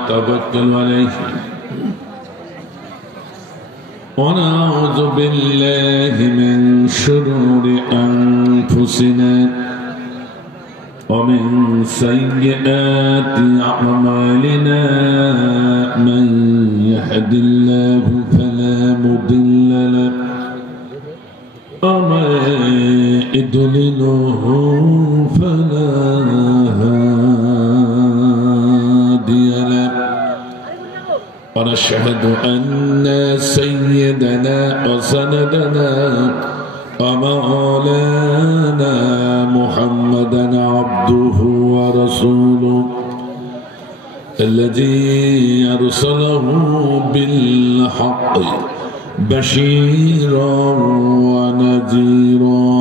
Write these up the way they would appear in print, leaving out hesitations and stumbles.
ونتوكل عليه ونعوذ بالله من شرور أنفسنا ومن سيئات أعمالنا من يهد الله فلا مضل له ومن يضلله فلا هادي له ونشهد أن سيدنا وسندنا ومولانا محمدا عبده ورسوله الذي أرسله بالحق بشيرا ونذيرا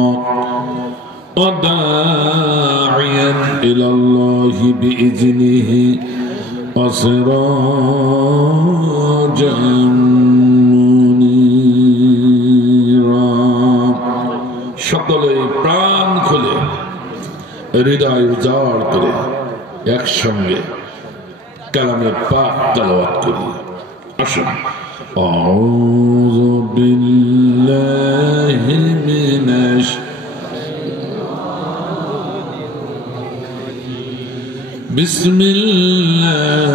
وداعيا إلى الله بإذنه وسراجا منيرا সকলে প্রাণ খুলে হৃদয় উজাড় করে একসঙ্গে কালামে পাক তেলাওয়াত করি আসুন আউযু বিল্লাহি মিনাশ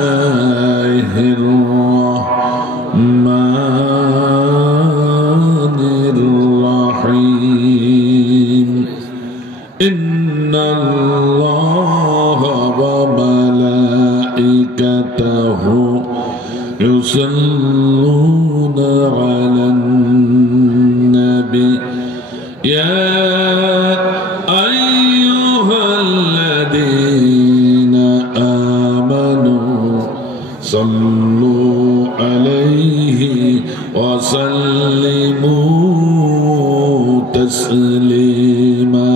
বিসমিল্লাহির রাহমানির রাহিম ইন্নাল্লাহা ওয়া মালাইকাতাহু ইউসাল্লুনা আলান নাবী ইয়া আইয়ুহাল্লাযীনা আমানু সাল্লু আলাইহি ওয়া সাল্লিমু তাসলিমা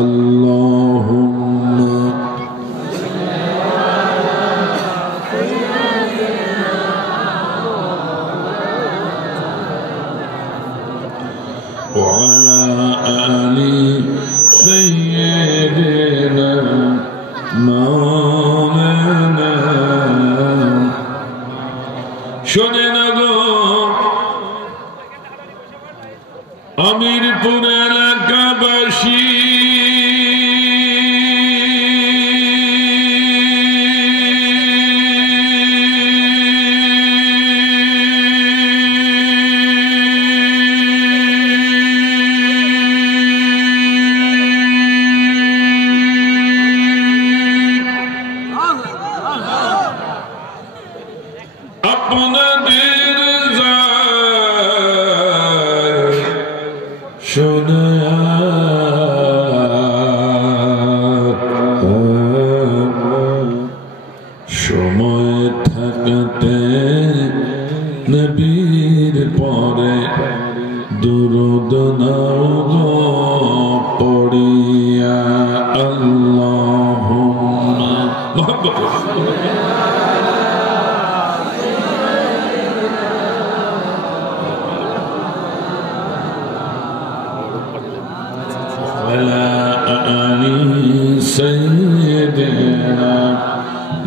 আল্লাহুম্মা وعلى آل سيدنا مولانا শোনেন গো আমিরপুর এলাকাবাসী সময় থাকতে নবীর পরে দুরূদ নাও গো পড়িয়া আল্লাহুম্মা وعلى آل سيدنا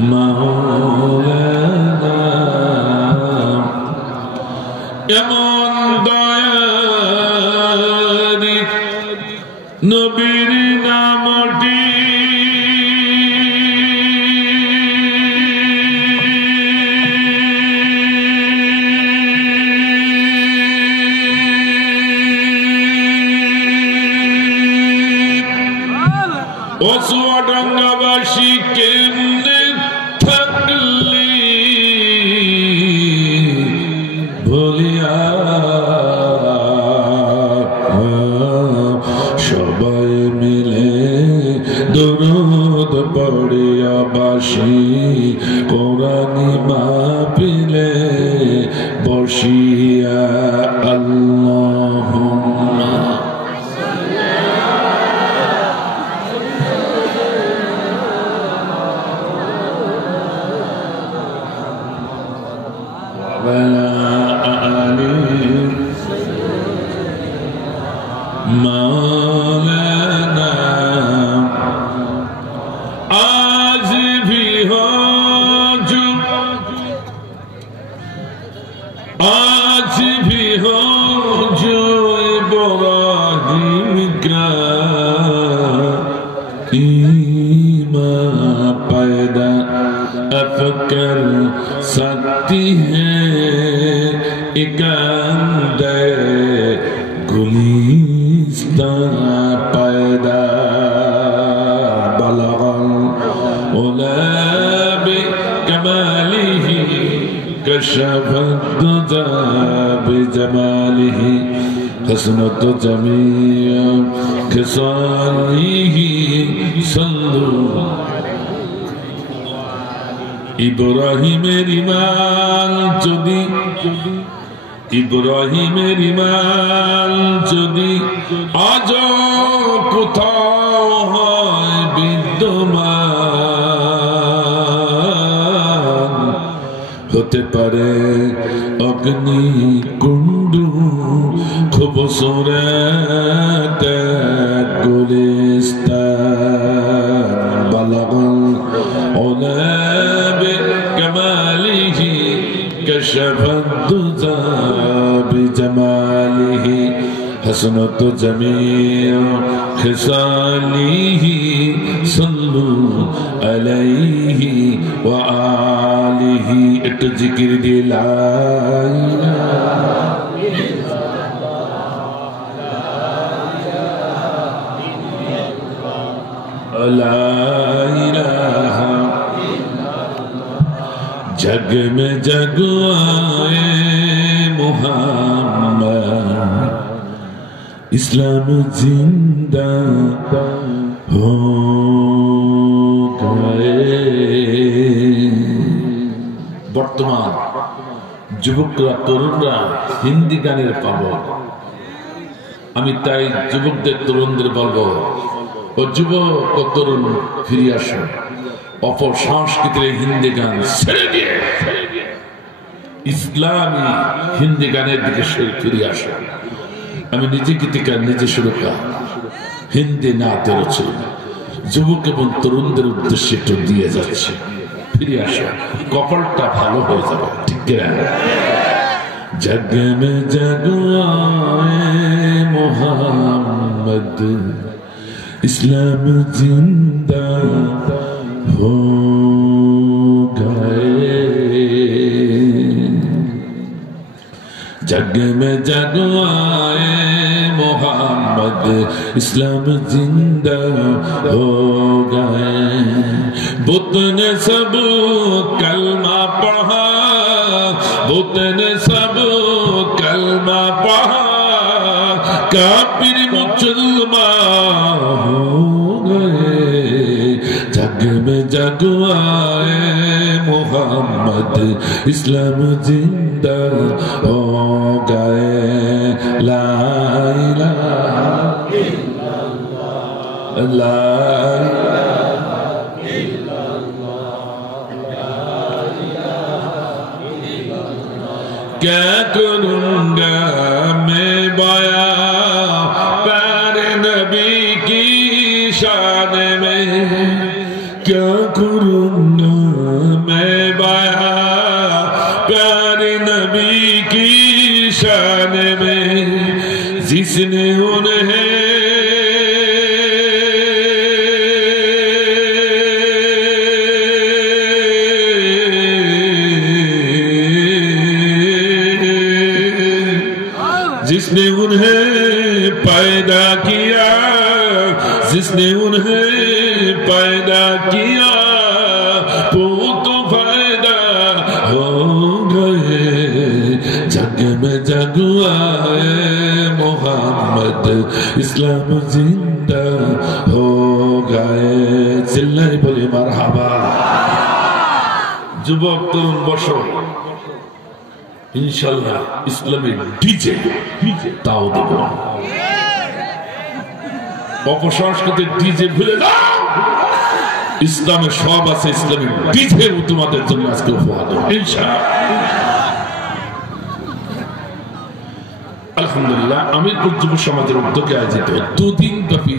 مولانا এমন দয়ারি নবীর নামটি চুয়াডাঙ্গাবাসী কেমনে থাকলি ভুলিয়া সবাই মিলে দরুদ পড়িয়া বাসি কোরআনি মাহফিলে বসিয়া আল্লাহুম্মা وعلى آل مولانا आज भी हो जुम कर सकती है एक अंदर गुलिस्तान पैदा बलगल उला बिकमालिही कशफत दुजा बिजमालिही हसनत जमीअ खिसालिही सल्लु ইব্রাহিমের ঈমান যদি ইব্রাহিমের ঈমান যদি আজ কোথাও হয় বিদ্যমান হতে পারে অগ্নিকুণ্ড খুবসুরত গুলিস্তান বালাগল উলা كشف الدجى بجماله حسنت جميع خصاله صلوا عليه وآله ایک ذکر دی لا इलाहा जग में जग आए मुहम्मद इस्लाम जिंदा हो गए বর্তমান যুবকরা তরুণরা হিন্দি গানের পাগল আমি তাই যুবকদের তরুণদের বলবো ও যুবক ও তরুণ ফিরে আসো অপর সংস্কৃতির হিন্দি গান ছেড়ে দিয়ে ইসলামী হিন্দি গানের দিকে ফিরে আসে আমি নিজে গীতিকার নিজে সুরকার হিন্দি নাতে রচি যুবক এবং তরুণদের উদ্দেশ্যে একটু দিয়ে যাচ্ছে ফিরে আসে কপালটা ভালো হয়ে যাবে ঠিক কিনা জগ মে জগ আয়ে মুহাম্মদ ইসলাম জিন্দা हो गए जग में जग आए मोहम्मद इस्लाम जिंदा हो गए बुत ने सब कलमा पढ़ा बुत ने सब कलमा पढ़ा काफिर मुसलमान हो गए जग में जग आए मोहम्मद इस्लाम जिंदा हो गए ला इलाहा इल्लल्लाह ला इलाहा इल्लल्लाह क्या करूंगा मैं बया प्यारे नबी की शान में क्या करूंगा मैं बया प्यारे नबी की शान में जिसने उन्हें जिसने उन्हें पैदा किया जिसने उन्हें पैदा किया वो तो फायदा हो गए जग में जग आए मोहम्मद इस्लाम जिंदा हो गए चिल्लाई बोले मरहबा जुबक तरुण बसो इंशाल्लाह इस्लामी डीजे ताओ देबो অপসংস্কৃতির ডিজে ভুলে যাও ইসলামে সব আছে ইসলামী ডিজে তোমাদের জন্য আজকে উপহার দেব ইনশাআল্লাহ আলহামদুলিল্লাহ আমিরপুর যুব সমাজের উদ্যোগে আয়োজিত দুদিন ব্যাপী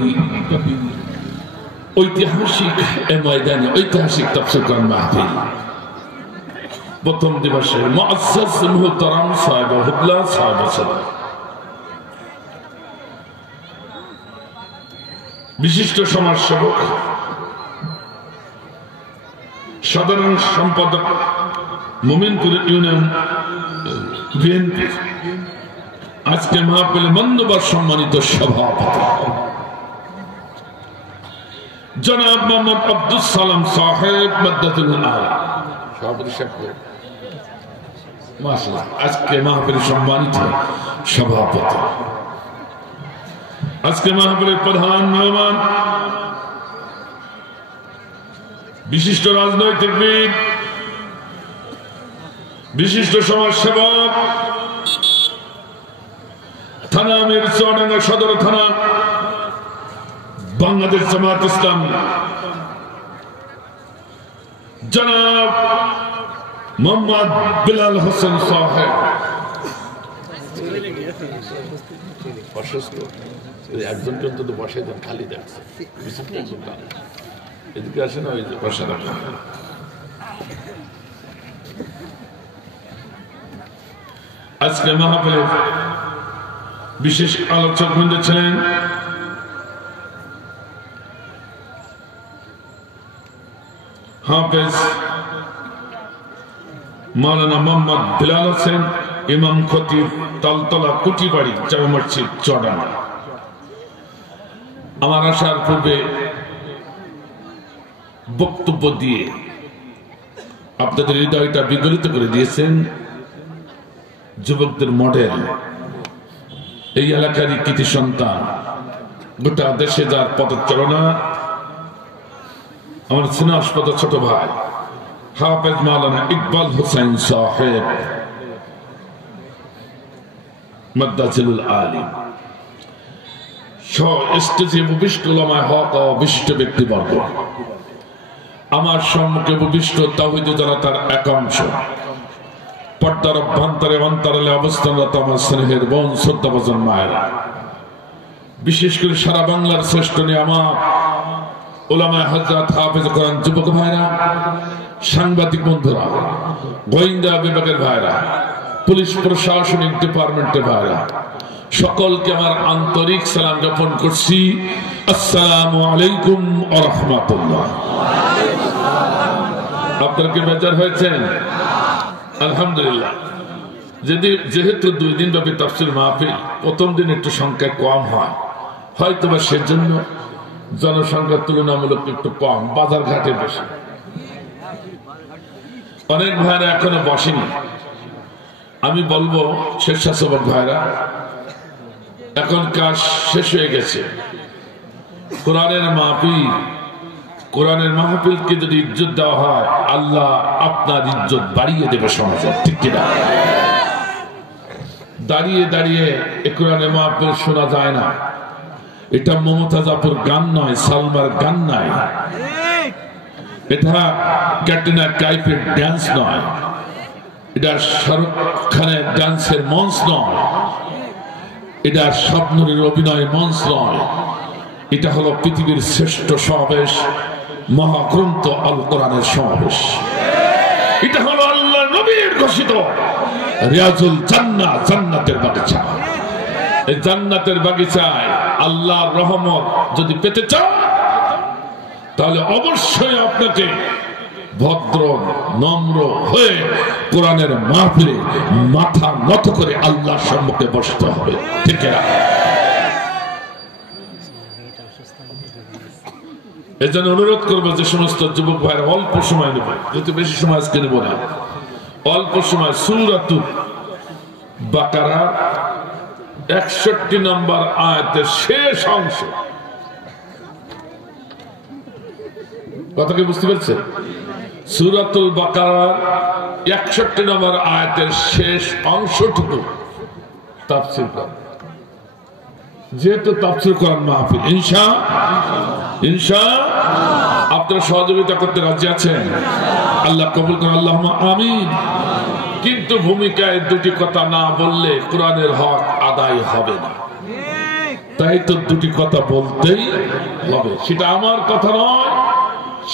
ঐতিহাসিক ময়দানে ঐতিহাসিক তাফসীর কোরআন মাহফিল প্রথম দিবসে মুআজ্জাজ মুহতারাম সাহেব হুবলা সাহেব আছেন বিশিষ্ট সমাজসেবক সাধারণ সম্পাদক মোমিনপুর ইউনিয়ন বিএনপি আজকে মাহফিলে মান্যবর সম্মানিত সভাপতি জনাব মোহাম্মদ আব্দুল সালাম সাহেব মাদ্দাতুল আলা সভাপতি সাহেব মাশাআল্লাহ আজকে মাহফিলে সম্মানিত সভাপতি আজকে মাহফিলের প্রধান মেহমান বিশিষ্ট রাজনৈতিকবিদ বিশিষ্ট সমাজসেবক থানা আমির চুয়াডাঙ্গা সদর থানা বাংলাদেশ জামাত ইসলাম জনাব মোহাম্মদ বিলাল হোসেন সাহেব একজন তো বসে দেন খালি দেখছে এদিকে আসে না ওই যে বসে রাখা আজকে মাহফিলে বিশেষ আলোচক বৃন্দ ছিলেন হাফেজ মাওলানা মোহাম্মদ বিলাল হোসেন ইমাম খতিব তালতলা কুটিবাড়ি জামে মসজিদ চুয়াডাঙ্গা আমার আসার পূর্বে বক্তব্য দিয়ে আপনাদের হৃদয়টা বিগলিত করে দিয়েছেন যুবকদের মডেল এই এলাকারই কৃতি সন্তান গোটা দেশে যার পদচারণা আমার স্নেহাস্পদ ছোট ভাই হাফেজ মাওলানা ইকবাল হোসেন সাহেব মাদ্দাজিলুল আলিম স্টেজে উপবিষ্ট উলামায়ে হক ও বিশিষ্ট ব্যক্তিবর্গ আমার সম্মুখে উপবিষ্ট তাওহীদ জনতার একাংশ পর্দার অভ্যন্তরে অন্তরালে অবস্থানরত আমার স্নেহের বোন শ্রদ্ধাভাজন মায়েরা বিশেষ করে সারা বাংলার শ্রেষ্ঠ নিয়ামত উলামায়ে হযরত হাফেজ কোরআন যুবক ভাইরা সাংবাদিক বন্ধুরা গোয়েন্দা বিভাগের ভাইরা পুলিশ প্রশাসনিক ডিপার্টমেন্টের ভাইরা সকলকে আমার আন্তরিক সালাম জ্ঞাপন করছি আসসালামু আলাইকুম ওয়া রাহমাতুল্লাহ। আপনারা কি বেজার হয়েছেন? আলহামদুলিল্লাহ। যেহেতু 2 দিন ব্যাপী তাফসীর মাহফিল প্রথম দিন একটু সংখ্যা কম হয় হয়তো বা সেজন্য জনসংখ্যা তুলনামূলক একটু কম বাজার ঘাটে বেশি অনেক ভাইরা এখনো বসেনি আমি বলবো স্বেচ্ছাসেবক ভাইরা এখন কাজ শেষ হয়ে গেছে কোরআনের মাহফিলকে যদি ইজ্জত দেওয়া হয় আল্লাহ আপনার ইজ্জত বাড়িয়ে দেবে সমাজে ঠিক কিনা দাঁড়িয়ে দাঁড়িয়ে কোরআনের মাহফিল শোনা যায় না এটা মমতাজ আপুর গান নয় সালমার গান নয় এটা ক্যাটরিনা কাইফের ড্যান্স নয় এটা শাহরুখ খানের ডান্সের মঞ্চ নয় এটা স্বপ্নের অভিনয় মঞ্চ নয় এটা হলো পৃথিবীর শ্রেষ্ঠ সমাবেশ মহাগ্রন্থ আল কোরআনের সমাবেশ এটা হলো আল্লাহ নবীর ঘোষিত রিয়াজুল জান্নাহ জান্নাতের বাগিচা এই জান্নাতের বাগিচায় আল্লাহর রহমত যদি পেতে চান তাহলে অবশ্যই আপনাকে ভদ্র নম্র হয়ে কোরআনের মাহফিলে মাথা নত করে আল্লাহর সম্মুখে বসতে হবে ঠিক না এজন্য অনুরোধ করবো যে সমস্ত যুবক ভাইরা অল্প সময় নেবে যেহেতু বেশি সময় আজকে নেব না অল্প সময় সূরাতুল বাকারা 61 নম্বর আয়াতের শেষ অংশ কথা কি বুঝতে পারছেন সূরাতুল বাকারার 61 নম্বর আয়াতের শেষ অংশটুকু তাফসীর করুন যেহেতু তাফসীর কোরআন মাহফিল ইনশাআল্লাহ আপনারা সহযোগিতা করতে রাজি আছেন আল্লাহ কবুল করুন আল্লাহুম্মা আমিন কিন্তু ভূমিকায় দুটি কথা না বললে কোরআনের হক আদায় হবে না তাই তো দুটি কথা বলতেই হবে সেটা আমার কথা নয়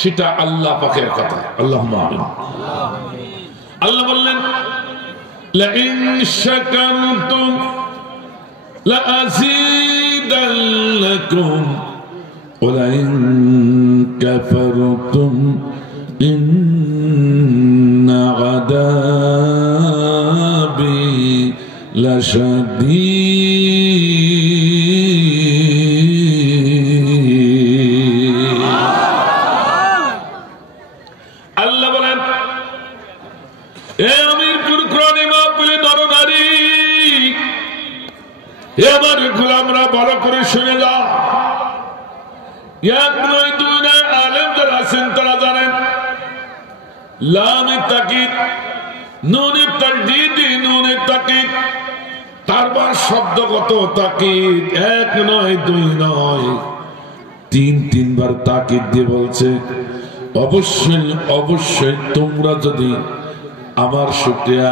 সেটা আল্লাহ পাকের কথা আল্লাহুম্মা আমিন আল্লাহ বললেন লা ইন শাকারতুম লা আযীদান্নাকুম ওয়া লা ইন কাফারতুম লাশাদীদ। আল্লাহ বলেন, এ আমিরপুর কোরআনে মাহফিলে নরনারী, এ আমার গোলামরা ভালো করে শুনে যাও। এক নয় দুই নয়, আলেম যারা আছেন তারা জানেন লামে তাকিদ, নুনে তাকদীদ, নুনে তাকিদ, তারপর শব্দগত তাকিদ। এক নয় দুই নয়, তিনবার তাকিদ দিয়ে বলছে অবশ্যই অবশ্যই তোমরা যদি আমার শুকরিয়া,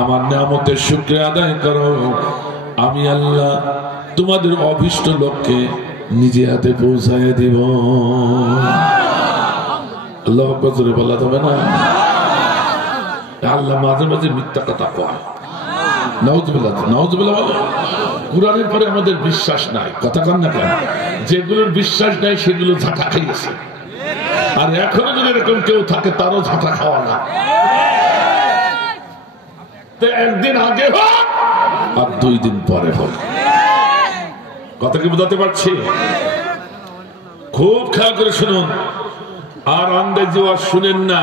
আমার নিয়ামতের শুকরিয়া আদায় করো, আমি আল্লাহ তোমাদের অভিষ্ট লক্ষ্যে নিজে হাতে পৌঁছায় দিব। আল্লাহ জোরে বলা যাবে না? আল্লাহ মাঝে মাঝে মিথ্যা কথা কয়, নাউজুবিল্লাহ নাউজুবিল্লাহ বলে। কুরআনের পরে আমাদের বিশ্বাস নাই, কথা কন না কেন? যেগুলোর বিশ্বাস নাই সেগুলো ঝাঁটা খাইয়েছে, আর এখনো যদি এরকম কেউ থাকে তারও ঝাঁটা খাওয়া না। একদিন আগে হোক আর 2 দিন পরে হোক, কথা কি বোঝাতে পারছি? খুব খেয়াল করে শুনুন, আর আন্দাজি আর শুনেন না।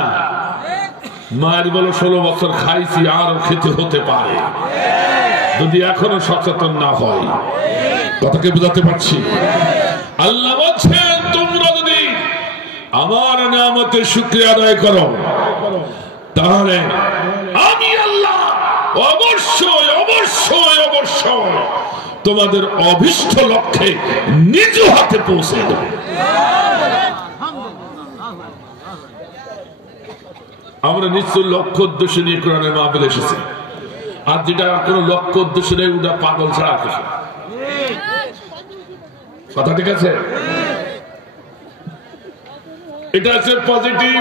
মায়ের বলো 16 বছর খাইছি, আর খেতে হতে পারে যদি এখনো সচেতন না হয়। কথা কি বোঝাতে পারছি? আল্লাহ বলছেন তোমরা যদি আমার নিয়ামতের শুকরিয়া আদায় করো, তাহলে আমি আল্লাহ অবশ্যই অবশ্যই অবশ্যই তোমাদের অভিষ্ট লক্ষ্যে নিজ হাতে পৌঁছে দেব। আমরা নিশ্চয় লক্ষ্য উদ্দেশ্য নিয়ে কোরআনের মাহফিলে এসেছি, আর যেটা কোনো লক্ষ্য উদ্দেশ্য নেই ওটা পাগল ছাড়া কিছু। কথা ঠিক আছে? এটা আছে পজিটিভ,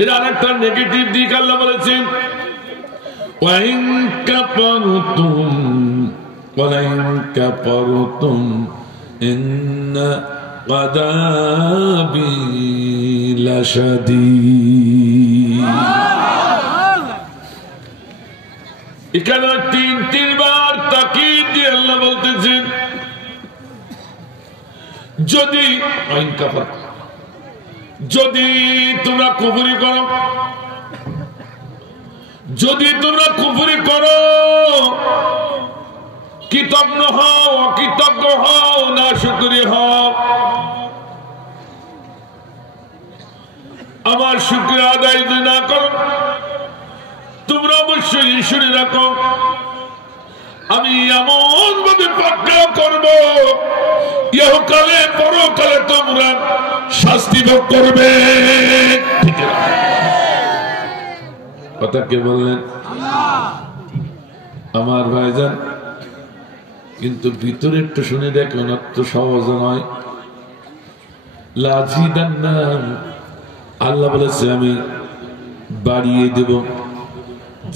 এর আরেকটা নেগেটিভ দিক আল্লাহ বলেছেন ওয়াইন কাফারতুম ইন্না আযাবি লাশাদীদ। এখানে 3 বার তাকিদ দিয়ে আল্লাহ বলতেছেন যদি ওয়াইন কাফারতুম, যদি তোমরা কুফরি করো, যদি তোমরা কুফরি করো, কৃতজ্ঞ হও, অকৃতজ্ঞ হও, না শুকরি হও, আমার শুকরিয়া আদায় যদি না করো, তোমরা অবশ্যই শুনে রাখো আমি এমন ভাবে পাকড়াও করবো, ইহকালে পরকালে তোমরা শাস্তি ভোগ করবে। ঠিক আছে? কথা কে বললেন? আমার ভাইজান, কিন্তু ভিতরে একটু শুনে দেখুন, অত সহজ নয়। লাজিদান্না, আল্লাহ বলেছে আমি বাড়িয়ে দেব।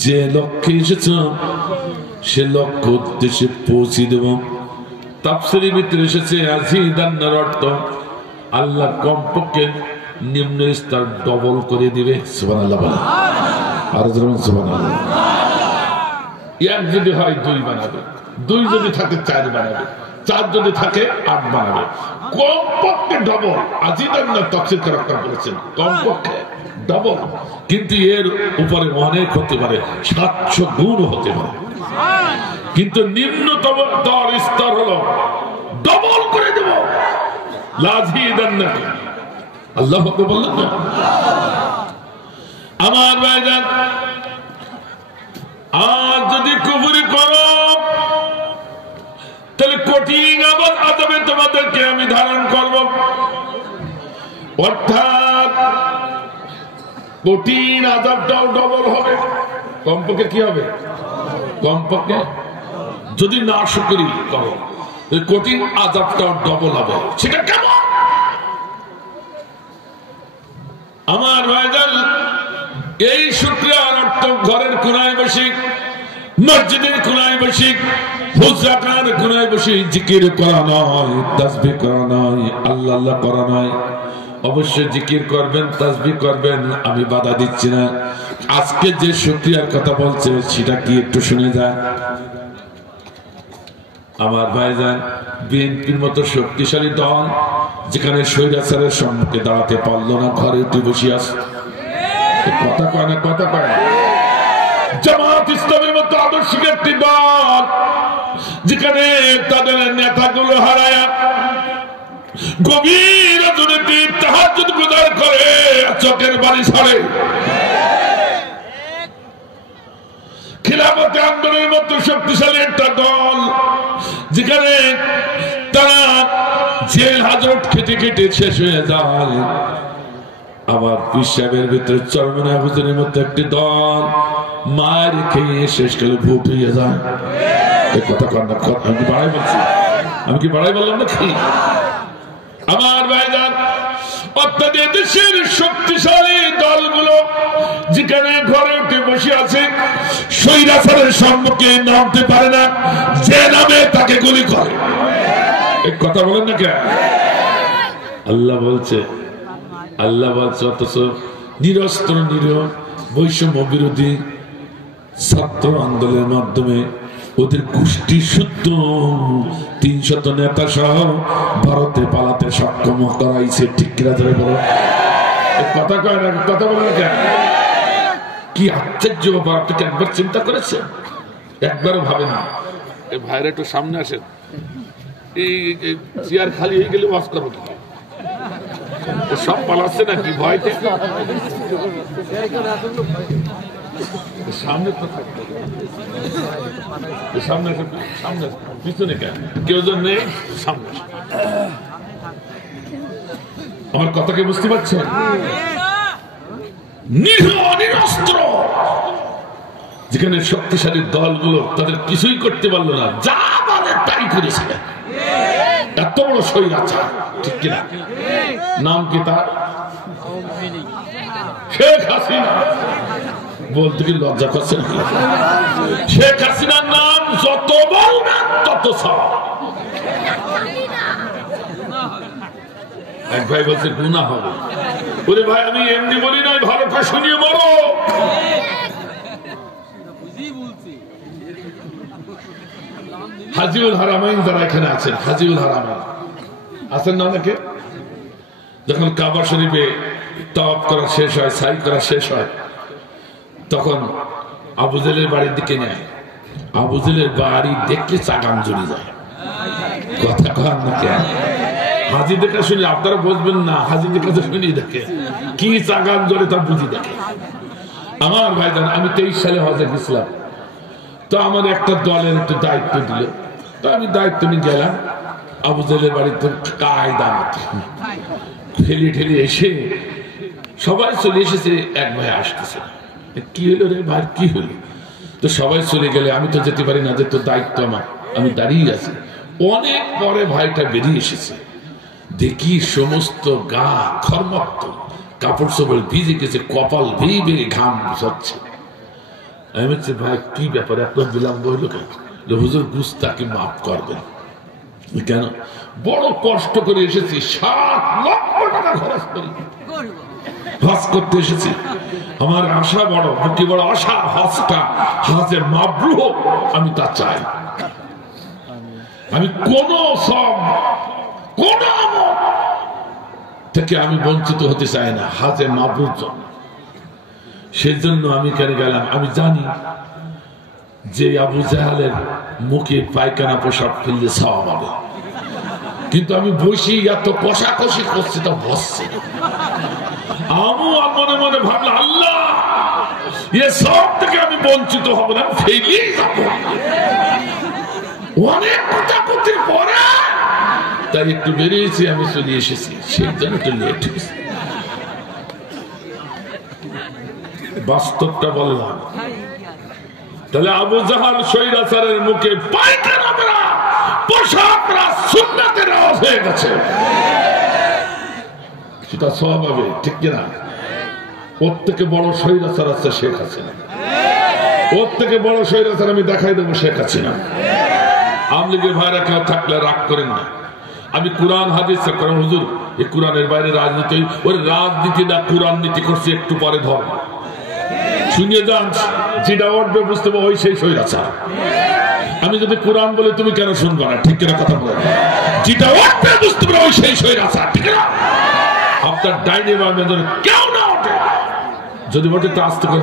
যে লক্ষ্যে এসেছ সে লক্ষ্য উদ্দেশ্যে পৌঁছে দেব। তাফসীরের ভিতরে এসেছে আজিদান্নার অর্থ আল্লাহ কমপক্ষে নিম্ন স্তর ডবল করে দিবে। সুবহানাল্লাহ বলে, আর যেমন সুবহানাল্লাহ। 1 যদি হয় 2 বানাবে, 2 যদি থাকে 4 বানাবে, 4 যদি থাকে 8 বানাবে, কমপক্ষে ডবল। আজিদান্না তাফসীর কারকরা বলেছেন কমপক্ষে ডবল, কিন্তু এর উপরে অনেক হতে পারে, 700 গুণ হতে পারে। কিন্তু নিম্নতম স্তর হলো ডবল করে দেব। লাজিদান্না, আল্লাহ বললেন না? আমার ভাইজান, আর যদি কুফরি করো তাহলে কঠিন আযাবে তোমাদেরকে আমি ধারণ করব। অর্থাৎ কঠিন আযাবটাও ডবল হবে। কমপক্ষে কি হবে? কমপক্ষে যদি না শুকরি করো কঠিন আযাবটাও ডবল হবে। সেটা কেমন? আমার ভাইজান, এই শুকরিয়ার অর্থ ঘরের কোনায় বসে, মসজিদের কোনায় বসে, হুজরাখানার কোনায় বসে জিকির করা নয়, তাসবিহ করা নয়, আল্লাহ আল্লাহ করা নয়। অবশ্যই জিকির করবেন, তাসবিহ করবেন, আমি বাধা দিচ্ছি না। আজকে যে শুকরিয়ার কথা বলছে সেটা কি একটু শুনে যান। আমার ভাইজান, বিএনপির মতো শক্তিশালী দল যেখানে স্বৈরাচারের সম্মুখে দাঁড়াতে পারলো না, ঘরে উঠে বসে আছে, কথা কয় না, কথা কয় না। জামাত ইসলামের মতো আদর্শিক একটি দল যেখানে তাদের নেতাগুলো হারায়া গভীর রাজনীতি তাহাজ্জুদ গুজার করে চোখের বাড়ি ছাড়ে, খিলাফতে আন্দোলনের মতো শক্তিশালী একটা দল যেখানে তারা জেল হাজত খেটে খেটে শেষ হয়ে যায়, আবার পীর সাহেবের ভিতরে চরমনা হুজুরের মতো একটি দল মায়ের খেয়ে শেষকালে ভোট হয়ে যায়। এই কথা কন্যা, আমি কি বাড়াই বলছি? আমি কি বাড়াই বললাম না কি? আমার ভাইজান, অর্থাৎ দেশের শক্তিশালী দলগুলো যেখানে ঘরে উঠে বসে আছে, স্বৈরাচারের সম্মুখে নামতে পারে না, যে নামে তাকে গুলি করে। এই কথা বলেন না কেন? আল্লাহ বলছে, অথচ নিরস্ত্র নিরীহ বৈষম্য বিরোধী ছাত্র আন্দোলনের মাধ্যমে ওদের গোষ্ঠী শুদ্ধ ৩০০ নেতা সহ ভারতে পালাতে সক্ষম করাইছে। ঠিক কিনা ধরে বলো, কথা কয় না, কথা বলে না কেন? কি আশ্চর্য ব্যাপার! আপনি কি একবার চিন্তা করেছেন? একবারও ভাবে না। এই ভাইরা একটু সামনে আসেন, এই চেয়ার খালি হয়ে গেলে ওয়াজ করবো কি? সব পালাচ্ছে নাকি ভয়তে? সামনে সামনে সামনে পিছনে কেন কেউ জন নেই? সামনে। আমার কথাকে বুঝতে পারছেন? নিরস্ত্র যেখানে শক্তিশালী দলগুলো তাদের কিছুই করতে পারলো না, যা বলে তাই করেছে। এত বড় স্বৈরাচার, ঠিক কিনা? নাম কি তার? শেখ হাসিনা। বলতে কি লজ্জা করছে? শেখ হাসিনার নাম যত বলবেন তত সব। এক ভাই বলছে গুনাহ হবে। ওরে ভাই, আমি এমনি বলি নাই, ভালো করে শুনিয়ে বলো। হাজিউল হারামাইন যারা এখানে আছেন, হাজিউল হারামাইন আছেন না অনেকে? যখন কাবা শরীফে তাওয়াফ করা শেষ হয়, সাই করা শেষ হয়, তখন আবু জেলের বাড়ির দিকে নেয়। আবু জেলের বাড়ি দেখলে চাগান জড়ি যায়। কথা কন না কেন? হাজি দেখা শুনি আপনারা বুঝবেন না, হাজি দেখা শুনি দেখে কি চাগান জড়ে তা বুঝি দেখে। আমার ভাইজান, আমি 23 সালে হজে গেছিলাম, তো আমার একটা দলের একটু দায়িত্ব দিল, তো আমি দায়িত্ব নিয়ে গেলাম আবু জেলের বাড়িতে। কায়দা ঠেলি ঠেলি এসে সবাই চলে এসেছে, এক ভাই আসতেছে। কি হলো রে ভাই, কি হলো? তো সবাই চলে গেলে আমি তো যেতে পারি না, যে তোর দায়িত্ব আমার, আমি দাঁড়িয়ে আছি। অনেক পরে ভাইটা বেরিয়ে এসেছে, দেখি সমস্ত গা খরমক্ত, কাপড় চোপড় ভিজে গেছে, কপাল ভিজে ঘাম ঝরছে। আমি বলছি ভাই কি ব্যাপার, এত বিলম্ব হইলো কেন? হুজুর গুস্তাকে মাফ করবেন। কেন? বড় কষ্ট করে এসেছি, 7 লক্ষ টাকা খরচ করি হজ করতে এসেছি। আমার আশা বড়, বুকে বড় আশা, হজটা হজে মাবরুর হোক, আমি তা চাই। আমি কোন সব কোন আমল থেকে আমি বঞ্চিত হতে চাই না, হজে মাবরুর জন্য। সেজন্য আমি কেন গেলাম? আমি জানি যে আবু জাহালের মুখে পায়খানা পোশাক ফেললে সওয়াব হবে, কিন্তু আমি বসি এত কষাকষি করছি, তা বসছে। আমি মনে মনে ভাবলাম, আল্লাহ এ সব থেকে আমি বঞ্চিত হব না, ফেলিয়ে যাব। অনেক কথাকুতির পরে তাই একটু বেরিয়েছি, আমি চলে এসেছি, সেই জন্য একটু লেট হয়েছে। বাস্তবটা বললাম। তাহলে আবু জাহাল স্বৈরাচারের মুখে পায়খানা পোশাকরা সুন্নাতের আওয়াজ হয়ে গেছে, সেটা সওয়াব হবে, ঠিক কিনা? ওর থেকে বড় স্বৈরাচার আছে শেখ হাসিনা, ওর থেকে বড় স্বৈরাচার আমি দেখাই দেবো শেখ হাসিনা। আওয়ামী লীগের ভাইরা কেউ থাকলে রাগ করেন না, আমি কোরআন হাদিস করেন হুজুর এই কোরআনের বাইরে রাজনীতি, ওই রাজনীতি না কোরআন নীতি করছে একটু পরে ধর শুনিয়ে যান, যেটা উঠবে বুঝতে পারবো ওই সেই স্বৈরাচার। আমি যদি কোরআন বলে তুমি কেন শুনবো না? ঠিক কিনা কথা বলে, যেটা উঠবে বুঝতে পারবো ওই সেই স্বৈরাচার, ঠিক না? আপনার ডাইনে বামে কেউ না ওঠে, যদি ওঠে তো আস্তে করে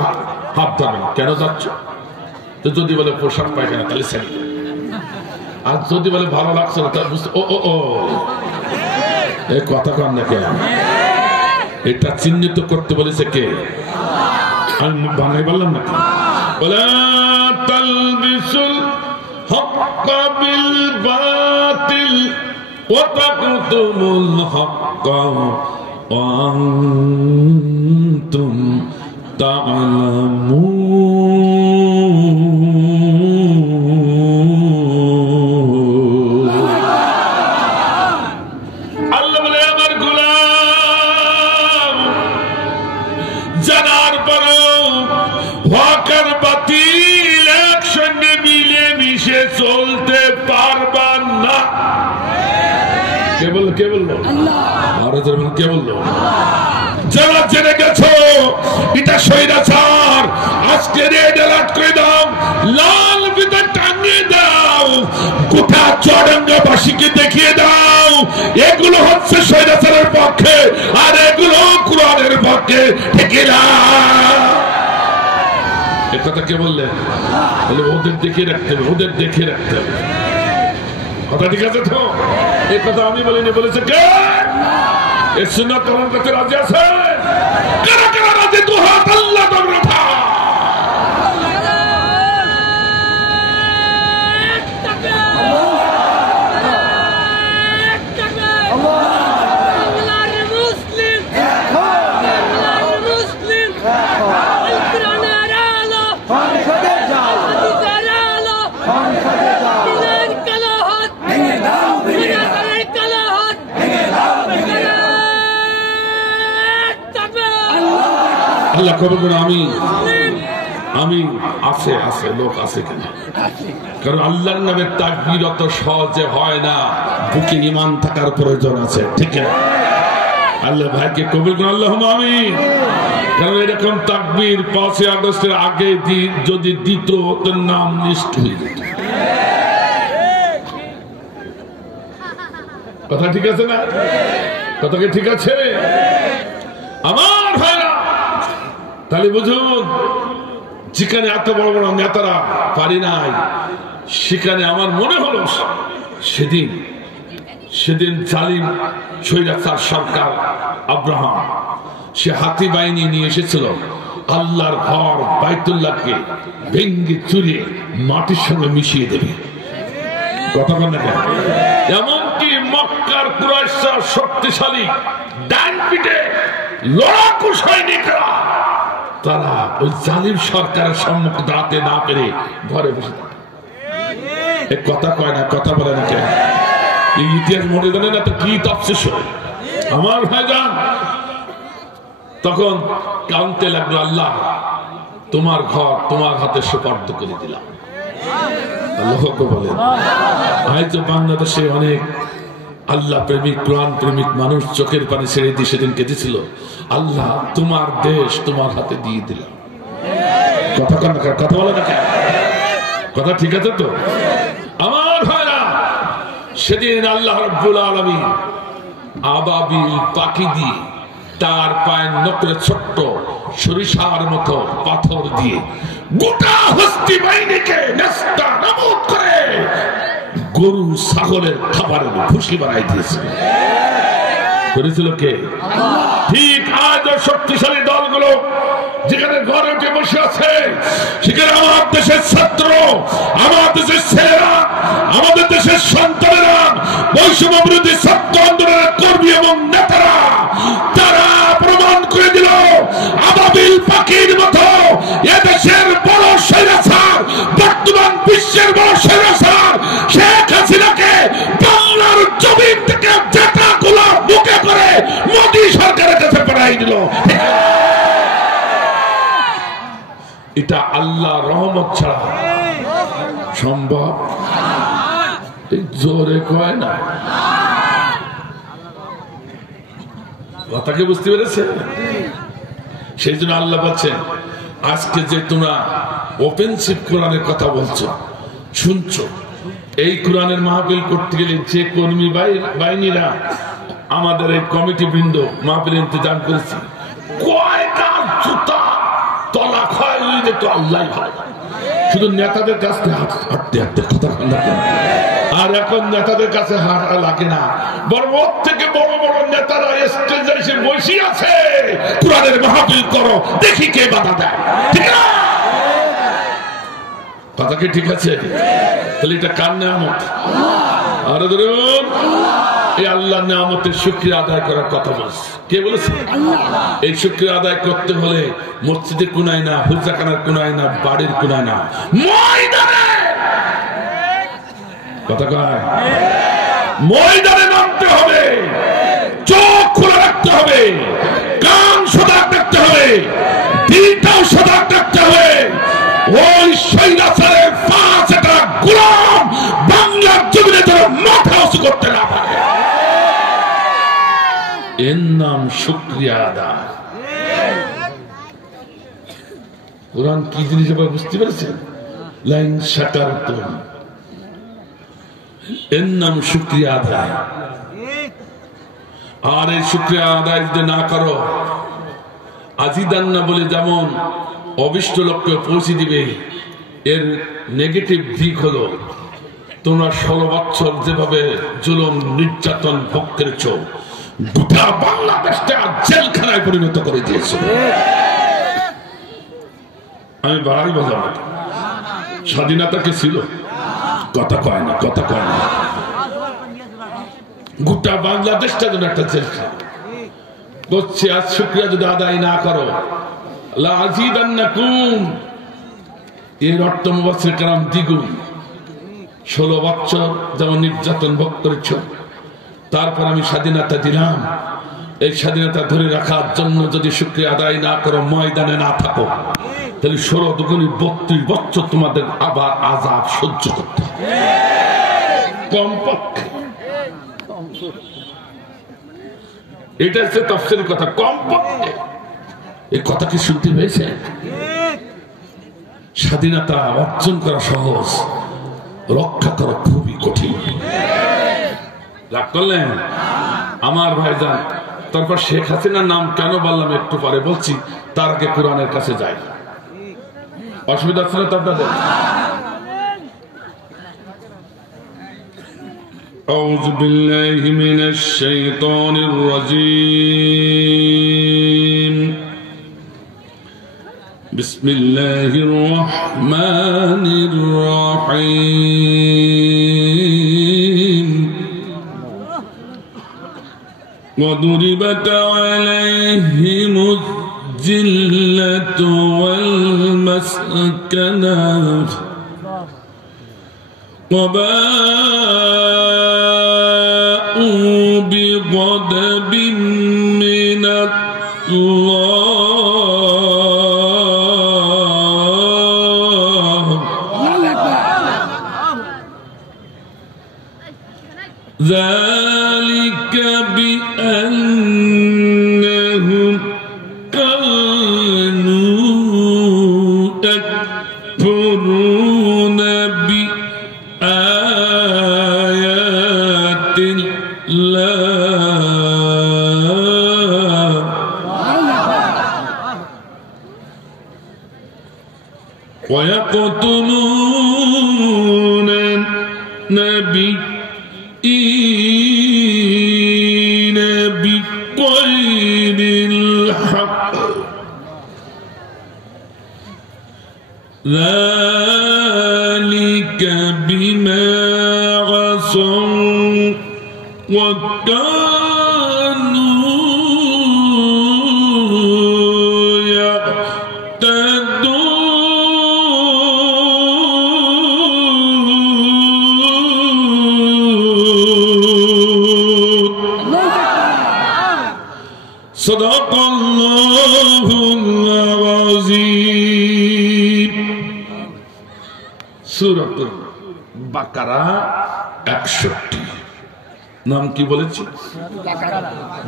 হাত ধরবে না। কেন যাচ্ছ? তো যদি বলে পোশাক পায়খানা তাহলে ছেড়ে, আর যদি বলে ভালো লাগছে না তাহলে বুঝতে ও এই কথা কন না কেন? এটা চিহ্নিত করতে বলেছে কে? আমি বানাই বললাম না? বলে তালবিসুল হক্কা বিল বাতিল ওয়া তাকতুমুল হক্কা ওয়া আনতুম তা'লামুন। আল্লাহ বলে আমার গোলাম, জানার পরও হক আর বাতিল একসঙ্গে মিলে মিশে চলতে পারবেন না। কে বললো? কে বললো? আরো জোরে কে বললো? যারা জেনে গেছো এটা স্বৈরাচার, আজকে রেড অ্যালার্ট করে দাও, লাল বিদা টাঙিয়ে দাও, গোটা চুয়াডাঙ্গাবাসীকে দেখিয়ে দাও এগুলো হচ্ছে স্বৈরাচারের পক্ষে আর এগুলো কোরআনের পক্ষে। ঠিক না? এ কথা কে বললেন? বলে ওদের দেখে রাখতে হবে, ওদের দেখে রাখতে হবে। কথা ঠিক আছে তো? এই কথা আমি বলিনি, বলেছে কে? এই সুন্নাত পালন করতে রাজি আছে? কারা কারা রাজি? দু হাত আল্লাহ তোমরা উঠাও। আল্লাহ কবুল করুন। আমি আছে লোক আছে কেন? কারণ আল্লাহর নামে তাকবীর অত সহজে হয় না, বুকে ঈমান থাকার প্রয়োজন আছে। ঠিক আছে? আল্লাহ ভাইকে কবুল করুন, আল্লাহুম্মা আমিন। কারণ এরকম তাকবীর 5 আগস্টের আগে যদি দিত তো নাম লিস্ট হয়ে যেত। কথা ঠিক আছে না? কথা কি ঠিক আছে আমার ভাইরা? তাহলে বুঝুন, যেখানে এত বড় বড় নেতারা পারি নাই, সেখানে আমার মনে হলো সেদিন জালিম স্বৈরাচার সরকার আব্রাহাম সে হাতি বাহিনী নিয়ে এসেছিল আল্লাহর ঘর বাইতুল্লাহকে ভেঙ্গে চুরিয়ে মাটির সঙ্গে মিশিয়ে দেবে। কথা বল না কেন? এমনকি মক্কার কুরাইশরা শক্তিশালী ডান পিঠে লড়াকু সৈনিকরা তারা ওই জালিম সরকারের সম্মুখে দাঁড়াতে না পেরে ঘরে বসে কথা কয় না, কথা বলে না কেন? এই ইতিহাস মনে জানে না তো কি তফসিস আমার ভাইজান। তখন কাঁদতে লাগলো, আল্লাহ তোমার ঘর তোমার হাতে সুপার্দ করে দিলাম। আল্লাহকে বলেন, হয়তো বাংলাদেশে অনেক আল্লাহ প্রেমিক কোরআন প্রেমিক মানুষ চোখের পানি ছেড়ে দিয়ে সেদিন কেঁদেছিল, আল্লাহ তোমার দেশ তোমার হাতে দিয়ে দিলাম। কথা বলে না কেন? কথা ঠিক আছে তো আমার ভাইরা? সেদিন আল্লাহ রাব্বুল আলামিন আবাবিল পাখি দিয়ে তার পায়ের নখরে ছোট্ট সরিষার মতো পাথর দিয়ে গোটা হস্তি বাহিনীকে নেস্তানাবুদ করে গরু ছাগলের খাবারের ভুসি বানাই দিয়েছিল। করেছিল কে? ঠিক আজ শক্তিশালী দলগুলো যেখানে ঘরে উঠে বসে আছে, সেখানে আমার দেশের ছাত্র, আমার দেশের ছেলেরা, আমাদের দেশের সন্তানেরা, বৈষম্য বিরোধী ছাত্র আন্দোলনের কর্মী এবং নেতারা তারা প্রমাণ করে দিল আবাবিল পাখির মতো এদেশের বড় স্বৈরাচার, বর্তমান বিশ্বের বড় স্বৈরাচার শেখ হাসিনাকে বাংলার জমিন থেকে জেতা গুলো বুকে করে মোদী সরকারের কাছে পাঠাই দিল। এটা আল্লাহ রহমত ছাড়া সম্ভব? জোরে কয় না। কথাকে বুঝতে পেরেছে? সেই জন্য আল্লাহ বলছেন আজকে যে তোমরা অফেন্সিভ কোরআনের কথা বলছো, শুনছো, এই কোরআনের মাহফিল করতে গেলে যে কর্মী বাহিনীরা আমাদের এই কমিটি বৃন্দ মাহফিল ইন্তজাম করেছি, কয়টা জুতা তলা খায় তো আল্লাহ ভাই। শুধু নেতাদের কাছ থেকে হাঁটতে হাঁটতে কথা আর এখন নেতাদের কাছে হাঁটা লাগে না, বরং ওর থেকে বড় বড় নেতারা স্টেজে এসে বসে আছে, কোরআনের মাহফিল করো, দেখি কে বাধা দেয়। ঠিক না কথা কি ঠিক আছে? তাহলে এটা কার নেয়ামত? আর ধরুন এই আল্লাহর নেয়ামতের শুকরিয়া আদায় করার কথা বলছে। কে বলেছে? এই শুকরিয়া আদায় করতে হলে মসজিদের কোনায় না, হুজরাখানার কোনায় না, বাড়ির কোনায় না, ময়দানে কথা কয়, ময়দানে নামতে হবে, চোখ খোলা রাখতে হবে, কান সজাগ রাখতে হবে, দিলটাও সজাগ রাখতে হবে। ওই স্বৈরাচারের পাঁচ একটা গোলাম বাংলার জমিনে ধরে মাথা উঁচু করতে না পারে, এর নাম শুকরিয়া আদায়। কোরআন কি জিনিস আবার বুঝতে পেরেছেন? লাইন শাকারতুম, এর নাম শুকরিয়া আদায়। আর এই শুকরিয়া আদায় যদি না করো, আজিদান্না বলে যেমন অবিষ্ট লক্ষ্যে পৌঁছে দিবে, এর নেগেটিভ দিক হলো তোমরা 16 বছর যেভাবে জুলুম নির্যাতন ভোগ করেছ, গোটা বাংলাদেশটা জেলখানায় পরিণত করে দিয়েছে। আমি বাড়াই বললাম, স্বাধীনতা কে ছিল? কথা কয় না, কথা কয় না। গোটা বাংলাদেশটা যেন একটা জেলখানা বলছে। আজ শুকরিয়া যদি আদায় না করো, লাযিদান্নাকুম, এর অর্থ মুফাসসির কেরাম দ্বিগুণ। 16 বছর যেমন নির্যাতন ভোগ করেছ, তারপর আমি স্বাধীনতা দিলাম, এই স্বাধীনতা ধরে রাখার জন্য যদি শুকরিয়া আদায় না করো, ময়দানে না থাকো, তাহলে 16 দুগুণী 32 বছর তোমাদের আবার আযাব সহ্য করতে হবে কমপক্ষে। এটা হচ্ছে তাফসীরের কথা, কমপক্ষে। এই কথা কি শুনতে পেয়েছে? স্বাধীনতা অর্জন করা সহজ, রক্ষা করা খুবই কঠিন। রাগ করলেন আমার ভাইজান? তারপর শেখ হাসিনার নাম কেন বললাম একটু পরে বলছি, তার আগে কোরআনের কাছে যাই। অসুবিধা ছিল তো আপনাদের? আউযু বিল্লাহি মিনাশ শাইতানির রাজীম। বিসমিল্লাহির রহমানির রহিম। وضربت عليهم الذلة والمسكنة وباءوا بغضب من الله ذلك بأنهم كانوا يكفرون بآيات الله ويقتلون النبيين بغير الحق ذلك بما عصوا وكانوا সাদাকাল্লাহুল আযীম। সূরাতুল বাকারা 61। নাম কি বলেছি?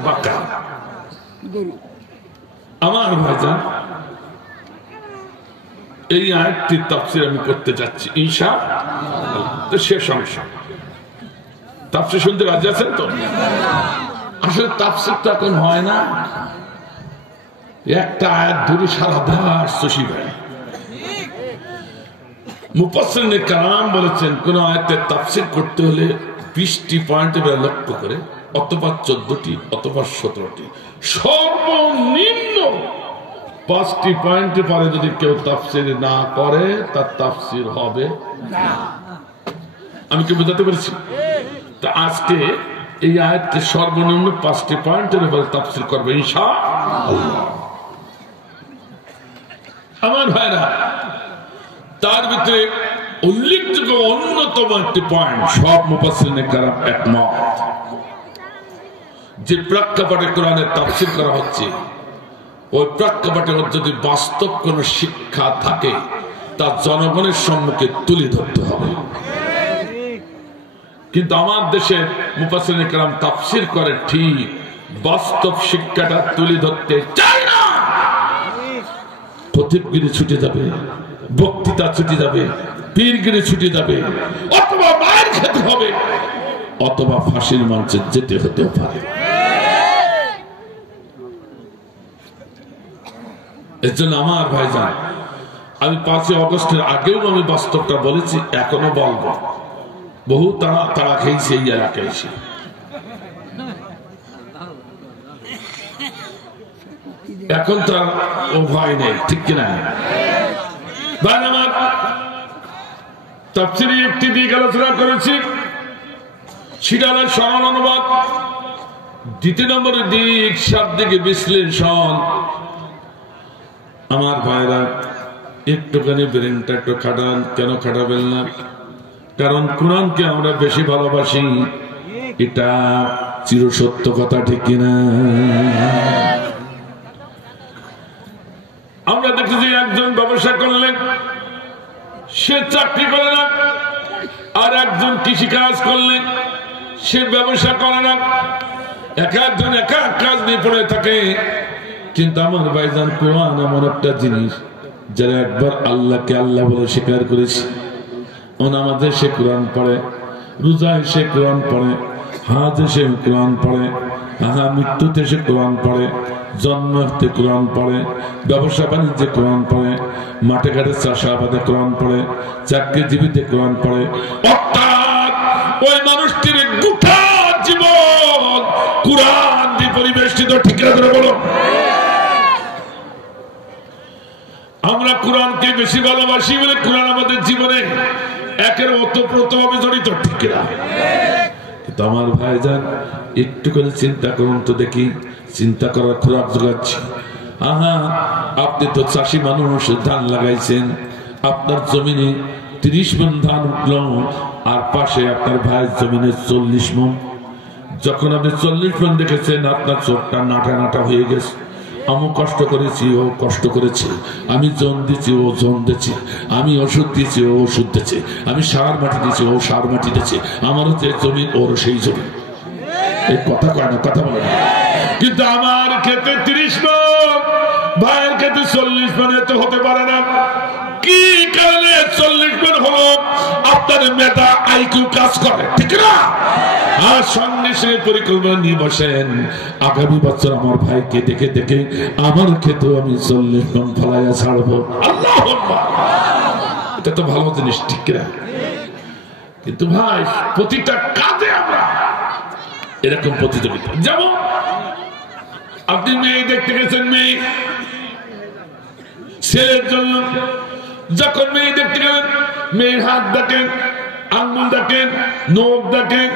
বাকারা। আমার ভাইজান এই আয়াতটির তাফসীর আমি করতে যাচ্ছি ইনশাআল্লাহ। শেষ অংশ তাফসীর শুনতে রাজি আছেন তো? আসলে তাফসীর তো এখন হয় না, একটা আয়াত ধরে সারা দাস চষি বেড়ায়। মুফাসসিরিনে কেরাম বলেছেন কোন আয়াতের তাফসীর করতে হলে 20টি পয়েন্টে লক্ষ্য করে, অথবা 14টি অথবা 17টি, সর্বনিম্ন 5টি পয়েন্টে পরে যদি কেউ তাফসীর না করে তার তাফসীর হবে না। আমি কি বোঝাতে পেরেছি? তা আজকে এই আয়াতকে সর্বনিম্ন 5টি পয়েন্টের উপরে তাফসীর করবে ইনশাআল্লাহ। আমার ভাইরা, তার ভিতরে উল্লেখযোগ্য অন্যতম একটি পয়েন্ট, সব মুফাসসিরিনে কেরাম একমত, যে প্রেক্ষাপটে কোরআনের তাফসীর করা হচ্ছে ওই প্রেক্ষাপটে যদি বাস্তব কোন শিক্ষা থাকে তা জনগণের সম্মুখে তুলে ধরতে হবে। কিন্তু আমার দেশে মুফাসসিরিনে কেরাম তাফসীর করে ঠিক, বাস্তব শিক্ষাটা তুলে ধরতে চায় না। খতিবগিরি ছুটে যাবে, বক্তৃতা ছুটে যাবে, পীরগিরি ছুটে যাবে, অথবা মায়ের খেতে হবে, অথবা ফাঁসির মঞ্চে যেতে হতে পারে। এর জন্য আমার ভাইজান, আমি 5ই অগস্টের আগেও আমি বাস্তবটা বলেছি, এখনো বলবো, বহু তারা খেয়েছে এই এলাকায় এসে। এখন তার ও ভয় নেই, ঠিক কিনা? ভাই আমার, তাফসীরে একটি দিক আলোচনা করেছি, সেটা হলো সরল অনুবাদ। 2 নম্বরের দিক শাব্দিক বিশ্লেষণ। আমার ভাইরা, একটুখানি ব্রেনটা একটু খাটান। কেন খাটাবেন না? কারণ কোরআনকে আমরা বেশি ভালোবাসি, এটা চিরসত্য কথা, ঠিক কিনা? আমরা দেখেছি একজন ব্যবসা করলেন, সে চাকরি করে না, আর একজন কৃষিকাজ করলেন, সে ব্যবসা করে না। এক একজন এক এক কাজ নিয়ে পড়ে থাকে। কিন্তু আমার ভাইজান, কোরআন এমন একটা জিনিস, যারা একবার আল্লাহকে আল্লাহ বলে স্বীকার করেছে, নামাজে সে কোরআন পড়ে, রোজায় সে কোরআন পড়ে, হাজে সে কোরআন পড়ে, মৃত্যুতে সে কোরআন পড়ে, জন্মার্থে কোরআন পড়ে, ব্যবসা বাণিজ্যে কোরআন পড়ে, মাঠে ঘাটে চাষাবাদে কোরআন পড়ে, চাকরিজীবীতে কোরআন পড়ে। অর্থাৎ ওই মানুষটির গোটা জীবন কোরআন দিয়ে পরিবেষ্টিত, ঠিক করে বলো। আমরা কোরআনকে বেশি ভালোবাসি বলে কোরআন আমাদের জীবনে একের ওতপ্রোতভাবে জড়িত, ঠিক না? কিন্তু আমার ভাইজান, একটু করে চিন্তা করুন তো দেখি, চিন্তা করার খোরাক জোগাচ্ছি। আপনি তো চাষি মানুষ, ধান লাগাইছেন, আপনার জমিনে 30 মণ ধান উঠল, আর পাশে আপনার ভাইয়ের জমিনে 40 মণ। যখন আপনি 40 মণ দেখেছেন, আপনার চোখটা নাটা নাটা হয়ে গেছে। আমি কষ্ট করেছি, ও কষ্ট করেছে, আমি জন দিচ্ছি, ও জন দিচ্ছে, আমি ওষুধ দিয়েছি, ও ওষুধ দিচ্ছে, আমি সার মাটি দিয়েছি, ও সার মাটি দিচ্ছে, আমারও যে জমি ওর সেই জমি। এই কথা কয় না, কথা বলে না। কিন্তু আমার ক্ষেত্রে 30 মণ, ভাইয়ের ক্ষেত্রে 40 মণ, এত হতে পারে না। কি কারণে 40 মণ হলো? আপনার মেধা, আইকিউ কাজ করে, ঠিক না? আর সঙ্গে সে পরিকল্পনা নিয়ে বসেন, আগামী বছর আমার ভাইকে দেখে দেখে আমার ক্ষেত্রে আমি 40 মণ ফলাইয়া ছাড়বো। আল্লাহু আকবার! এটা তো ভালো জিনিস, ঠিক না? কিন্তু ভাই, প্রতিটা কাজে আমরা এরকম প্রতিযোগিতা। যেমন আপনি মেয়ে দেখতে গেছেন, মেয়ে ছেলের জন্য, যখন মেয়ে দেখতে গেলেন, মেয়ের হাত দেখেন, আঙ্গুল দেখেন, নখ দেখেন,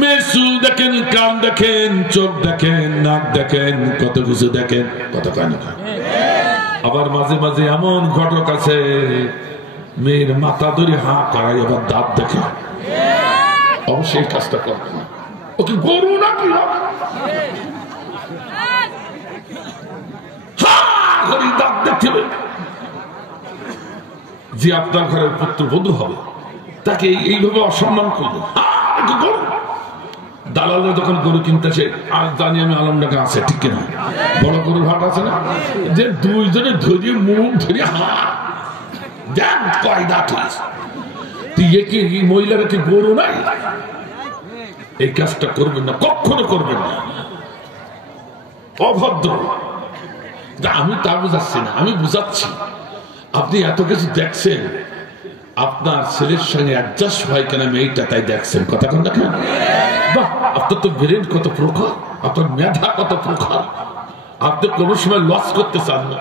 মেয়ের চুল দেখেন, কান দেখেন, চোখ দেখেন, নাক দেখেন, কত কিছু দেখেন, কত কান। আবার মাঝে মাঝে এমন ঘটক আছে, মেয়ের মাথা ধরে হাঁ করাই আবার দাঁত দেখে। অবশ্যই কাজটা করবে না, ওকে গরু নাকি দাঁত দেখতে হবে। যে আপনার ঘরের পুত্র বধূ হবে, তাকে এইভাবে অসম্মান করবে, দালালে যখন গরু কিনতেছে আর জানি আমি আলমডাঙ্গা আছে ঠিক কিনা বড় গরুর হাট আছে না যে দুইজনে ধরিয়ে মুখ ধরিয়ে দেখ কয় দাঁত কি মহিলারা কি গরু নাই এই কাজটা করবেন না কখনো করবেন না অভদ্র আমি তা বুঝাচ্ছি না আমি বুঝাচ্ছি আপনি এত কিছু দেখছেন আপনার ছেলের সঙ্গে অ্যাডজাস্ট হয় কেন মেয়েটা তাই দেখছেন কথা কোন দেখেন বাহ আপনার তো ব্রেন কত প্রখর আপনার মেধা কত প্রখর আপনি কোনো সময় লস করতে চান না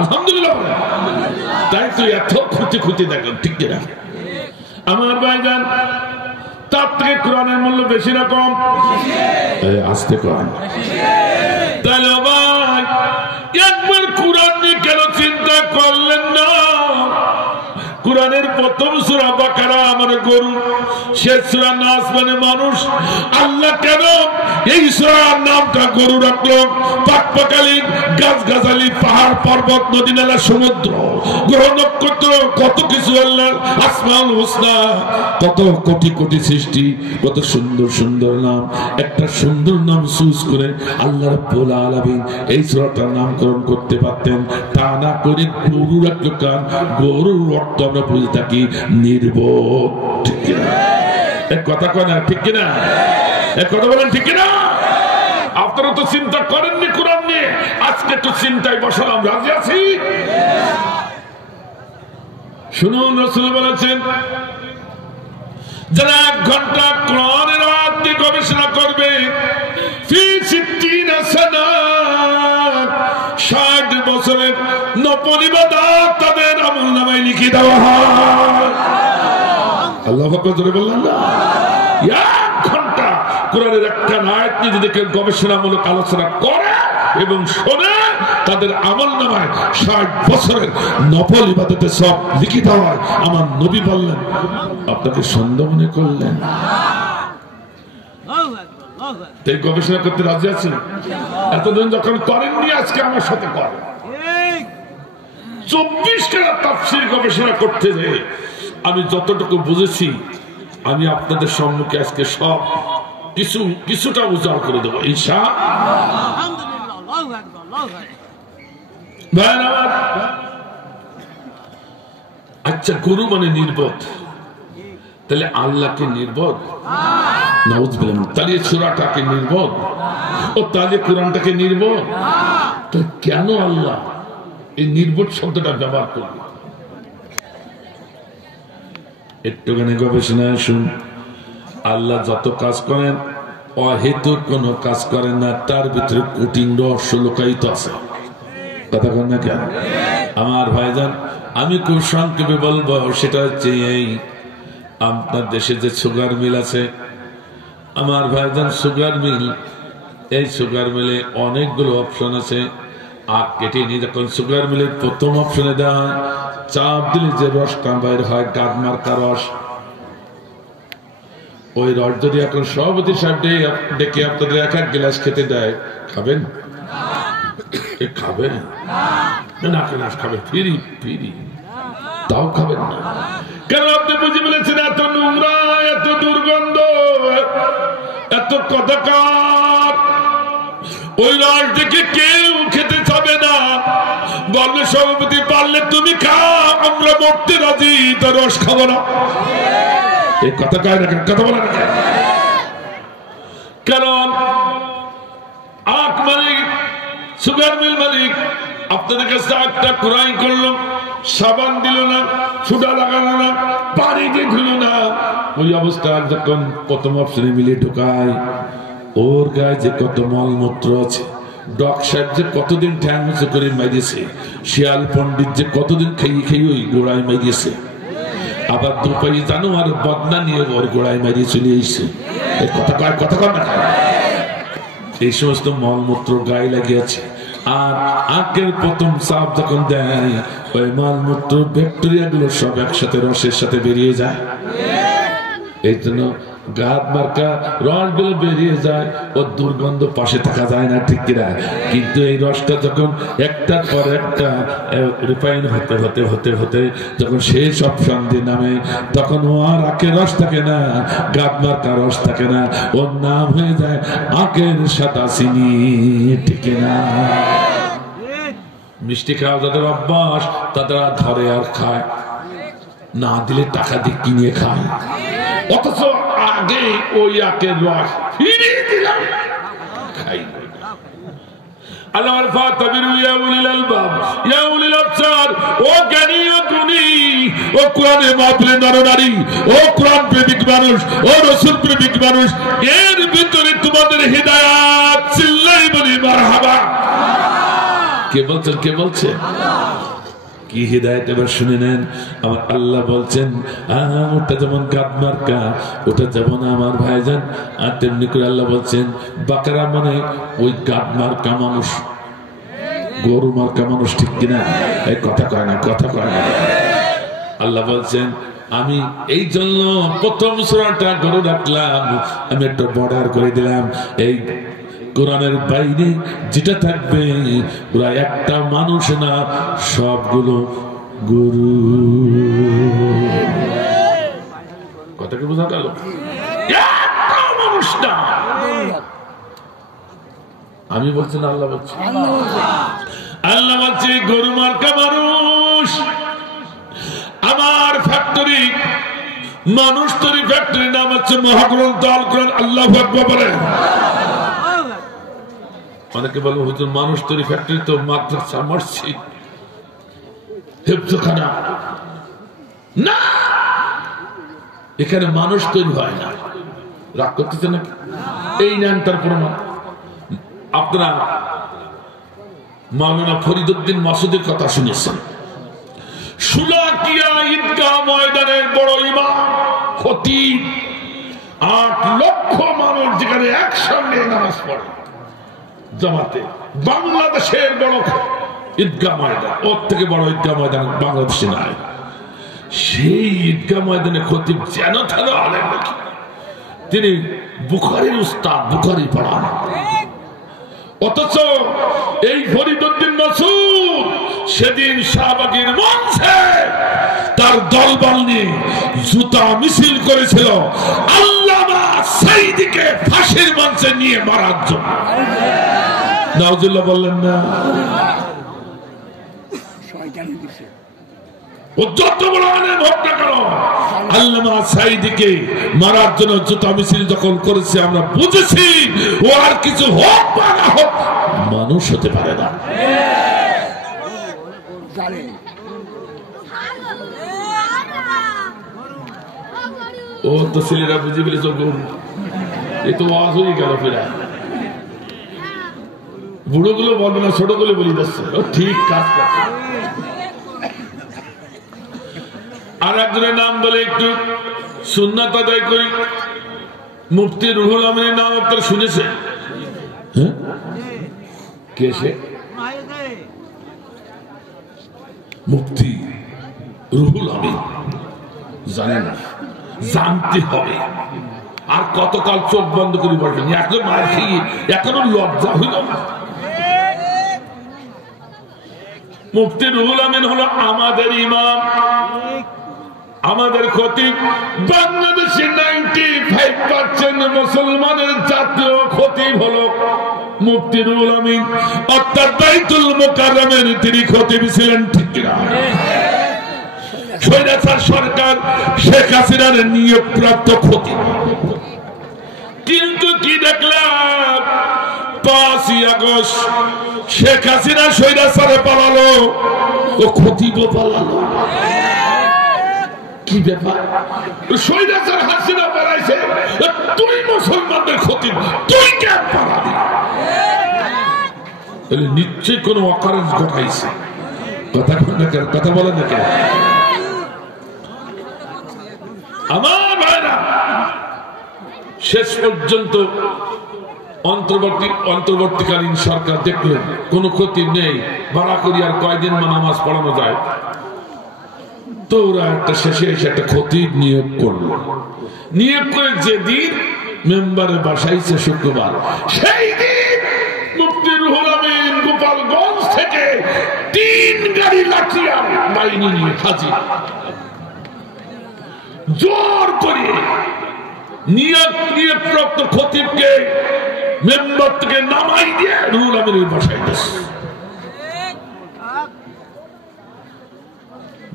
আলহামদুলিল্লাহ তাই তো এত খুঁতি খুঁতি দেখেন ঠিক কিনা আমার ভাইজান তার থেকে কোরআনের মূল্য বেশি না কম আসতে কম তাহলে ভাই একবার কোরআন নিয়ে কেন চিন্তা করলেন না কোরআনের প্রথম সূরা বাকারা মানে গরু শেষ সূরা নাস মানে মানুষ আল্লাহ কেন এই সূরার নামটা গরু রাখলো পাকপাকালীন গাছগাছালি পাহাড় পর্বত নদী নালা সমুদ্র গ্রহ নক্ষত্র কত কিছু আল্লাহ আসমাউল হুসনা কত কোটি কোটি সৃষ্টি কত সুন্দর সুন্দর নাম একটা সুন্দর নাম চুজ করে আল্লাহ রাব্বুল আলামিন এই সূরাটার নামকরণ করতে পারতেন তা না করে গরু রাখলো কারণ গরুর অর্থ আমরা বুঝে থাকি নির্বোধ ঠিক কিনা এক কথা কয় না ঠিক কিনা এক কথা বলেন ঠিক কিনা আপনারা তো চিন্তা করেননি কোরআন নিয়ে আজকে একটু চিন্তায় বসালাম রাজি আছি শুনুন রাসূল বলেছেন যারা 1 ঘন্টা কোরআনের আয়াত নিয়ে গবেষণা করবে ফি 60 সানা 60 বছরের নফল ইবাদত তাদের আমলনামায় লিখে দেওয়া হয় আল্লাহু আকবার জোরে বললেন না 1 ঘন্টা কোরআনের একটা আয়াত নিয়ে যদি কেউ গবেষণামূলক আলোচনা করে এবং শোনে তাদের আমলনামায় 60 বছরের নফল ইবাদতে সব লিখে দেওয়া হয় আমার নবী বললেন আপনাকে সন্দেহ মনে করলেন তাই গবেষণা করতে রাজি আছেন এতদিন যখন করেননি আজকে আমার সাথে করেন 24 টাকা তাফসীর গবেষণা করতে যে আমি যতটুকু বুঝেছি আমি আপনাদের সম্মুখে আজকে সব কিছুটা উজাড় করে দেবো ইনশাআল্লাহ আচ্ছা গরু মানে নির্বোধ তাহলে আল্লাহকে নির্বোধ নাউযুবিল্লাহ তাহলে সূরাটাকে নির্বোধ ও তাহলে কোরআনটাকে নির্বোধ তো কেন আল্লাহ এই নির্বোধ শব্দটা ব্যবহার করবে একটুখানি গবেষণা শুন আল্লাহ যত কাজ করেন অহেতুক কোন কাজ করেন না তার ভিতরে কঠিন রহস্য লুকায়িত আছে কথা কন না কেন আমার ভাইজান আমি খুব সংক্ষেপে বলবো সেটা হচ্ছে এই আপনার দেশে যে সুগার মিল আছে আমার ভাইজান সুগার মিল এই সুগার মিলে অনেকগুলো অপশন আছে আখ কেটে নিয়ে যখন সুগার মিলের প্রথম অপশনে দেওয়া হয় চাপ দিলে যে রসটা বাইর হয় গাদ মার্কা রস ওই রস যদি এখন সভাপতি সাহেব ডেকে আপনাদের 1 গ্লাস খেতে দেয় খাবেন খাবেন না গ্লাস খাবেন ফিরি ফিরি তাও খাবেন না কেন আপনি বুঝে বলেছেন এত নোংরা এত দুর্গন্ধ এত কদাকার ওই রস দেখে কেউ খেতে চাবে না বললে সভাপতি পারলে তুমি খাও আমরা মরতে রাজি তার রস খাবো না এই কথা কয় না কথা বলে না কারণ আখ মালিক সুগার মিল মালিক আপনাদের কাছে একটা ক্রয় করলো সাবান দিল না সুদা লাগালো না পানি দিয়ে ধুল না ওই অবস্থা যখন প্রথম অপশনে মিলে ঢুকায় ওর গায়ে যে কত মলমূত্র আছে ডক সাহেব যে কতদিন ঠ্যাং উঁচু করে মারিয়েছে শিয়াল পণ্ডিত যে কতদিন খেয়ে খেয়ে ওই গোড়ায় মারিয়েছে আবার দুপাই জানো আর বদনা নিয়ে ওর গোড়ায় মারিয়ে চলে এসেছে কথা কর না এই সমস্ত মলমূত্র গায়ে লাগিয়েছে আর আখের প্রথম চাপ যখন দেয় ওই মলমূত্র ব্যাকটেরিয়া গুলো সব একসাথে রসের সাথে বেরিয়ে যায় এই জন্য গাদ মার্কা রসগুলো বেরিয়ে যায়, ও দুর্গন্ধ পাশে থাকা যায় না, ঠিক কিনা? কিন্তু এই রসটা যখন একটার পর একটা রিফাইন হতে হতে হতে হতে যখন শেষ অপশন দিয়ে নামে, তখন ও আর আখের রস থাকে না, গাদ মার্কা রস থাকে না, ওর নাম হয়ে যায় আখের সাদা চিনি, ঠিক না? মিষ্টি খাওয়া যাদের অভ্যাস, তারা ধরে আর খায় না, দিলে টাকা দিয়ে কিনে খায়। অথচ আগে ওই আখের রস ফিরিয়ে দিলাম, খাই। এর ভিতরে তোমাদের হিদায়াত, চিল্লাই বলি মারহাবা। কে বলছেন? কে বলছেন? কি হিদায়াত? এবার শুনে নেন। আমার আল্লাহ বলছেন ওটা যেমন গাদ মার্কা, ওটা যেমন আমার ভাইজান, আর তেমনি করে আল্লাহ বলছেন বাকারা মানে ওই গাদ মার্কা মানুষ, গরু মার্কা মানুষ, ঠিক কিনা? এই কথা কয় না, কথা কয় না। আল্লাহ বলছেন আমি এই জন্য প্রথম সূরাটা গরু রাখলাম, আমি একটা বর্ডার করে দিলাম। এই কোরআনের বাইরে যেটা থাকবে ওরা একটা মানুষ না, সবগুলো গরু। কথা কি বোঝা গেল? একটা মানুষ না। আমি বলছি না, আল্লাহ বলছি। আল্লাহ বলছে গরু মার্কা মানুষ। আমার ফ্যাক্টরি, মানুষ তৈরি ফ্যাক্টরি, নাম হচ্ছে মহাগ্রন্থ আল কোরআন। আল্লাহু আকবার বলেন। অনেকে বলবো হুজুর মানুষ তৈরি ফ্যাক্টরি তো মাদ্রাসা, মসজিদ, হেফজখানা না, এখানে মানুষ তৈরি হয় না। রাগ করতেছে নাকি? এই নেন তার প্রমাণ। আপনারা মাওলানা ফরিদউদ্দিন মাসুদের কথা শুনেছেন। সুলাকিয়া ঈদগাহ ময়দানের বড় ইমাম, খতিব, 8 লক্ষ মানুষ যেখানে একসঙ্গে নামাজ পড়ে জামাতে। বাংলাদেশের বড় ঈদগাহ ময়দান, ওর থেকে বড় ঈদগাহ ময়দান বাংলাদেশে নাই। সেই ঈদগাহ ময়দানে খতিব যেন তেন আলেম নাকি, তিনি বুখারীর উস্তাদ, বুখারী পড়ান। অথচ এই ফরিদউদ্দিন মাসুদ সেদিন শাহবাগের মঞ্চে তার দলবল নিয়ে জুতা মিছিল করেছিল আল্লামা সাঈদীকে ফাঁসির মঞ্চে নিয়ে মারার জন্য। নাউজুবিল্লাহ বললেন না? ও যত বড় আলেম হোক না কেন, আল্লামা সাঈদীকে মারার জন্য জুতা মিছিল যখন করেছে, আমরা বুঝেছি ও আর কিছু হোক বা না হোক মানুষ হতে পারে না। ও তো ছেলেরা বুঝে ফেলেছ, এ তো ওয়াজ হয়ে গেল। ফেরা বুড়ো গুলো বলবে না, ছোট গুলো বলি যাচ্ছে, ও ঠিক কাজ করছে। আর একজনের নাম বলে একটু সুন্নাত আদায় করি। মুফতি রুহুল আমিনের নাম আপনারা শুনেছেন? কে সে? মুফতি রুহুল আমিন। জানেন না? জানতে হবে। আর কতকাল চোখ বন্ধ করে বলবেন? এখন মার খেয়ে এখনো লজ্জা হইল না। মুফতি রুহুল আমিন হলো আমাদের ইমাম, আমাদের খতিব। বাংলাদেশে 95% মুসলমানের জাতীয় খতিব হলো মুফতি রুহুল আমিন, অর্থাৎ বাইতুল মুকাররমের তিনি খতিব ছিলেন, ঠিক কিনা? স্বৈরাচার সরকার শেখ হাসিনার নিয়োগপ্রাপ্ত খতিব। কিন্তু কি দেখলাম, 5ই আগস্ট শেখ হাসিনা স্বৈরাচারে পালালো, ও খতিবও পালালো। কি ব্যাপার? স্বৈরাচার হাসিনা পালাইছে, তুই মুসলমানদের খতিব, তুই কেন পালালি? নিশ্চয়ই কোন অকারেন্স ঘটাইছে। কথা বলেন না কেন? আমার ভাইরা, শেষ পর্যন্ত অন্তর্বর্তীকালীন সরকার দেখলেন কোন খতিব নেই, ভাড়া করি আর কয়দিন নামাজ পড়ানো যায়। তো ওরা একটা শেষে এসে একটা খতিব নিয়োগ করলো। নিয়োগ করে যেদিন মেম্বারে বাসাইছে শুক্রবার, সেই দিন মুফতি রুহুল আমিন গোপালগঞ্জ থেকে 3 গাড়ি লাঠিয়ার বাহিনী নিয়ে হাজির। জোর করে নিয়োগপ্রাপ্ত খতিবকে মেম্বার থেকে নামাই দিয়ে রুহুল আমিনের বাসায় গেছে।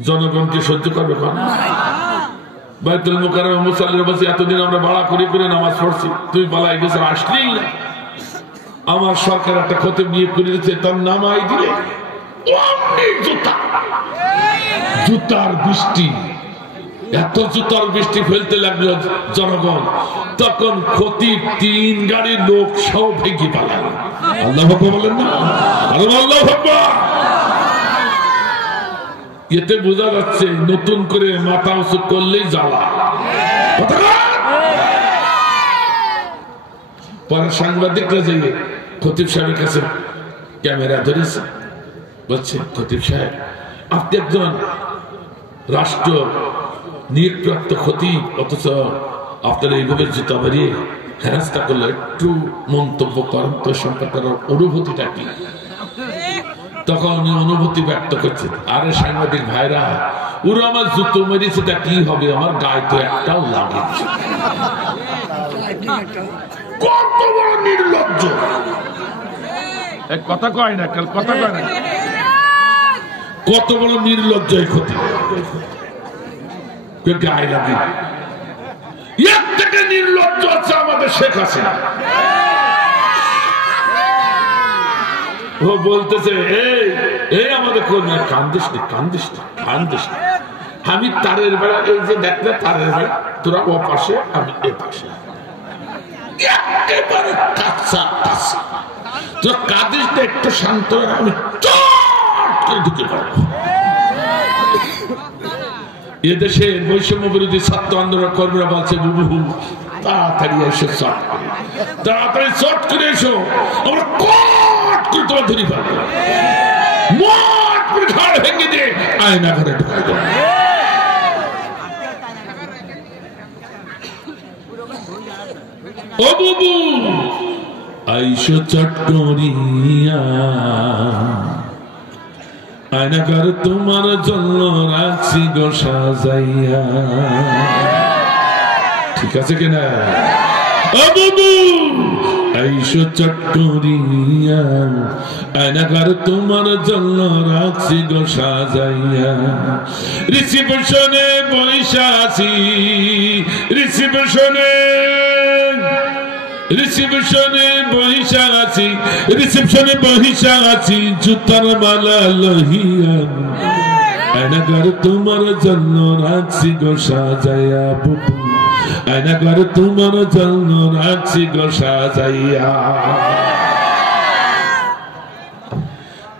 জনগণকে সহ্য করবে কেন? বাইতুল মুকাররম মুসাল্লির বসে এতদিন আমরা ভাড়া করে করে নামাজ পড়ছি, তুই পালাই গেছে, আসলেই না। আমার সরকার একটা খতিব নিয়োগ করে দিচ্ছে, তার নামাই দিলে জুতার বৃষ্টি, এত জুতার বৃষ্টি ফেলতে লাগলো জনগণ। তখন খতিব 3 গাড়ির লোক সব ভেঙে পালাল। আল্লাহু আকবার বলেন না? আল্লাহু আকবার। এতে বোঝা যাচ্ছে নতুন করে মাথা উঁচু করলেই জ্বালা। পরে সাংবাদিকরা যেয়ে খতিব সাহেবের কাছে ক্যামেরা ধরেছে, বলছে খতিব সাহেব, আপনি একজন রাষ্ট্র নিয়োগপ্রাপ্ত খতিব, অথচ আপনারা এইভাবে জুতা বাড়িয়ে হেরাস্তা করলে একটু মন্তব্য করেন তো, সম্পর্কের অনুভূতিটা কি? তখন উনি অনুভূতি ব্যক্ত করছেন, আরে সাংবাদিক ভাইরা, ওরা আমার জুতো মেরেছে, তা কি হবে, আমার গায়ে তো একটাও লাগে। কত বড় নির্লজ্জ! কথা কয় না, কথা কয় না, কত বড় নির্লজ্জ এই ক্ষতি, গায়ে লাগে। এর থেকে নির্লজ্জ আছে আমাদের শেখ হাসিনা। ও বলতেছে, এই আমাদের কর্মী, কান্দিস না, কান্দিস না, কান্দিস না। আমি তারের বেড়া, এই যে দেখলে তারের বেড়া, তোরা ও পাশে, আমি এ পাশে, একেবারে কাঁচা কাঁচা। তোরা কাঁদিস না, একটু শান্ত, আমি চট করে ঢুকে পারবো। এদেশে বৈষম্য বিরোধী ছাত্র আন্দোলন কর্মীরা বলছে, বুবু তাড়াতাড়ি এসো, চট করে, তাড়াতাড়ি চট করে এসো, আমরা কট করে তোরা ধরি পারবো, মট করে ঘাড় ভেঙে দিয়ে আয়না ঘরে ঢুকাই দেবো। ও বুবু আইসো চট করিয়া, আয়নাঘর তোমার জন্য রাখছি গো সাজাইয়া। ঠিক আছে কিনা? ও বুবু আইসো চট করিয়া, আয়নাঘর তোমার জন্য রাখছি গো সাজাইয়া। রিসিপশনে বৈশা আছি, রিসিপশনে বহিষা আছি, রিসেপশনে বহিষা আছি, জুতার মালা লহিয়া, আয়নাঘর তোমার জন্য রাখছি গো সাজাইয়া। বুবু আয়নাঘর তোমার জন্য রাখছি গো সাজাইয়া।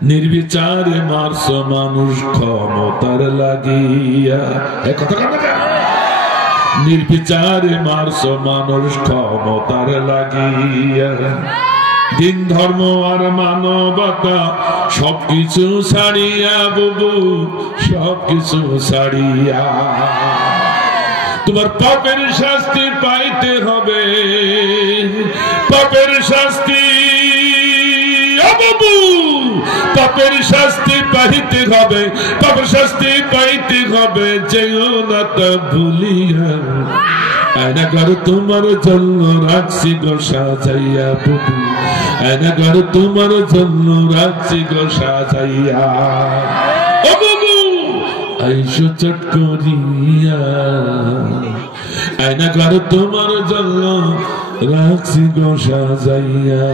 নির্বিচারে মারছ মানুষ ক্ষমতার লাগিয়া, কথা কথা, নির্বিচারে মারছ মানুষ ক্ষমতার লাগিয়া। দিন ধর্ম আর মানবতা সবকিছু ছাড়িয়া, বুবু সবকিছু ছাড়িয়া, তোমার পাপের শাস্তি পাইতে হবে, পাপের শাস্তি, বাবু পাপের শাস্তি পাইতে হবে, পাপের শাস্তি পাইতে হবে, যেও না তা ভুলিয়া। আয়নাঘর তোমার জন্য রাখছি গো সাজাইয়া, বুবু আয়নাঘর তোমার জন্য রাখছি গো সাজাইয়া। ও বুবু আইসো চট করিয়া, আয়নাঘর তোমার জন্য রাখছি গো সাজাইয়া।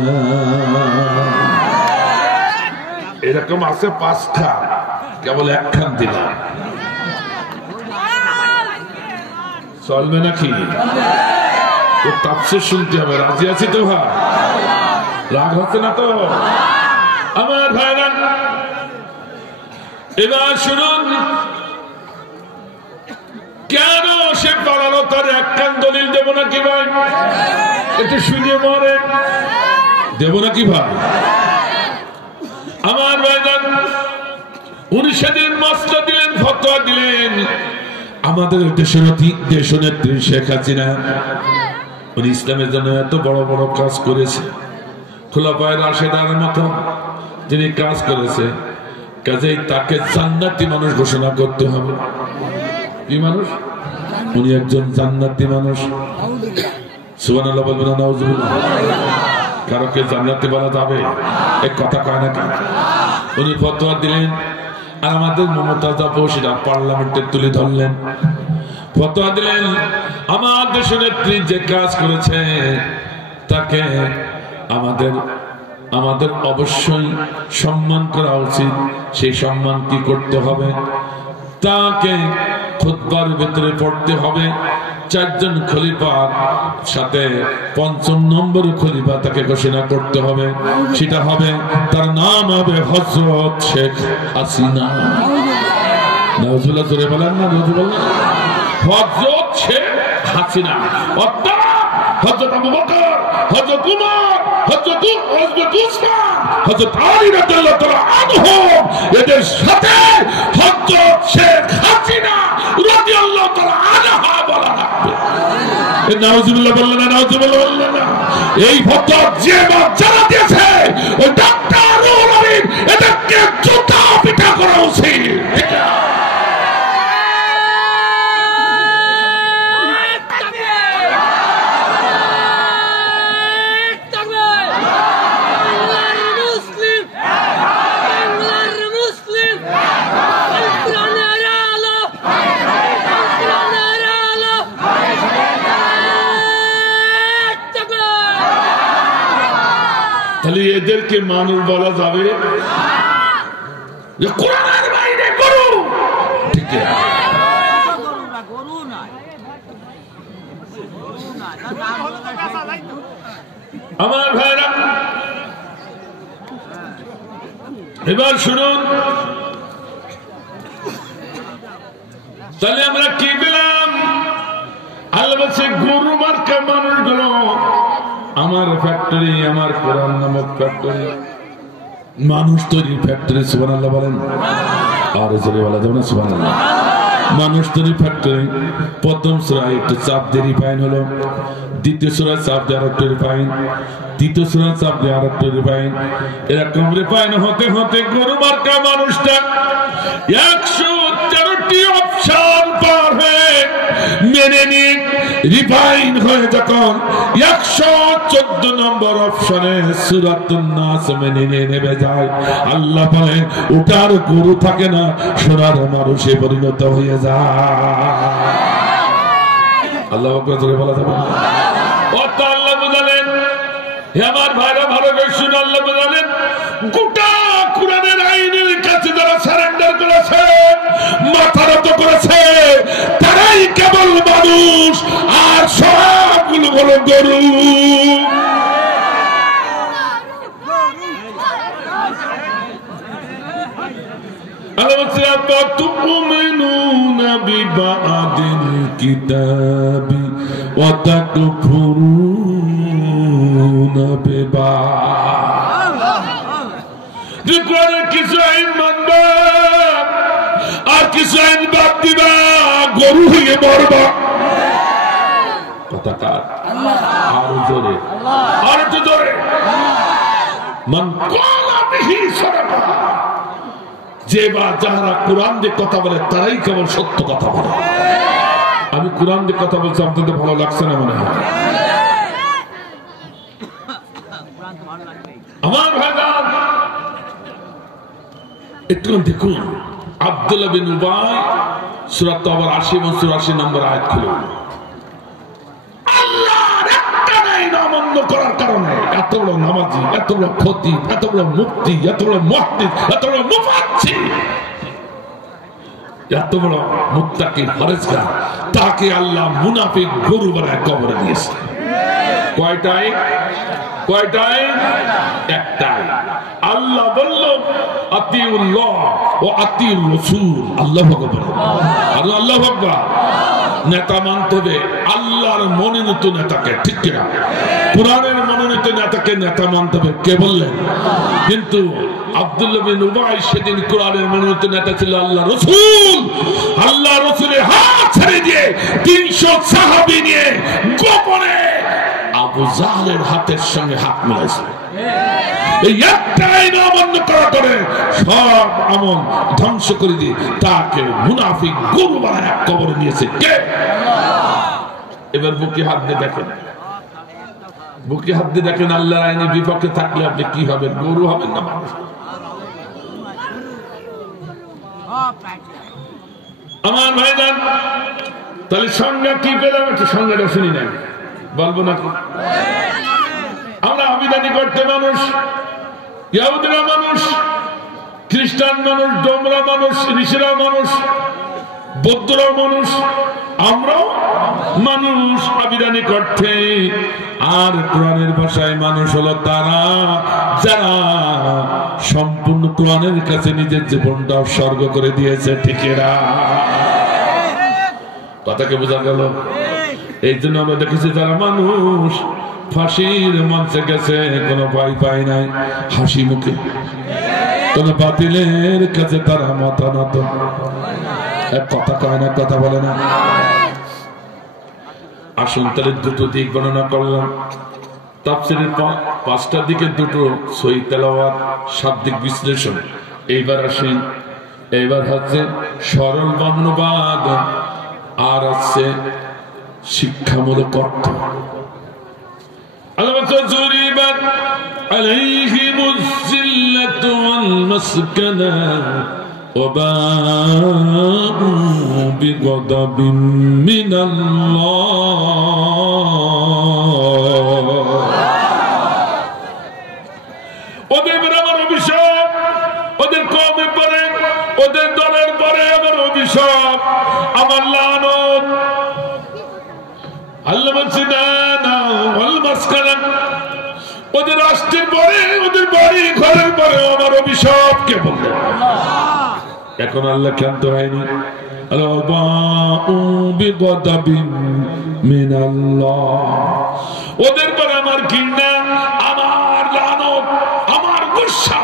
এরকম আছে 5টা, কেবল একখান দিলাম, চলবে নাকি? তাফসীর শুনতে হবে, রাজি আছি তো ভাই? রাগ হচ্ছে না তো আমার ভাইরা? এবার শুনুন, কেন সে পালালো, তার একখান দলিল দেব নাকি ভাই? একটু শুনে মরে দেব নাকি ভাই? আমার ভাইজান উনি সেদিন মাসলা দিলেন, ফতোয়া দিলেন। আমাদের দেশনেত্রী শেখ হাসিনা উনি ইসলামের জন্য এত বড় বড় কাজ করেছে, খোলাফায়ে রাশেদার মতো যিনি কাজ করেছে, কাজেই তাকে জান্নাতি মানুষ ঘোষণা করতে হবে। কি মানুষ? উনি একজন জান্নাতি মানুষ। সুবহানাল্লাহ বলবেন না নাউজুবিল্লাহ? কারোকে জান্নাতি বলা যাবে? এক কথা কয় না কেন? উনি ফতোয়া দিলেন, আর আমাদের মমতাজ আপু সেটা পার্লামেন্টে তুলে ধরলেন, ফতোয়া দিলেন আমার দেশের নেত্রী যে কাজ করেছে তাকে আমাদের অবশ্যই সম্মান করা উচিত। সেই সম্মান কি করতে হবে? তাকে খুতবার ভিতরে পড়তে হবে। 4 জন খলিফার সাথে 5ম নম্বর খলিফা তাকে ঘোষণা করতে হবে। সেটা হবে, তার নাম হবে হযরত শেখ হাসিনা। নাউজুবিল্লাহ জোরে বলেন না? নাউজুবিল্লাহ। হযরত শেখ হাসিনা অর্থাৎ হযরত আবু বকর, হযরত উমর, হযরত উসমান, হযরত আলী রাদিয়াল্লাহু তাআলা আনহুম, এদের সাথে হযরত শেখ হাসিনা রাদিয়াল্লাহু তাআলা আনহা বলা লাগবে। নাউজুবিল্লাহ বললেন না? নাউজুবিল্লাহ বললেন না? এই ফতোয়া যে যারা দিয়েছে ওই ডাক্তার রুহুল আমিন, এদেরকে জুতা পিটা করা উচিত। তাহলে এদেরকে মানুষ বলা যাবে? কোরআনের বাইরে গরু, ঠিক আছে? আমার ভাইরা এবার শুনুন, তাহলে আমরা কি পেলাম? আল্লাহ বলছে গরু মার্কা মানুষগুলো আমার ফ্যাক্টরি, আমার কোরআন নামক ফ্যাক্টরি, মানুষ তৈরির ফ্যাক্টরি। সুবহানাল্লাহ বলেন। আর জোরে বলা যাবে না সুবহানাল্লাহ? মানুষ তৈরি ফ্যাক্টরি। প্রথম সূরায় একটু চাপ দিয়ে রিফাইন হলো, দ্বিতীয় সূরায় চাপ দিয়ে আরেকটু রিফাইন, তৃতীয় সূরায় চাপ দিয়ে আরেকটু রিফাইন। এরকম রিফাইন হতে হতে গরু মার্কা মানুষটা 113টি অপশন পার হয়ে মেনে নিয়ে রিফাইন হয়ে যখন 114 নম্বর অপশনে সূরাতুন নাস মেনে নিয়ে নেমে যায়, আল্লাহ বলে ওটার গরু থাকে না, সোনার মানুষে পরিণত হয়ে যায়। আল্লাহু আকবার জোরে বলা যাবে না? অর্থাৎ আল্লাহ বলেন, হে আমার ভাইরা ভালো করে শুনুন, আল্লাহ বলেন গোটা কোরআনের আইনের কাছে যারা সারেন্ডার করেছে, মাথা নত করেছে, তারাই কেবল মানুষ, আর সবগুলো হলো গরু। বিবাদিল কিতাবি ওয়া তাকফুরুনা বিবাদ। কিছু আইন মানবা আর কিছু আইন বাদ দিবা, গরু হয়ে মরবা। কথা কার? আরো জোরে, আরো একটু জোরে। মান ক্বালা বিহি সাদাকা। যে বা যারা কোরআন দিয়ে কথা বলে তারাই কেবল সত্য কথা বলে। আমি কোরআন দিয়ে কথা বলছি, আপনাদের ভালো লাগছে না মনে হয়? আমার ভাইরা একটু দেখুন, আব্দুল্লাহ বিন উবাই সূরা তাওবার 80 এবং 84 নম্বর আয়াত খুলুন। আল্লাহর একটা আইন অমান্য করার কারণে এত বড় নামাজি, এত বড় খতিব, এত বড় মুফতি, এত বড় মুহাদ্দিস, এত বড় মুফাসসির, এত বড় মুত্তাকি পরহেজগার, তাকে আল্লাহ মুনাফিক গরু বানায় কবরে দিয়েছে। কয়টাই? কয়টাই? একটাই। আল্লাহ বলল আতিউল্লাহ ওয়া আতিউর রাসূল। আল্লাহু আকবার, আল্লাহু আকবার। নেতা মানতে হবে আল্লাহর মনোনীত নেতাকে, ঠিক কিনা? কোরআনের মনোনীত নেতাকে নেতা মানতে হবে। কে বললেন? কিন্তু আব্দুল্লাহ বিন উবাই সেদিন কোরআনের মনোনীত নেতা ছিল আল্লাহ রাসূল। আল্লাহ রাসূলের হাত ছেড়ে দিয়ে 300 সাহাবী নিয়ে গোপনে আবু জাহলের হাতের সঙ্গে হাত মিলাইছে। এই একটা আইন অমান্য করা করে সব আমল ধ্বংস করে দিয়ে তাকে মুনাফিক গরু বানায় কবরে নিয়েছে কে? এবার বুকে হাত দিয়ে দেখেন, বুকে হাত দিয়ে দেখেন আল্লাহর আইনের বিপক্ষে থাকলে আপনি কি হবেন? গরু হবেন না মানুষ? আমার ভাইজান, তাহলে সংজ্ঞা কি পেলাম? একটু সংজ্ঞাটা শুনি না, বলবো নাকি? আমরা আবিদানি করতে মানুষ, ইহুদিরা মানুষ, খ্রিস্টান মানুষ, ডোমরা মানুষ, ঋষিরা মানুষ, বৌদ্ধরা মানুষ, আমরাও মানুষ আবিদানি করতে। আর কোরআনের ভাষায় মানুষ হলো তারা যারা সম্পূর্ণ কোরআনের কাছে নিজের জীবনটা উৎসর্গ করে দিয়েছে। ঠিকেরা কথাকে বোঝা গেল? এই জন্য আমরা দেখেছি যারা মানুষ ফাঁসির মঞ্চে গেছে কোনো ভয় পায় নাই, হাসি মুখে, কোন বাতিলের কাছে তারা মাথা নত, কথা কয় না, কথা বলে না। আসুন তাহলে দুটো দিক গণনা করলাম, তাফসীরের 5টা দিকে দুটো, সহিহ তেলাওয়াত, 7 দিক বিশ্লেষণ। এইবার আসেন, এইবার হচ্ছে সরল বর্ণবাদ আর আছে শিক্ষামূলক অর্থ। জুরিবাত আলাইহিমুজ জিল্লাতু ওয়াল মাসকানা ওয়া বা'উ বিগদাবিন মিনাল্লাহ। ওদের উপর আমার অভিশাপ, ওদের কওমের পরে, ওদের দলের পরে আমার অভিশাপ, আমার লানত। আল্লাহ বলছেন না ওয়াল মাসকানা, ওদের রাষ্ট্রের পরে, ওদের বাড়ি ঘরের পরে আমার অভিশাপ। কে বললেন? এখন আল্লাহ ক্ষান্ত হয়নি। ওদের পরে আমার ঘৃণা, আমার লানত, আমার গুসা।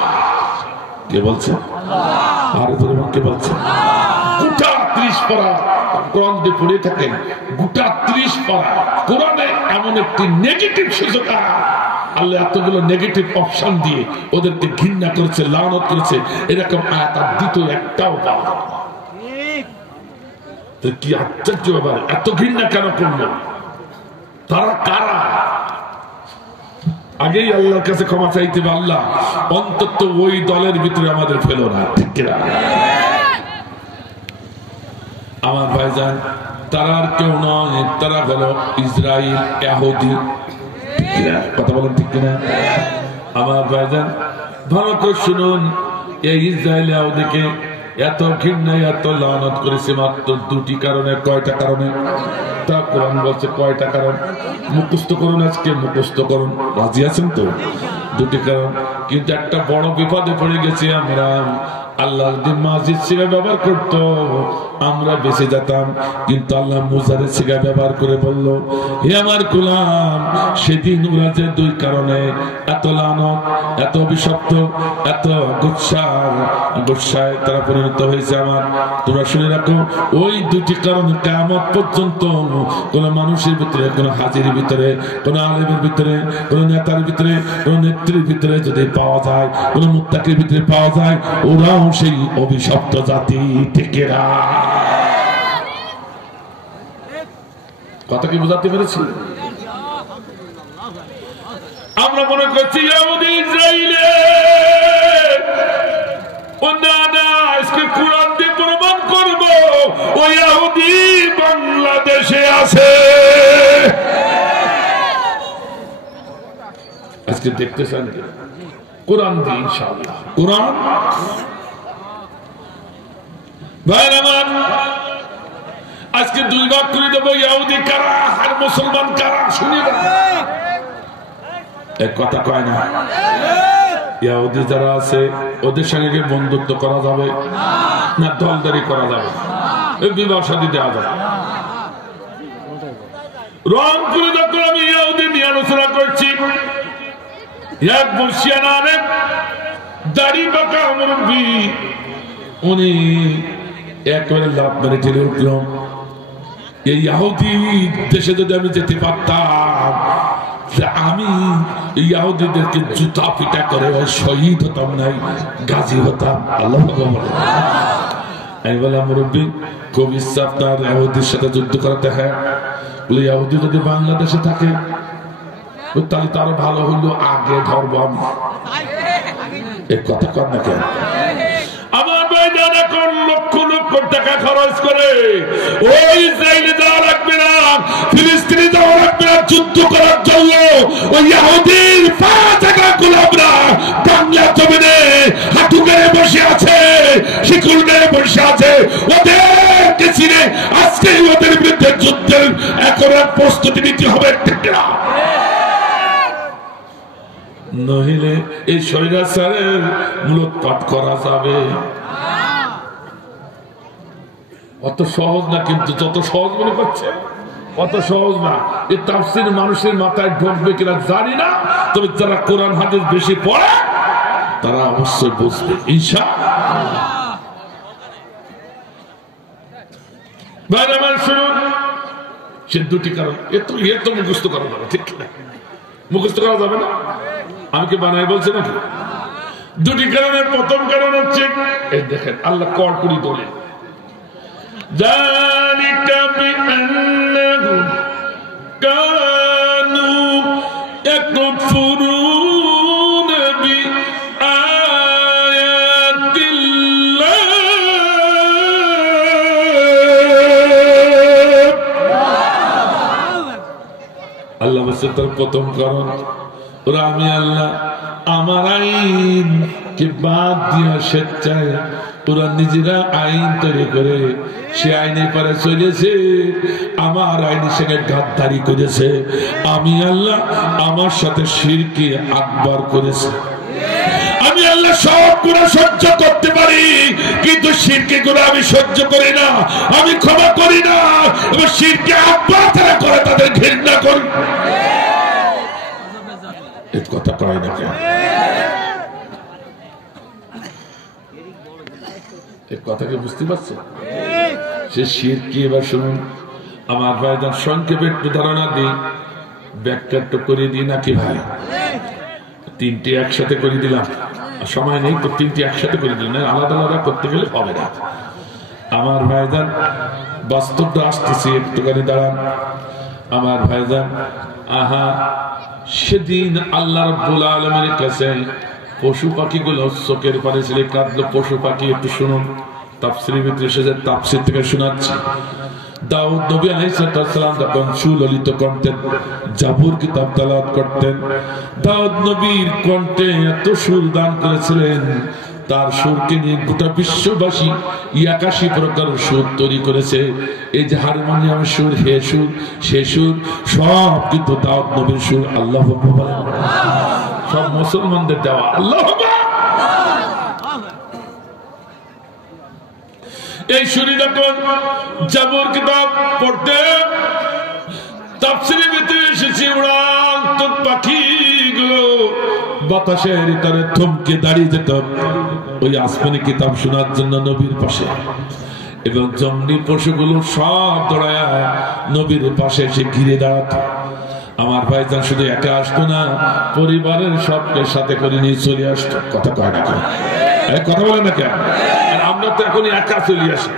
কে বলছে? আরে কে বলছে? গোটা 30 পারা কোরআন দিয়ে পড়ে থাকেন, গোটা 30 পারা কোরআনে এমন একটি নেগেটিভ সুযোগ, আল্লাহ এতগুলো নেগেটিভ অপশন দিয়ে ওদেরকে ঘৃণা করেছে, লানত করেছে, এরকম আয়াত আর দ্বিতীয় একটাও পাওয়া যায় না। কি আশ্চর্য ব্যাপার, এত ঘৃণা কেন করলো? তারা কারা? আগেই আল্লাহর কাছে ক্ষমা চাইতে হবে, আল্লাহ অন্তত ওই দলের ভিতরে আমাদের ফেলো না। ঠিক কিনা? আমার ভাইজান, তারা আর কেউ নয়, তারা হলো ইসরাইল, ইহুদি। কথা বলেন ঠিক কিনা? আমার ভাইজান ভালো করে শুনুন, এই ইসরাইল ইহুদিকে এত ঘৃণা, এত লানত করেছে মাত্র 2টি কারণে। কয়টা কারণে? তা কোরআন বলছে কয়টা কারণ। মুখস্থ করুন, আজকে মুখস্থ করুন, রাজি আছেন তো? 2টি কারণ। কিন্তু একটা বড় বিপদে পড়ে গেছি আমরা। আল্লাহ যদি মাজিদ সিগা ব্যবহার করতো আমরা বেঁচে যেতাম, কিন্তু আল্লাহ মুজারের সিগা ব্যবহার করে বলল, হে আমার গোলাম, সেদিন ওরা যে 2 কারণে এত লানত, এত অভিশপ্ত, এত গুচ্ছায় তারা পরিণত হয়েছে আমার, তোমরা শুনে রাখো, ওই 2টি কারণ কিয়ামত পর্যন্ত কোন মানুষের ভিতরে, কোন হাজির ভিতরে, কোন আলেমের ভিতরে, কোন নেতার ভিতরে, কোন নেত্রীর ভিতরে যদি পাওয়া যায়, কোন মুত্তাকির ভিতরে পাওয়া যায়, ওরাও সেই অভিশপ্ত জাতি। টিকেরা কথা কি বুঝাতে পেরেছি? আমরা মনে করছি ইহুদি ইসরাইলে, আজকে কোরআন দিয়ে প্রমাণ করব ওই ইহুদি বাংলাদেশে আছে। আজকে দেখতেছেন কোরআন দিয়ে ইনশাআল্লাহ। কোরআন ভাই আমার, আজকে 2 ভাগ করে দেবো, ইহুদি কারা আর মুসলমান কারা। শুনি না, এক কথা কয় না। ইহুদি যারা আছে ওদের সঙ্গে কি বন্ধুত্ব করা যাবে না? দলদারি করা যাবে? বিবাহ শাদী দেওয়া যাবে? রংপুরে যখন আমি ইহুদি নিয়ে আলোচনা করছি, এক বর্ষিয়ান আলেম দাড়ি পাকা মুরব্বী, উনি একেবারে লাভ মেরে ঠেলে উঠল। এই ইহুদি দেশে যদি আমি যেতে পারতাম, আমি ইহুদিদেরকে জুতা পিটা করে শহীদ হতাম, নাই গাজী হতাম। আল্লাহ বলে, আমি বললাম মুরব্বী খুব ইচ্ছা আপনার ইহুদির সাথে যুদ্ধ করাতে। হ্যাঁ, বলে ইহুদি যদি বাংলাদেশে থাকে তাহলে তো আরো ভালো হইলো, আগে ধরবো আমি। এই কথা কর না কেন? আমার ভাইজান এখন লক্ষ লক্ষ টাকা খরচ করে ওই ইসরায়েলে যাওয়া লাগবে না, ফিলিস্তিনে যাওয়া লাগবে না যুদ্ধ করার জন্য। ওই ইহুদির পা জায়গা গোলামরা বাংলা জমিনে হাঁটু গেড়ে বসে আছে, শিকল গেড়ে বসে আছে। ওদেরকে চিনে আজকে ওদের বিরুদ্ধে যুদ্ধের একেবারে প্রস্তুতি নিতে হবে, ঠিক না? নহিলে এই স্বৈরাচারের মূলোৎপাট করা যাবে। অত সহজ না, কিন্তু যত সহজ মনে করছে অত সহজ না। এই তাফসীর মানুষের মাথায় ঢুকবে কিনা জানি না, তবে যারা কোরআন হাদিস বেশি পড়ে তারা অবশ্যই বুঝবে ইনশাআল্লাহ। ভাই আমার শুনুন, সে দুটি কারণ এত মুখস্থ করা যাবে, ঠিক না? মুখস্থ করা যাবে না, আমি কি বানাই বলছি নাকি? দুটি কারণের প্রথম কারণ হচ্ছে এই দেখেন আল্লাহ কর করি দলে যালিকা বিআন্নাহুম কানু ইয়াকফুরুনা বিআয়াতিল্লাহ। আল্লাহ বলছে তার প্রথম কারণ ওরা আমি আল্লাহ আমার আইন কে বাদ দিয়ে স্বেচ্ছায় ওরা নিজেরা আইন তৈরি করে সে আইনে পরে চলেছে, আমার আইনের সঙ্গে গাদ্দারি করেছে। আমি আল্লাহ আমার সাথে শিরকে আকবার করেছে। আমি আল্লাহ সব গুনাহ সহ্য করতে পারি, কিন্তু শিরকে গুনাহ আমি সহ্য করি না, আমি ক্ষমা করি না। এবং শিরকে আকবার যারা করে তাদের ঘৃণা করি। কথা কয় না কেন? কথাকে বুঝতে পারছো? সে শির কি? এবার শুনুন আমার ভাইজান, সংক্ষেপে একটু ধারণা দিই, ব্যাখ্যা একটু করে দিই নাকি ভাই? তিনটি একসাথে করে দিলাম, সময় নেই তো তিনটি একসাথে করে দিলাম, আলাদা আলাদা করতে গেলে হবে না। আমার ভাইজান বাস্তবটা আসতেছি, একটুখানি দাঁড়ান আমার ভাইজান। আহা, সেদিন আল্লাহ রাব্বুল আলামিনের কাছে পশু পাখিগুলো চোখের পানি ছেড়ে কাঁদলো। পশু পাখি একটু শুনুন, তাফসীরের ভিতরে এসেছে, তাফসীর থেকে শোনাচ্ছি। দাউদ নবী আলাইহিস সালাম যখন সুললিত কণ্ঠে জাবুর কিতাব তেলাওয়াত করতেন, দাউদ নবীর কণ্ঠে এত সুর দান করেছিলেন, তার সুরকে নিয়ে গোটা বিশ্ববাসী 81 প্রকার সুর তৈরি করেছে। এই যে হারমোনিয়াম সুর, হে সুর, সে সুর, সব কিন্তু দাউদ নবীর সুর। আল্লাহ বলেন, সব মুসলমানদের দেওয়া। আল্লাহ এই সুরি যখন জাবুর কিতাব পড়তে তাফসীরের ভিতরে এসেছে, উড়ান্ত পাখিগুলো বাতাসের ভিতরে থমকে দাঁড়িয়ে যেত ওই আসমানি কিতাব শোনার জন্য নবীর পাশে, এবং জঙ্গলি পশুগুলো সব দৌড়ায়া নবীর পাশে এসে ঘিরে দাঁড়াত। আমার ভাইজান শুধু একা আসতো না, পরিবারের সবকে সাথে করে নিয়ে চলে আসতো। কথা কয় না কেন? কথা বলে না কেন? আমরা তো এখন একা চলে আসি,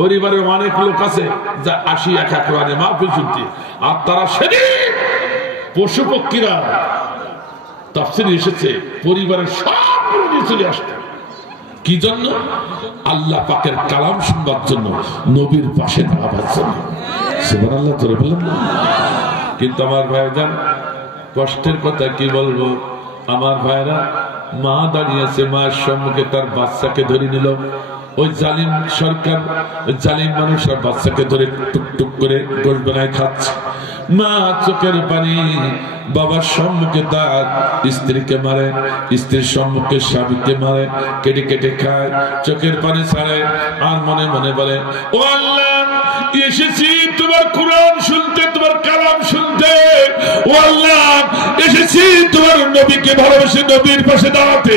পরিবারের অনেক লোক আছে যা আসি একা কোরআনে মাহফিল শুনতে, আর তারা সেদিন পশু পক্ষীরা তাফসীরে এসেছে পরিবারের সব নিয়ে চলে আসতো। কি জন্য? আল্লাহ পাকের কালাম শুনবার জন্য, নবীর পাশে দাঁড়াবার জন্য। সুবহানাল্লাহ, তোরে বললাম না? কিন্তু আমার ভাইজান কষ্টের কথা কি বলবো, আমার ভাইরা মা দাঁড়িয়েছে, মায়ের সম্মুখে তার বাচ্চাকে ধরে নিল। ওই জালিম সরকার, জালিম মানুষরা বাচ্চাকে ধরে টুকটুক করে গোশ বানায় খাচ্ছে। মা চোখের পানি, বাবার সম্মুখে তার স্ত্রীকে মারে, স্ত্রীর সম্মুখে স্বামীকে মারে, কেটে কেটে খায়, চোখের পানি ছাড়ে, আর মনে মনে বলে, ও আল্লাহ এসেছি তোমার কোরআন শুনতে, তোমার কালাম শুনতে। ও আল্লাহ এসেছি তোমার নবীকে ভালোবেসে নবীর পাশে দাঁড়াতে।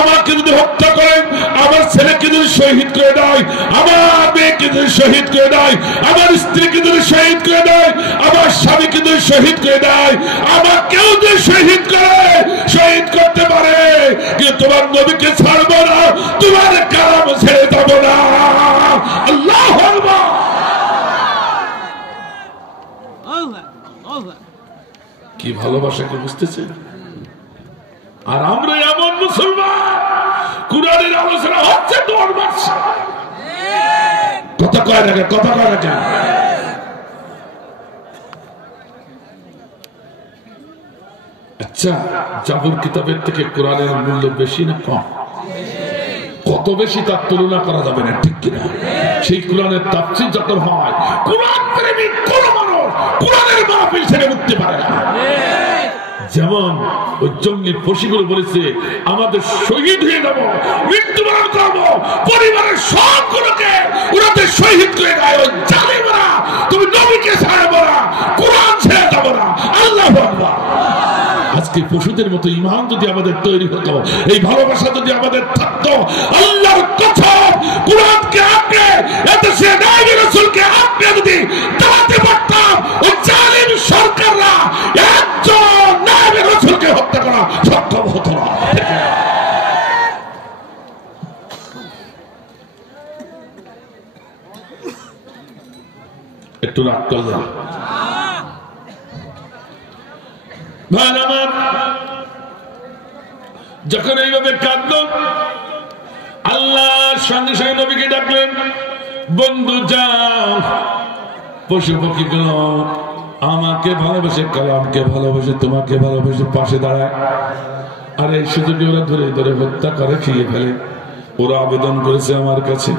আমাকে যদি হত্যা করেন, আমার ছেলেকে যদি শহীদ করে দেয়, আমার মেয়েকে যদি শহীদ করে দেয়, আমার স্ত্রীকে যদি শহীদ করে দেয়, আমার স্বামীকে যদি শহীদ করে দেয়, আমাকেও যদি শহীদ করে শহীদ করতে পারে, কিন্তু তোমার নবীকে ছাড়বো না, তোমার কালাম ছেড়ে যাবো না। আল্লাহু আকবার। কি ভালোবাসাকে বুঝতেছে। আর আমরা এমন মুসলমান, কুরআনের আলোচনা হচ্ছে দৌড় মারছে, কথা কয় না, কথা কয় না। আচ্ছা, জাবুর কিতাবের থেকে কোরআনের মূল্য বেশি না কম? কত বেশি তার তুলনা করা যাবে না, ঠিক কিনা? সেই কোরআনের তাফসীর যত হয়, কোরআন প্রেমিক কোন মানুষ কোরআনের মাহফিল ছেড়ে উঠতে পারে না। যেমন ওই জঙ্গি ফসিগুলো বলেছে, আমাদের শহীদ হয়ে যাবো, মৃত্যুবরণ করবো, পরিবারের সবগুলোকে ওনাদের শহীদ করে দেয়। ওই জালিমরা, তুমি নবীকে ছাড়বো না, কোরআন ছেড়ে যাবো না। আল্লাহু আকবার। আজকে পশুদের মতো ঈমান যদি আমাদের তৈরি হতো, এই ভালোবাসা যদি আমাদের থাকতো, আল্লাহর কসম, কোরআনকে আপনি এদেশে নবী রাসূলকে আপনি যদি দাঁড়াতে পারতাম, ওই জালিম সরকাররা একজন নবী রাসূলকে হত্যা করা সক্ষম হতো না। একটু রাগ করলাম ভাই আমার, যখন এইভাবে কাঁদল, আল্লাহর সঙ্গে সঙ্গে নবীকে ডাকলেন, বন্ধু যাও, পশু পক্ষীগুলো আমাকে ভালোবেসে, কালামকে ভালোবেসে, তোমাকে ভালোবেসে পাশে দাঁড়ায়, আর এই সুযোগে ওরা ধরে ধরে হত্যা করে, খেয়ে ফেলে। ওরা আবেদন করেছে আমার কাছে,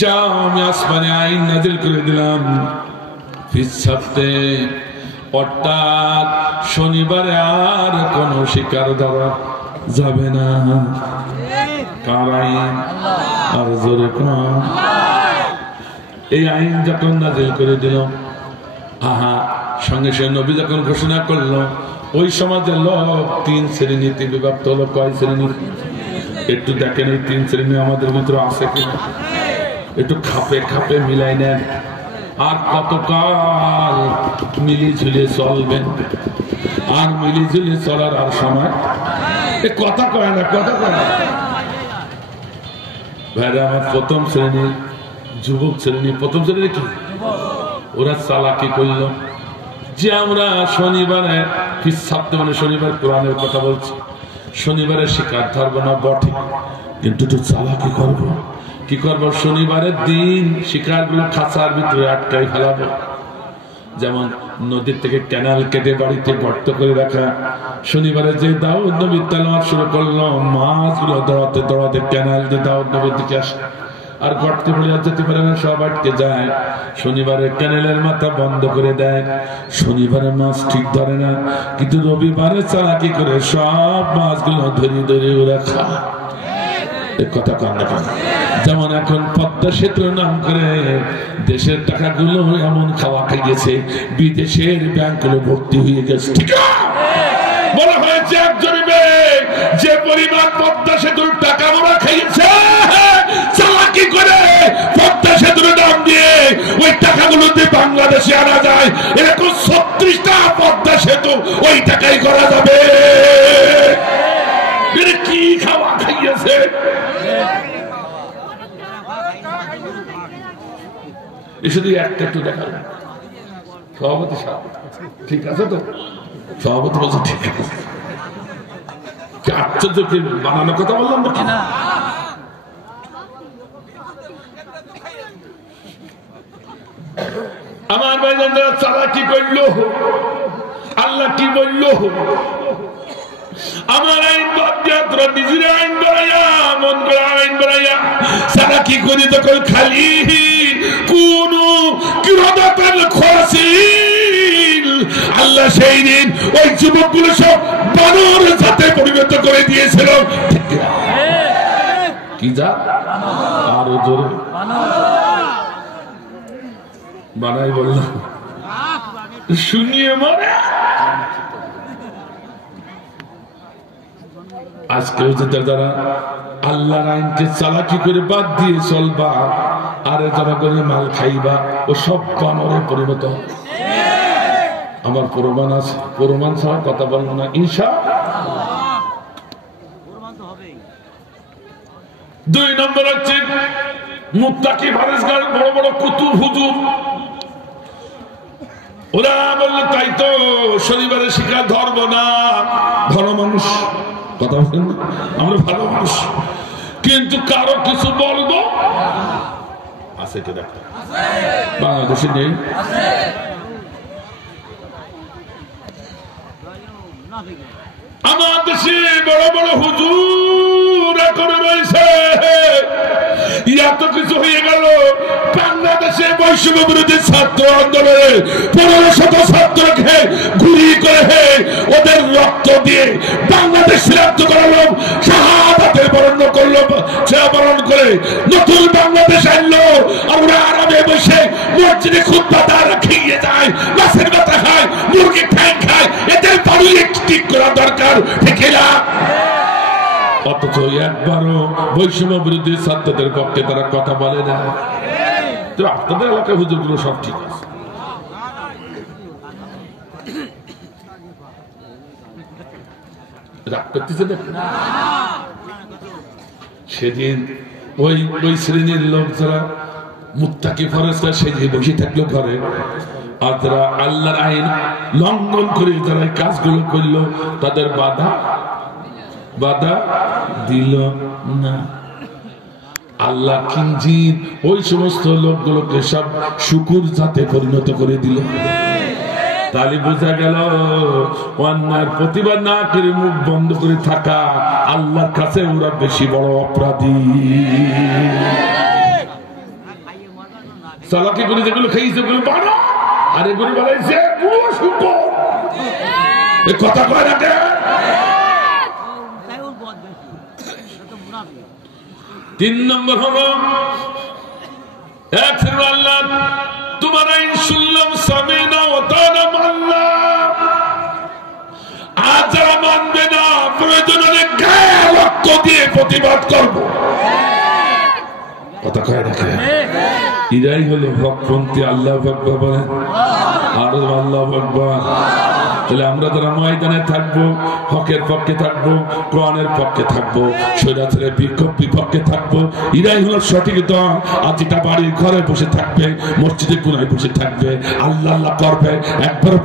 যাও আমি আসমানে আইন নাজিল করে দিলাম, ফিস সাপ্তে অর্থাৎ শনিবারে আর কোন শিকার ধরা যাবে না। কার আইন? আর জোরে কোন? এই আইন যখন নাজিল করে দিল, আহা, সঙ্গে সঙ্গে নবী যখন ঘোষণা করলো, ওই সমাজের লোক তিন শ্রেণীতে বিভক্ত হলো। কয় শ্রেণী? একটু দেখেন এই তিন শ্রেণী আমাদের ভিতরে আছে কিনা, একটু খাপে খাপে মিলাই নেন। আর কতকাল মিলি ঝুলিয়ে চলবেন? আর মিলি ঝুলিয়ে চলার আর সময়? কথা কয় না, কথা কয় না ভাইরা আমার। প্রথম শ্রেণী যুবক শ্রেণী, প্রথম শ্রেণী কি? ওরা চালাকি করল যে আমরা শনিবারে ফিস সাপ্তে, মানে শনিবার কোরআনের কথা বলছি, শনিবারে শিকার ধরবো না বটে, কিন্তু একটু চালাকি করবো। কি করবো? শনিবারের দিন শিকার গুলো খাঁচার ভিতরে আটকাই ফেলাবো। যেমন নদীর থেকে ক্যানাল কেটে বাড়িতে গর্ত করে রাখা। শনিবারে যে দাউদ নবী তেলাওয়াত শুরু করলো, মাছগুলো দৌড়াতে দৌড়াতে ক্যানাল দিয়ে দাউদ নবীর দিকে আসে, আর গর্তে বলে আর যেতে পারে না, সব আটকে যায়। শনিবারে ক্যানেলের মাথা বন্ধ করে দেয়, শনিবারে মাছ ঠিক ধরে না, কিন্তু রবিবারে চালাকি করে সব মাছগুলো ধরে ধরে ওরা খায়। কথা কন না কেন? যেমন এখন পদ্মা সেতুর নাম করে দেশের টাকাগুলো এমন খাওয়া খাইয়েছে, বিদেশের ব্যাংকগুলো ভর্তি হয়ে গেছে। ঠিক বলা হয়েছে একজন যে পরিমাণ পদ্মা সেতুর টাকা ওরা খাইয়েছে, চালাকি করে পদ্মা সেতুর নাম দিয়ে ওই টাকাগুলোতে বাংলাদেশে আনা যায়। এরকম 36টা পদ্মা সেতু ওই টাকাই করা যাবে। কি খাওয়া খাইয়েছে! শুধু একটা একটু দেখা যায়। সভাপতি সাহেব ঠিক আছে তো? সভাপতি বলছে ঠিক আছে। আশ্চর্য, বানানোর কথা বললাম না? আমার ভাইজানরা চালাকি করলো, আল্লাহ কি বললো? আমার আইন বাদ দিয়া তোরা নিজের আইন বাড়াইয়া, মন করে আইন বাড়াইয়া চালাকি করি, তখন খালি কোন কিরদাতাল খসিল, আল্লাহ সেই দিন ওই যুবকগুলো সব বানর জাতে পরিণত করে দিয়েছিল। কি জাত? আরো জোরে বানাই বললাম, শুনিয়ে মানে আজকে যারা আল্লাহর আইনকে চালাকি করে বাদ দিয়ে চলবা আর যারা করে মাল খাইবা ও সব বানরে পরিণত। আমার প্রমাণ আছে, প্রমাণ ছাড়া কথা বলবো না ইনশাআল্লাহ। 2 নম্বর হচ্ছে মুত্তাকি ফারেজগার বড় বড় কুতুব হুজুর, ওরা বলল তাই তো শনিবারে শিকার ধরবো না, ভালো মানুষ কথা বলেন, আমরা ভালো মানুষ, কিন্তু কারো কিছু বলবো আছে কি দেখ বাংলাদেশে নেই। আমার দেশে বড় বড় হুজুর এখন রয়েছে, এত কিছু হয়ে গেল। বাংলাদেশে বৈষম্য বিরোধী ছাত্র আন্দোলনে 1500 ছাত্রকে গুলি করে ওদের রক্ত দিয়ে বাংলাদেশ রক্ত করালো, শাহাদাতের বরণ করলো, বরণ করে নতুন বাংলাদেশ আনলো। আর ওরা আরামে বসে মসজিদে খুতবা খেয়ে যায়, মাছের মাথা খায়, মুরগির ঠ্যাং খায়। এদের বাড়ি ঠিক করা দরকার, ঠিক না? অথচ একবারও বৈষম্য বিরোধী ছাত্রদের পক্ষে তারা কথা বলে না। তো আপনাদের এলাকার হুজুরগুলো সব ঠিক আছে, রাগ করতেছে না। সেদিন ওই শ্রেণীর লোক যারা মুত্তাকি ফরেজগার সেদিন বসে থাকলো ঘরে, আর যারা আল্লাহর আইন লঙ্ঘন করে যারা এই কাজগুলো করলো তাদের বাধা দিল না। আল্লাহ খিঞ্জির ওই সমস্ত লোকগুলোকে সব শুকুর জাতে পরিণত করে দিল। তাহলে বোঝা গেল অন্যায়ের প্রতিবাদ না করে মুখ বন্ধ করে থাকা আল্লাহর কাছে ওরা বেশি বড় অপরাধী। চালাকি করে যেগুলো খেয়েছে ওগুলো বাড়ো, আর এগুলো বাড়াইছে কথা কয় না। 3 নম্বর হলো আল্লাহ তোমার আইন শুনলাম, সামিনা ওয়াতানা মানলাম। আজ যারা মানবে না প্রয়োজন হলে গায়ে রক্ত দিয়ে প্রতিবাদ করবো, কথা কয় না। এরাই হলো হকপন্থী। আল্লাহু আকবার বলেন, আর আল্লাহু আকবার। তাহলে আমরা যারা ময়দানে থাকবো, হকের পক্ষে থাকবো, কোরআনের পক্ষে থাকবো, স্বৈরাচারের বিপক্ষে থাকবো, এরাই হলো সঠিক দল। আর যেটা বাড়ির ঘরে বসে থাকবে, মসজিদে কোনায় বসে থাকবে, আল্লাহ আল্লাহ করবে, একবারও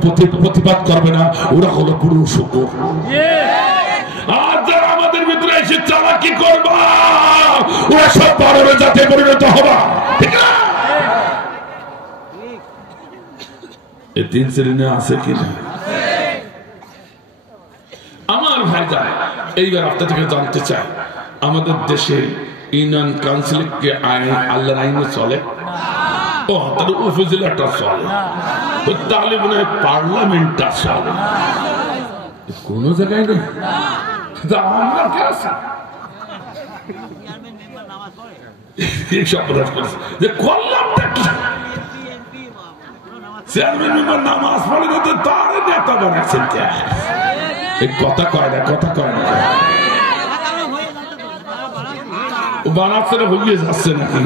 প্রতিবাদ করবে না, ওরা হলো পুরো শুকুর। আর যারা আমাদের ভিতরে এসে চালাকি করবা, ওরা সব বানরে জাতে পরিণত হবা, ঠিক না? এই 3 শ্রেণী আছে কিনা? আমার ভাইরা এইবার আপনার থেকে জানতে চাই, আমাদের দেশে ইউনিয়ন কাউন্সিল কে আইন আল্লাহর আইনে চলে? ও তার উপজেলাটা চলে, তাহলে মনে হয় পার্লামেন্টটা চলে, কোন জায়গায় নেই। আমরা কে আছে যে করলামটা কি? চেয়ারম্যান মেম্বার নামাজ পড়ে না তো তার নেতা বানাচ্ছেন কে? কথা কয় না, কথা কয় না, বানাচ্ছে না, হইয়ে যাচ্ছে নাকি?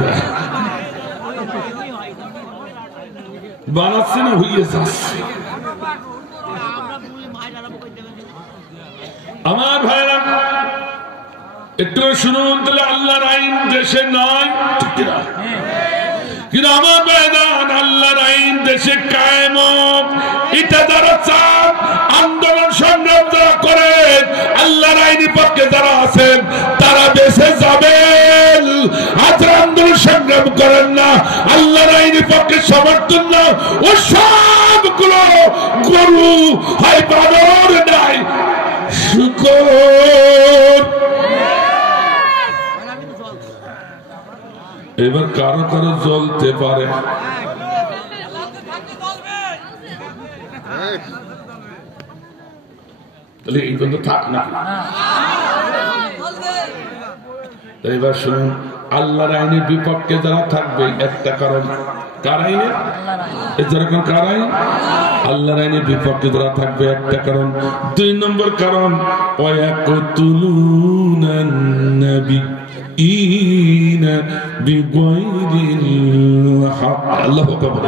বানাচ্ছে না, হইয়ে যাচ্ছে। আমার ভাইরা একটু শুনুন, তাহলে আল্লাহর আইন দেশে নাই, ঠিক না? কিন্তু আমার বেদান আল্লাহর আইন দেশে কায়েম, এটা যারা চান, আন্দোলন সংগ্রাম যারা করেন, আল্লাহর আইনের পক্ষে যারা আছেন তারা দেশে যাবেন। আজ আন্দোলন সংগ্রাম করেন না, আল্লাহর আইনের পক্ষে সমর্থন না, ও সবগুলো গরু হয়, বানর নাই শুকর। এবার কারো কারো জ্বলতে পারে, তাহলে এই পর্যন্ত থাক না। এবার শুনুন, আল্লাহর আইনের বিপক্ষে যারা থাকবে একটা কারণ, কার আইনে? যেরকম কার আইন? আল্লাহর আইনের বিপক্ষে যারা থাকবে একটা কারণ। 2 নম্বর কারণ ওয়ায়াকুতুলুনান নাবিয়্যিনা বিগাইরিল হক। আল্লাহু আকবার।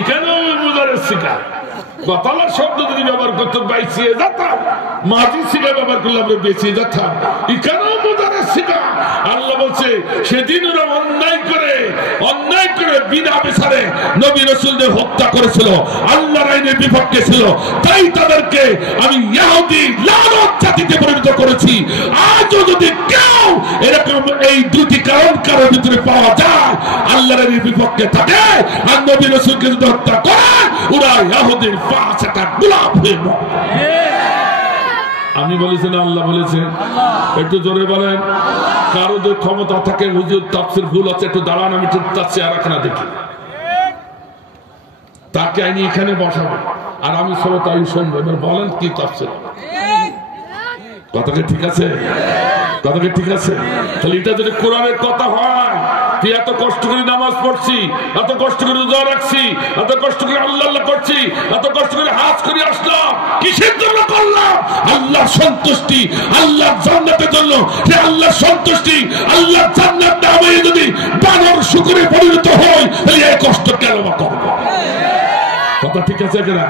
এখানেও মুজারের শিকার গতলার শব্দ যদি ব্যবহার করতে বাইছিয়ে যেতাম, মাটি শিকা ব্যবহার করলে আমরা বেঁচে যেতাম। এখানেও মুজারের শিকার। আল্লাহ বলছে সেদিন ওরা অন্যায় করে বিনা বিচারে নবী রাসূলদের হত্যা করেছিল, আল্লাহর আইনের বিপক্ষে ছিল, তাই তাদেরকে আমি ইহুদি লানত জাতিতে পরিণত করেছি। আজও যদি কেউ এরকম এই দুটি কারণ কারোর ভিতরে পাওয়া যায়, আল্লাহর আইনের বিপক্ষে থাকে আর নবী রাসূলকে যদি হত্যা করে, ওরা ইহুদির পাঁচ একটা গোলাপ হয়ে মরবে। আমি বলেছি না আল্লাহ বলেছে? একটু জোরে বলেন। কারো যে ক্ষমতা থাকে হুজুর তাফসীর ভুল আছে, একটু দাঁড়ান, আমি ঠিক তাফসীর আরেকখানা দেখি, তাকে আইনি এখানে বসাবো আর আমি সব তাই শুনবো। এবার বলেন কি তাফসীর? কথাটা ঠিক আছে? কথাটা ঠিক আছে? তাহলে এটা যদি কোরআনের কথা হয়, তুই এত কষ্ট করে নামাজ পড়ছি, এত কষ্ট করে রোজা রাখছি, এত কষ্ট করে আল্লাহ আল্লাহ করছি, এত কষ্ট করে হাজ করে আসলাম, কিসের জন্য করলাম? আল্লাহর সন্তুষ্টি, আল্লাহর জান্নাতের জন্য। সে আল্লাহর সন্তুষ্টি, আল্লাহর জান্নাত না হয়ে যদি বানর শুকরে পরিণত হয়, তাহলে এই কষ্ট কেন করবো? কথা ঠিক আছে কিনা?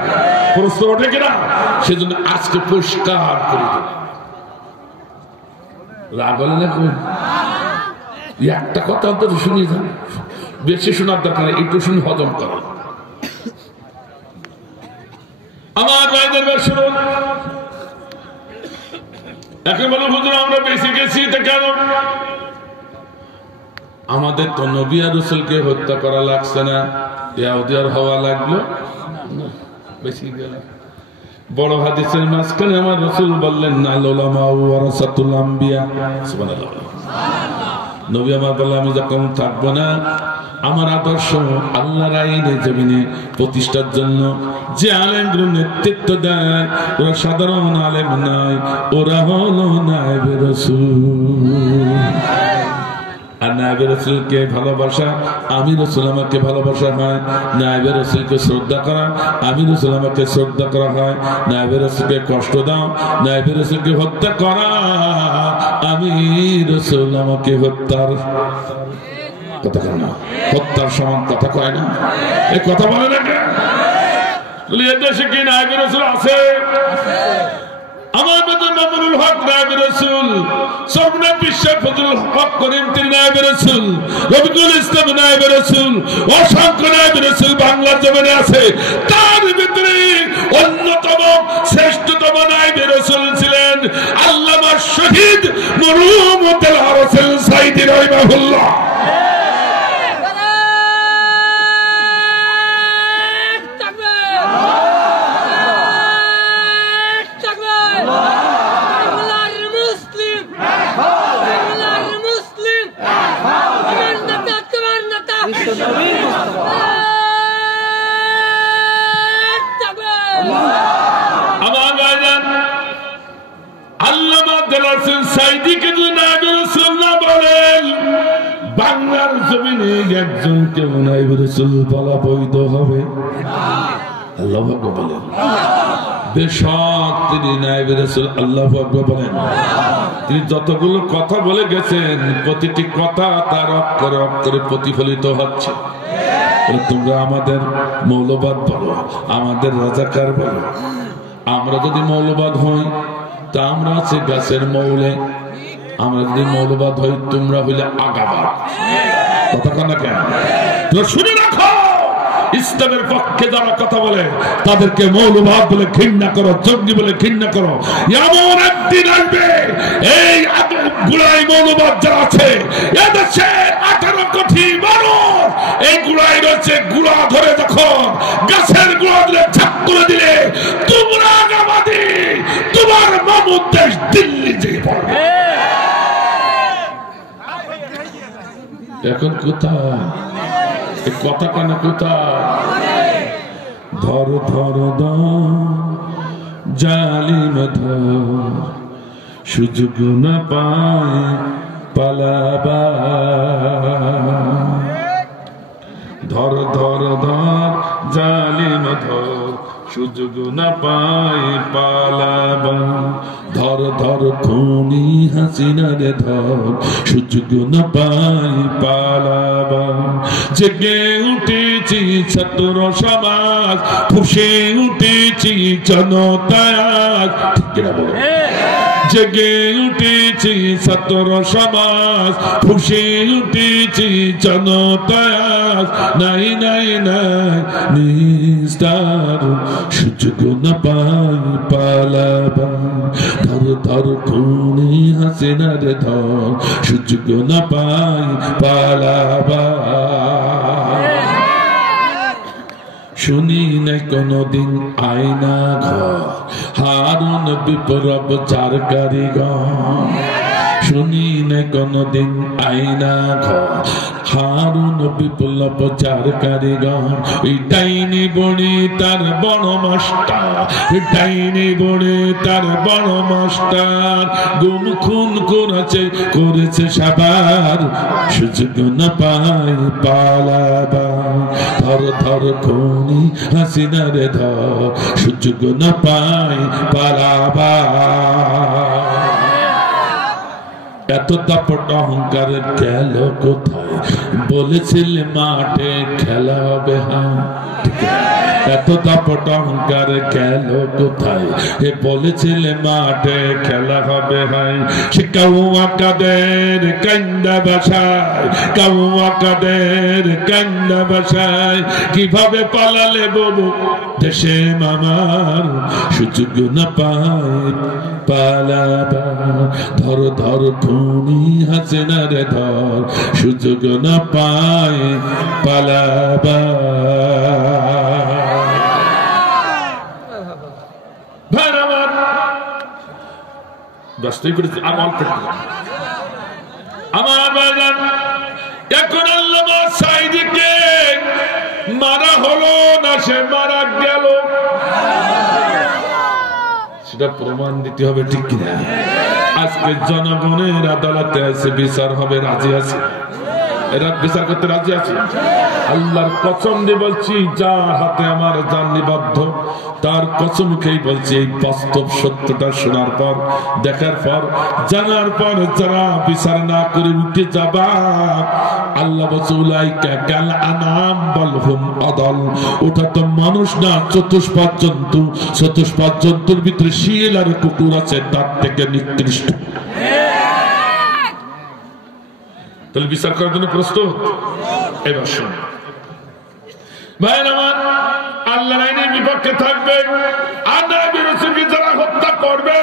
প্রশ্ন ওঠে কিনা? সেজন্য আজকে পরিষ্কার করে দেব। রাগ হলে না একটা কথা অন্তত শুনিয়ে যান, বেশি শোনার দরকার, একটু শুনে হজম করো। আমার ভাইদের শুনুন, এখন বলো হুজুর আমরা বেশি গেছি, এটা কেন? আমাদের তো নবী আর রাসূলকে হত্যা করা লাগছে না, ইহুদির হওয়া লাগলো বেশি গেল। বড় হাদিসের মাঝখানে আমার রাসূল বললেন না উলামা ওয়ারাসাতুল আম্বিয়া, সুবহানাল্লাহ। নবী আমার বললেন আমি যখন থাকবো না, আমার আদর্শ আল্লাহর আইনে জমিনে প্রতিষ্ঠার জন্য যে আলেমগুলো নেতৃত্ব দেয়, ওরা সাধারণ আলেম নয়, ওরা হলো নায়েবে রাসূল। আর নায়েবে রাসূলকে ভালোবাসা, আমি রাসূল আমাকে ভালোবাসা হয়। নায়েবে রাসূলকে শ্রদ্ধা করা, আমি রাসূল আমাকে শ্রদ্ধা করা হয়। নায়েবে রাসূলকে কষ্ট দাও, নায়েবে রাসূলকে হত্যা করা, আমি রাসূল আমাকে হত্যার কথা কয় না, হত্যার সমান কথা কয় না। এই কথা বলে না কেন? এদেশে কি নায়েবে রাসূল আছে? আমার বেতন মামুনুল হক নায়েবে রাসূল, সরমনা বিশ্বের ফজলুল হক করিম তিনি নায়েবে রাসূল, রবিকুল ইসলাম নায়েবে রাসূল, অসংখ্য নায়েবে রাসূল বাংলার জমিনে আছে। তার ভিতরে অন্যতম শ্রেষ্ঠতম নায়েবে রাসূল ছিলেন আল্লামা শহীদ মরহুম দেলওয়ার হোসেন সাঈদী রাহিমাহুল্লাহ। আমার ভাইজান, আল্লামা দেলওয়ার হোসেন সাঈদীকে যদি নায়েবে রাসূল না বলেন, বাংলার জমিনে একজন কেউ নায়েবে রাসূল বলা বৈধ হবে? আল্লাহু আকবার বলেন। বেশক তিনি নায়েবে রাসূল, আল্লাহু আকবার বলেন। তিনি যতগুলো কথা বলে গেছেন, প্রতিটি কথা তার অক্ষরে অক্ষরে প্রতিফলিত হচ্ছে। তোমরা আমাদের মৌলবাদ বলো, আমাদের রাজাকার বলো, আমরা যদি মৌলবাদ হই তা আমরা আছে গাছের মৌলে, আমরা যদি মৌলবাদ হই তোমরা হইলে আগাবাদ। কথা কানা কেন? তোমরা শুনে রাখো, ইসলামের পক্ষে যারা কথা বলে তাদেরকে মৌলবাদ বলে ঘৃণা করো, জঙ্গি বলে ঘৃণা করো। এমন একদিন আসবে এই গুড়াই মৌলবাদ যারা আছে এদেশে 18 কোটি মানুষ এই গুড়াই রয়েছে, গুড়া ধরে যখন গাছের গুড়া দিলে ঝাঁক করে দিলে তোমরা আগাবাদী, তোমার মামুদ দেশ দিল্লি যেয়ে পড়বে। এখন কোথায় কথা কেন? কোথায়? ধর ধর জালিম ধর, সুযোগ না পায় পালাবা। ধর সুযোগ না পাই পালাবা ধর ধর খুনি হাসিনা রে ধর সুযোগ না পাই পালাবা জেগে উঠেছি ছাত্র সমাজ ফুঁসে উঠেছি জনতা ঠিক না বলো জেগে উঠেছি ছাত্র সমাজ ফুঁসে উঠেছি জনতা নাই নাই নাই নিস্তার সুযোগ না পাই পালাবা ধর ধর খুনি হাসিনা রে ধর সুযোগ না পাই পালাবা শুনি না কোনদিন আয়না ঘর হারুন বিপ্লব চার কারিগর শুনি না কোনদিন আয়না ঘর হারুন বিপ্লব চার কারিগর ওই ডাইনি বড়ি তার বড় মাস্টার ডাইনি বড়ি তার বড় মাস্টার গুম খুন করেছে সবার সুযোগ না পাই পালাবা ধর ধর খুনি হাসিনা রে ধর সুযোগ না পাই পালাবা এত দাপট অহংকারের গেল কোথায় বলেছিলে মাঠে খেলা হবে হ্যাঁ এত দাপট অহংকার গেল কোথায় এ বলেছিলে মাঠে খেলা হবে হাই সে কাউয়া কাদের কান্দা বাসায় কাউয়া কাদের কান্দা বাসায় কিভাবে পালালে ববু দেশে মামার সুযোগ না পায় পালাবা ধর ধর খুনি হাসিনা রে ধর সুযোগ না পায় পালাবা আমার বাজান এখন আল্লামা সাঈদীকে মারা হলো না সে মারা গেল সেটা প্রমাণ দিতে হবে ঠিক কিনা আজকে জনগণের আদালতে আছে বিচার হবে রাজি আছে এরা বিচার করতে রাজি আছে আল্লাহর কসম দিয়ে বলছি যার হাতে আমার জান নিবদ্ধ তার কসম খেয়ে বলছি এই বাস্তব সত্যটা শোনার পর দেখার পর জানার পর যারা বিচার না করে উঠে যাবা আল্লাহ বলছে উলাইকা কাল আনাম বাল হুম আদাল ওটা তো মানুষ না চতুষ্পাদ জন্তুর ভিতরে শিয়াল আর কুকুর আছে তার থেকে নিকৃষ্ট তাহলে বিচার করার জন্য প্রস্তুত এবার শুন ভাইয়ের আমার আল্লাহর আইনের বিপক্ষে থাকবে আর নবী রাসূলকে যারা হত্যা করবে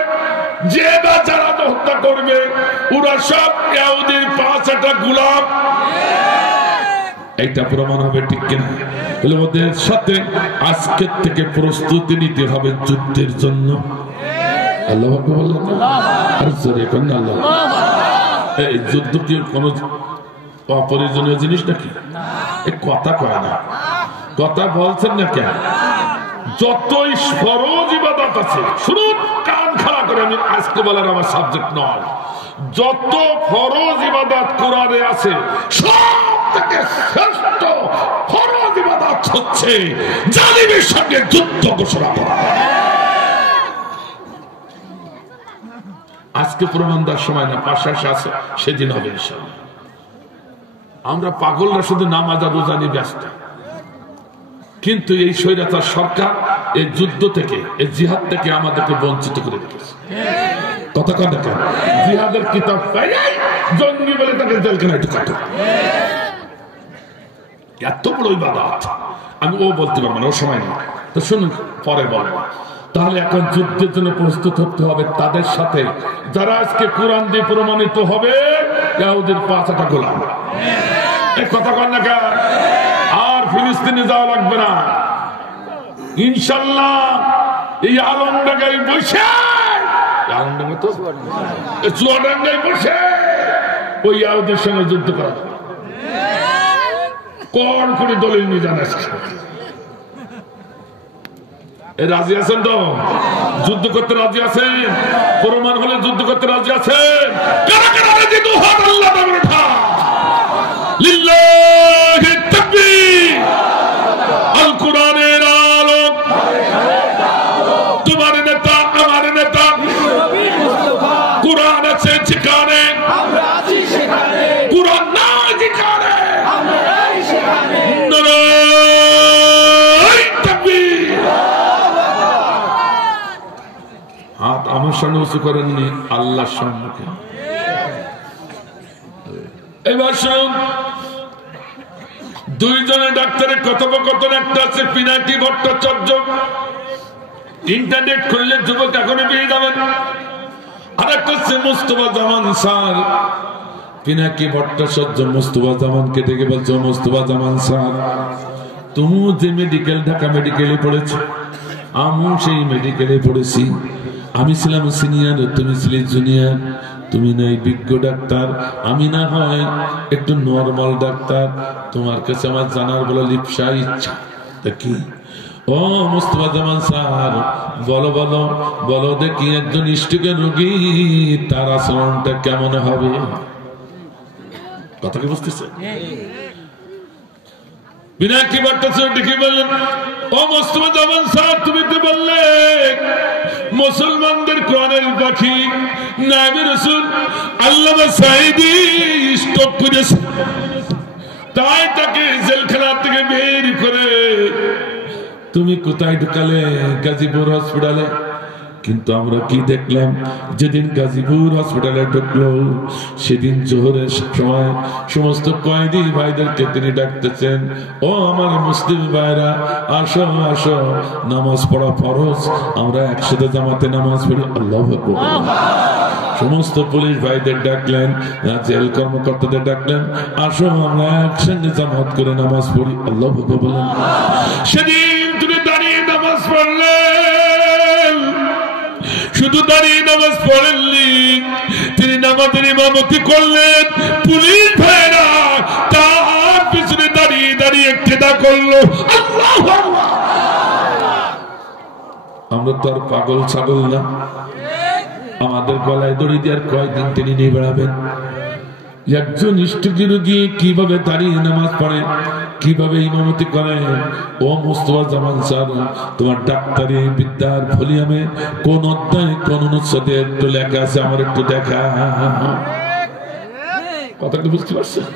যে বা যারা হত্যা করবে ওরা সব ইহুদির পাঁচটা গোলাম এইটা প্রমাণ হবে ঠিক কিনা তাহলে ওদের সাথে আজকের থেকে প্রস্তুতি নিতে হবে যুদ্ধের জন্য আল্লাহু আকবার বললেন আর জোরে কোন আল্লাহ এই যুদ্ধ কি কোনো অপরিজনীয় জিনিস নাকি এই কথা কয় না কথা বলছেন না কেন যতই ফরজ ইবাদত আছে শুনুন কান খাড়া করে আমি আজকে বলার আমার সাবজেক্ট নয় যত ফরজ ইবাদত কোরআনে আছে সব থেকে শ্রেষ্ঠ ফরজ ইবাদত হচ্ছে জালিমের সঙ্গে যুদ্ধ ঘোষণা করা আজকে প্রমাণ দেওয়ার সময় না পাশাপাশি আছে সেদিন হবে ইনশাআল্লাহ আমরা পাগলরা শুধু নামাজ আর রোজা নিয়ে ব্যস্ত কিন্তু এই স্বৈরাচার সরকার এই যুদ্ধ থেকে এই জিহাদ থেকে আমাদেরকে বঞ্চিত করে রেখেছে কথা কথা কেন জিহাদের কিতাব জঙ্গি বলে তাকে জেলখানায় ঢুকাতো এত বড় ইবাদত আমি ও বলতে পারবো না ও সময় নেই তো শুনুন পরে বলবো তাহলে এখন যুদ্ধের জন্য প্রস্তুত হতে হবে তাদের সাথে যারা আজকে কোরআন দিয়ে প্রমাণিত হবে ইহুদির পাঁচটা গোলাম এই কথা কন না কেন আর ফিলিস্তিনে যাওয়া লাগবে না ইনশাআল্লাহ এই আলমডাঙ্গায় বসে আলমডাঙ্গা তো চুয়াডাঙ্গায় বসে ওই ইহুদির সঙ্গে যুদ্ধ করা কোন করে দলিল নিয়ে জানা রাজি আছেন তো যুদ্ধ করতে রাজি আছেন প্রমাণ হলে যুদ্ধ করতে রাজি আছেন কারা কারা রাজি দুহাত আল্লাহ নামে ওঠা লিল্লাহি তাকবীর আল কোরআনের আলো কিছু করেননি আল্লাহর সম্মুখে। এবার শুনুন, দুইজনের ডাক্তারের কথোপকথন। একটা আছে পিনাকি ভট্টাচার্য, ইন্টারনেট খুললে যুবক এখনই পেয়ে যাবেন। আর একটা হচ্ছে মুস্তফা জামান স্যার। পিনাকি ভট্টাচার্য মুস্তফা জামানকে ডেকে বলছে, মুস্তফা জামান স্যার, তুমি যে মেডিকেল, ঢাকা মেডিকেলে পড়েছো, আমিও সেই মেডিকেলে পড়েছি। আমি ছিলাম সিনিয়র, তুমি ছিলে জুনিয়র। তুমি নাই বিজ্ঞ ডাক্তার, আমি না হয় একটু নর্মাল ডাক্তার। তোমার কাছে আমার জানার বলে লিপসা ইচ্ছা। কি? ও মুস্তফা জামান স্যার, বলো বলো বলো দেখি, একজন স্ট্রোকের রোগী তার আচরণটা কেমন হবে? কথা কি বুঝতেছে? পিনাকি ভট্টাচার্য দেখে বললেন, ও মুস্তফা জামান স্যার, তুমি তো বললে মুসলমানদের কোরআনের পাখি নায়েবে রাসূল আল্লামা সাঈদী স্ট্রোক করেছে, তাই তাকে জেলখানা থেকে বের করে তুমি কোথায় ঢুকালে? গাজীপুর হসপিটালে। কিন্তু আমরা কি দেখলাম, যেদিন গাজীপুর হসপিটালে ঢুকলো সেদিন জোহরের সময় সমস্ত কয়েদি ভাইদেরকে তিনি ডাকতেছেন, ও আমার মুসলিম ভাইরা, আসো আসো, নামাজ পড়া ফরজ, আমরা একসাথে জামাতে নামাজ পড়ি। আল্লাহু আকবার। সমস্ত পুলিশ ভাইদের ডাকলেন, জেল কর্মকর্তাদের ডাকলেন, আসো আমরা একসঙ্গে জামাত করে নামাজ পড়ি। আল্লাহু আকবার বলেন। সেদিন তুমি দাঁড়িয়ে নামাজ পড়লেন, শুধু দাঁড়িয়ে নামাজ পড়েননি, তিনি নামাজের ইমামতি করলেন। পুলিশ ভাইরা তার পিছনে দাঁড়িয়ে দাঁড়িয়ে কেদা করলো। আল্লাহু আকবার। আমরা তো আর পাগল ছাগল না, আমাদের গলায় দড়ি দিয়ে আর কয়দিন তিনি নিয়ে বেড়াবেন? একজন স্ট্রোকের রোগী কিভাবে দাঁড়িয়ে নামাজ পড়ে, কিভাবে ইমামতি করে? ও মুস্তফা জামান স্যার, তোমার ডাক্তারি বিদ্যার ভলিউমে কোন অধ্যায় কোন অনুচ্ছেদে একটু লেখা আছে, আমার একটু দেখা। কথাটা বুঝতে পারছেন?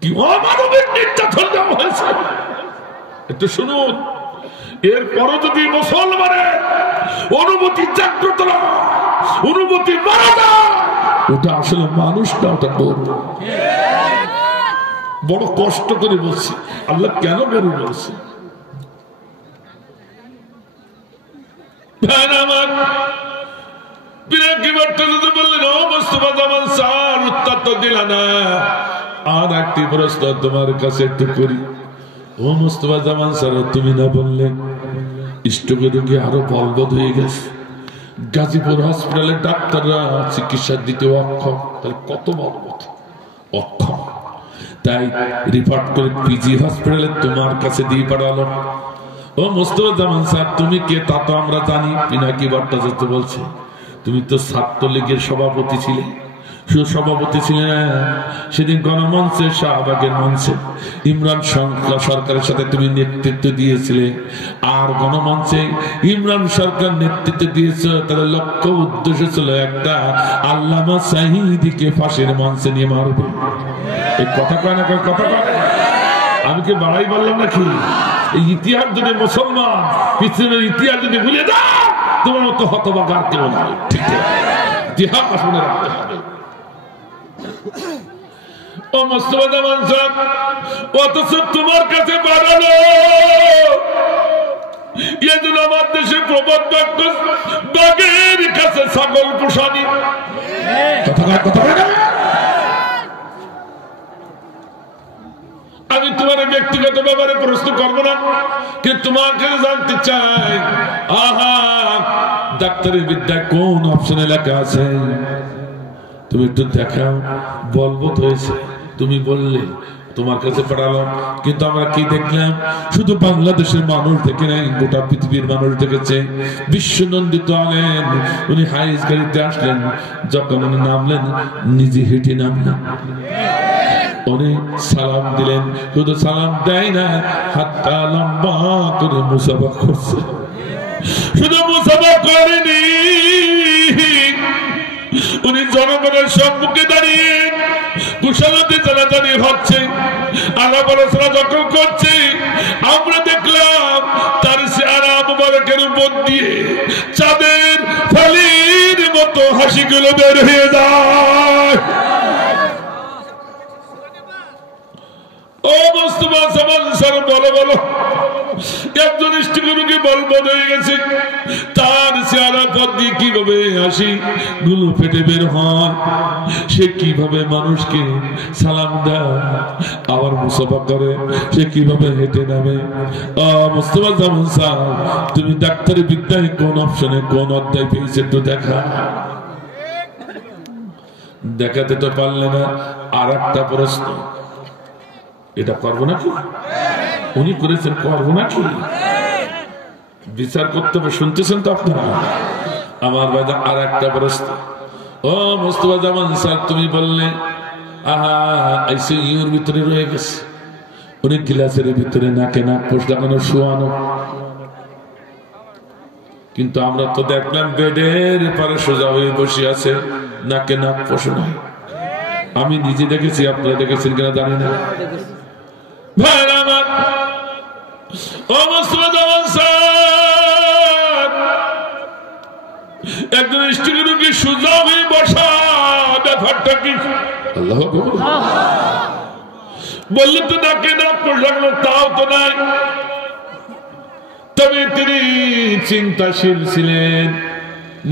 কি অমানবিক নির্যাতন দেওয়া হয়েছে, একটু শুনুন। এরপরও যদি মুসলমানের অনুভূতি জাগ্রত না, অনুভূতি মারা যায়, ওটা আসলে মানুষ না, ওটা গরু। বড় কষ্ট করে বলছি, আল্লাহ কেন গরু বলছে? পিনাকি ভট্টাচার্য বললেন, ও মুস্তফা জামান স্যার, উত্তর তো দিলা না, আর একটি প্রশ্ন তোমার কাছে একটু করি। ও মুস্তফা জামান স্যার, তুমি না বললে স্ট্রোকের রোগী আরো বলবৎ হয়ে গেছে, গাজীপুর হসপিটালে ডাক্তাররা চিকিৎসা দিতে অক্ষম, তাহলে কত বলবৎ? অক্ষম। তাই রিপোর্ট করে পিজি হসপিটালে তোমার কাছে দিয়ে পাঠালো। ও মুস্তফা জামান স্যার, তুমি কে তা তো আমরা জানি। পিনাকি ভট্টাচার্য বলছে, তুমি তো ছাত্রলীগের সভাপতি ছিলে। শুধু সভাপতি ছিলেন, সেদিন গণমঞ্চে, শাহবাগের মঞ্চে ইমরান সরকারের সাথে তুমি নেতৃত্ব দিয়েছিলে। আর গণমঞ্চে ইমরান সরকার নেতৃত্ব দিয়েছে, তাদের লক্ষ্য উদ্দেশ্য ছিল একটা, আল্লামা সাঈদীকে ফাঁসির মঞ্চে নিয়ে মারবে। এই কথা কয় না, কথা কয়। আমি কি বাড়াই বললাম নাকি? এই ইতিহাস যদি মুসলমান পৃথিবীর ইতিহাস যদি ভুলে যায়, তোমার মতো হতভাগা আর কেউ নাই। ঠিক আছে, ইতিহাস মনে রাখতে হবে। ও মুস্তফা জামান স্যার, অথচ তোমার কাছে বাড়ালো এজন্য আমার দেশে প্রবাদ বাক্য, বাঘের কাছে ছাগল পোষানি। আমি তোমার ব্যক্তিগত ব্যাপারে প্রশ্ন করবো না, কিন্তু তোমাকে জানতে চাই, আহা, ডাক্তারি বিদ্যায় কোন অপশনে লেখা আছে? তুমি একটু দেখাও। বলবৎ হয়েছে, তুমি বললে, তোমার কাছে পাঠালাম। কিন্তু আমরা কি দেখলাম? শুধু বাংলাদেশের মানুষ দেখে নাই, গোটা পৃথিবীর মানুষ দেখেছে। বিশ্বনন্দিত আলেন, উনি হাইস গাড়িতে আসলেন, যখন উনি নামলেন নিজে হেঁটে নামলেন, উনি সালাম দিলেন। শুধু সালাম দেয় না, হাতটা লম্বা করে মুসাফা করছে। শুধু মুসাফা করেনি, উনি জনগণের সম্মুখে দাঁড়িয়ে কুশলতি জানাজানি হচ্ছে, আলাপ আলোচনা যখন করছে, আমরা দেখলাম তার চেহারা মুবারকের উপর দিয়ে চাঁদের ফালির মতো হাসিগুলো বের হয়ে যায়। ও মুস্তাফা জামান স্যার বলো বলো, একজন ইষ্টগুরুকে বলবৎ হয়ে গেছে, তার চেহারা পথ দিয়ে কিভাবে হাসি গুলো ফেটে বের হয়, সে কিভাবে মানুষকে সালাম দেয় আবার মুসাফা করে, সে কিভাবে হেঁটে নামে। মুস্তাফা জামান স্যার, তুমি ডাক্তারি বিদ্যায় কোন অপশনে কোন অধ্যায় পেয়েছে একটু দেখা। দেখাতে তো পারলে না। আর একটা প্রশ্ন, এটা করবো নাকি? উনি করেছেন, করবো নাকি? বিচার করতে হবে। শুনতেছেন তো আপনারা? আমার বাজা আর একটা প্রশ্ন। ও মুস্তাফা জামান স্যার, তুমি বললে আহা আইসিইউর ভিতরে রয়ে গেছে, উনি গ্লাসের ভিতরে নাকে নাক পোষ লাগানো শোয়ানো, কিন্তু আমরা তো দেখলাম বেডের পারে সোজা হয়ে বসে আছে, নাকে নাক পোষ নাই। আমি নিজে দেখেছি, আপনারা দেখেছেন কিনা জানি না। ভাইরা আমার, ও মুস্তাফা জামান স্যার, একজন ইষ্টগুরুকে সোজা হয়ে বসা ব্যাপারটা কি? আল্লাহ বললে তো নাকে নাক পোষ লাগলো, তাও তো নাই। তবে তিনি চিন্তাশীল ছিলেন,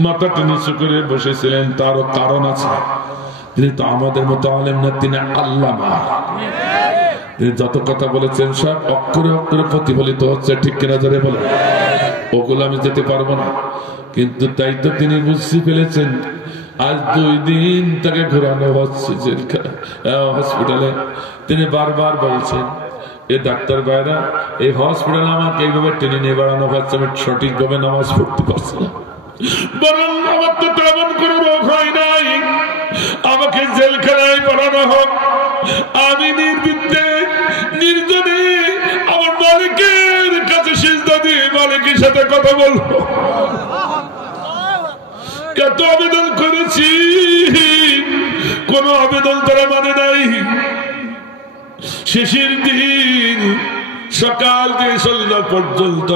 মাথাটা নিচু করে বসেছিলেন, তারও কারণ আছে। তিনি তো আমাদের মতো আলেম না, তিনি আল্লামা। যত কথা বলেছেন সব অক্ষরে অক্ষরে প্রতিফলিত হচ্ছে, ঠিক কিনা ধরে বলে? ওগুলো আমি যেতে পারবো না, কিন্তু তাই তো তিনি বুঝতে ফেলেছেন। আজ 2 দিন তাকে ঘোরানো হচ্ছে হসপিটালে। তিনি বারবার বলছেন, এ ডাক্তার ভাইরা, এই হসপিটালে আমাকে এইভাবে টেনে নিয়ে বেড়ানো হচ্ছে, আমি সঠিকভাবে নামাজ পড়তে পারছি না। বরং আমার তো তেমন কোনো রোগ হয় নাই, আমাকে জেলখানায় পড়ানো হোক, আমি নির্বিদ্যে নির্জনে আমার মালিকের কাছে সিজদা দিয়ে মালিকের সাথে কথা বলবো। কত আবেদন করেছি, কোন আবেদন তারা মানে নাই। শেষের দিন সকাল থেকে সন্ধ্যা পর্যন্ত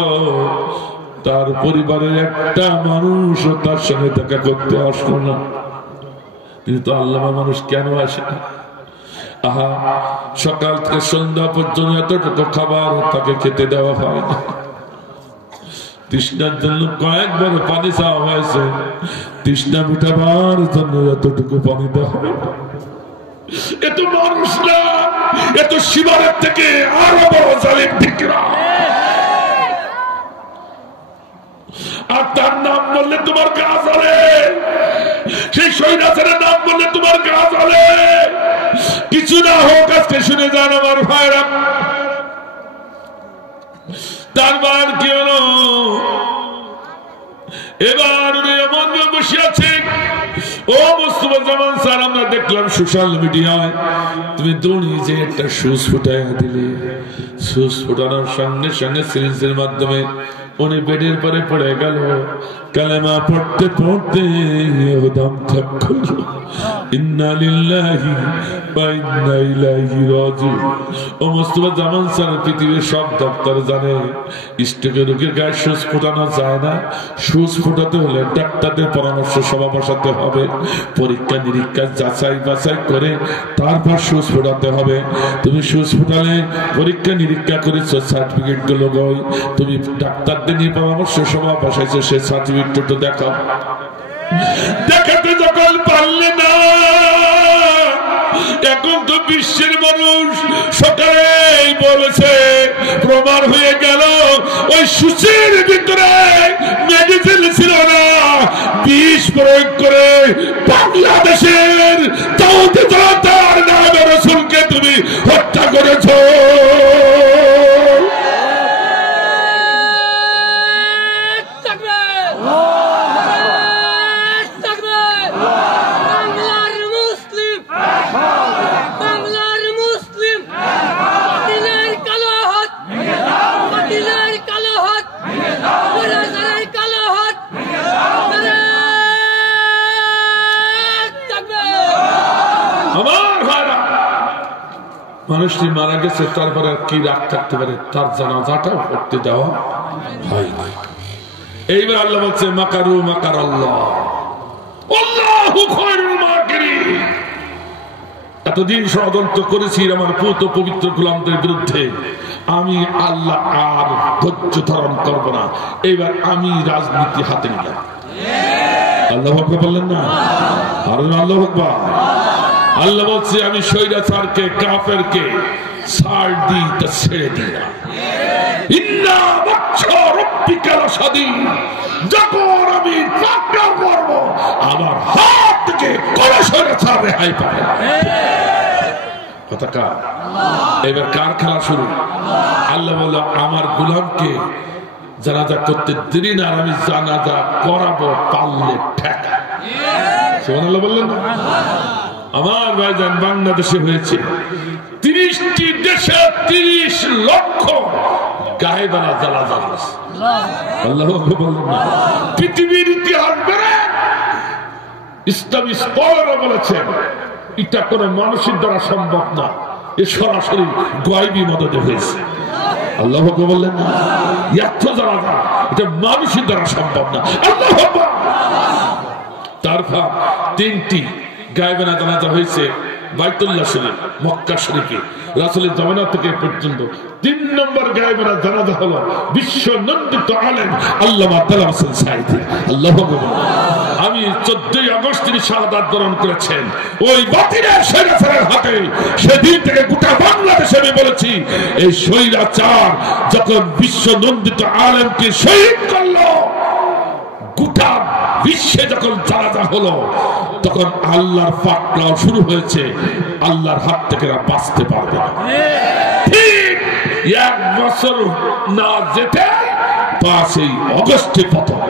তার পরিবারের একটা মানুষ তার সঙ্গে দেখা করতে আসলো না। কিন্তু আল্লামা মানুষ কেন আসে? আহা, সকাল থেকে সন্ধ্যা পর্যন্ত এতটুকু খাবার তাকে খেতে দেওয়া হয় না। তৃষ্ণার জন্য কয়েকবার পানি চাওয়া হয়েছে, তৃষ্ণা মিটাবার জন্য এতটুকু পানি দেওয়া হয় না। এত মানুষ না, এত শিবারের থেকে আরো বড় জালিম ঠিকরা। আর তার নাম বললে তোমার গা জ্বলে, সেই শহীদের নাম বললে তোমার গা জ্বলে। কিছু না হোক, আজকে শুনে যান আমার ভাইরা। তার বার কি হলো? এবার উনি এমন বসে আছে। ও মুস্তাফা জামান স্যার, আমরা দেখলাম সোশ্যাল মিডিয়ায় তুমি দৌড়িয়ে যে একটা সুচ ফুটাইয়া দিলে, সুচ ফুটানোর সঙ্গে সঙ্গে সিরিঞ্জের মাধ্যমে উনি বেডের পরে পড়ে গেল। কালেমা পড়তে পড়তে দম থক করল। ইন্না লিল্লাহি ওয়া ইন্না ইলাইহি রাজিউন। ও মুস্তাফা জামান স্যার পৃথিবীর সব দপ্তর জানে, স্টেজে রোগীর গায়ে সুচ ফোটানো যায় না। সুচ ফোটাতে হলে ডাক্তারদের পরামর্শ সভা বসাতে হবে, পরীক্ষা নিরীক্ষা যাচাই বাছাই করে তারপর সুচ ফোটাতে হবে। তুমি সুচ ফোটালে পরীক্ষা নিরীক্ষা করেছো, সার্টিফিকেট গুলো গই, তুমি ডাক্তারদের নিয়ে পরামর্শ সভা বসাইছো, সে সার্টিফিকেট তো দেখাও। দেখাতে যখন পারলে না, এখন তো বিশ্বের মানুষ সকালেই বলেছে, প্রমাণ হয়ে গেল ওই সুচের ভিতরে মেডিসিন ছিল না, বিষ প্রয়োগ করে বাংলাদেশের দাউদ জনতার নামে রাসূলকে তুমি হত্যা করেছো। মানুষটি মারা গেছে, তারপরে কি রাগ থাকতে পারে? তার জানাজাটাও করতে দেওয়া হয়। এইবার আল্লাহ বলছে মাকারু মাকার আল্লাহ আল্লাহু খায়রুল মাকিরিন। এতদিন ষড়যন্ত্র করেছি আমার পুত পবিত্র গোলামদের বিরুদ্ধে, আমি আল্লাহ আর ধৈর্য ধারণ করবো না, এবার আমি রাজনীতি হাতে নিলাম। আল্লাহ আকবার বললেন না? আর আল্লাহ আকবার। আল্লাহ বলছে আমি স্বৈরাচারকে কাফেরকে ছাড় দিই তা ছেড়ে দিই না। ইন্না বাচ্চা রব্বিকা লাশাদীদ, যখন আমি পাকড়াও করব আমার হাত থেকে কোন স্বৈরাচার রেহাই পাবে না। কথা কার? এবার কার খেলা শুরু? আল্লাহ বলল আমার গোলামকে জানাজা করতে দেরি না, আমি জানাজা করাবো পারলে ঠেকা। সুবহানাল্লাহ বললেন না? আমার ভাইজান বাংলাদেশে হয়েছে 30টি দেশে 30 লক্ষ গায়েবানা জানাজা হয়েছে। আল্লাহু আকবার বললেন না? পৃথিবীর ইতিহাস বেড়ে ইসলামী স্কলাররা বলেছেন এটা কোন মানুষের দ্বারা সম্ভব না, এ সরাসরি গায়বী মদদে হয়েছে। আল্লাহু আকবার বললেন না? এত জানাজা এটা মানুষের দ্বারা সম্ভব না। আল্লাহু আকবার। তারপর 3টি গায়েবানা জানাজা হয়েছে বাইতুল্লাহ শরীফ, মক্কা শরীফে রাসূলের জামানা থেকে পর্যন্ত। 3 নম্বর গায়েবানা জানাজা হলো বিশ্ব নন্দিত আলেম আল্লামা দেলাওয়ার হোসেন সাঈদী। আল্লাহু আকবার। আমি 14 আগস্ট তিনি শাহাদাত বরণ করেছেন ওই বাতিলের স্বৈরাচারের হাতে। সেদিন থেকে গোটা বাংলাদেশে আমি বলেছি এই স্বৈরাচার যখন বিশ্ব নন্দিত আলেমকে শহীদ করলো, গোটা বিশ্বে যখন জানাজা হলো, তখন আল্লাহর পাকড়াও শুরু হয়েছে। আল্লাহর হাত থেকে বাঁচতে পারবে না। ঠিক 1 বছর না যেতে 5 আগস্টে প্রথম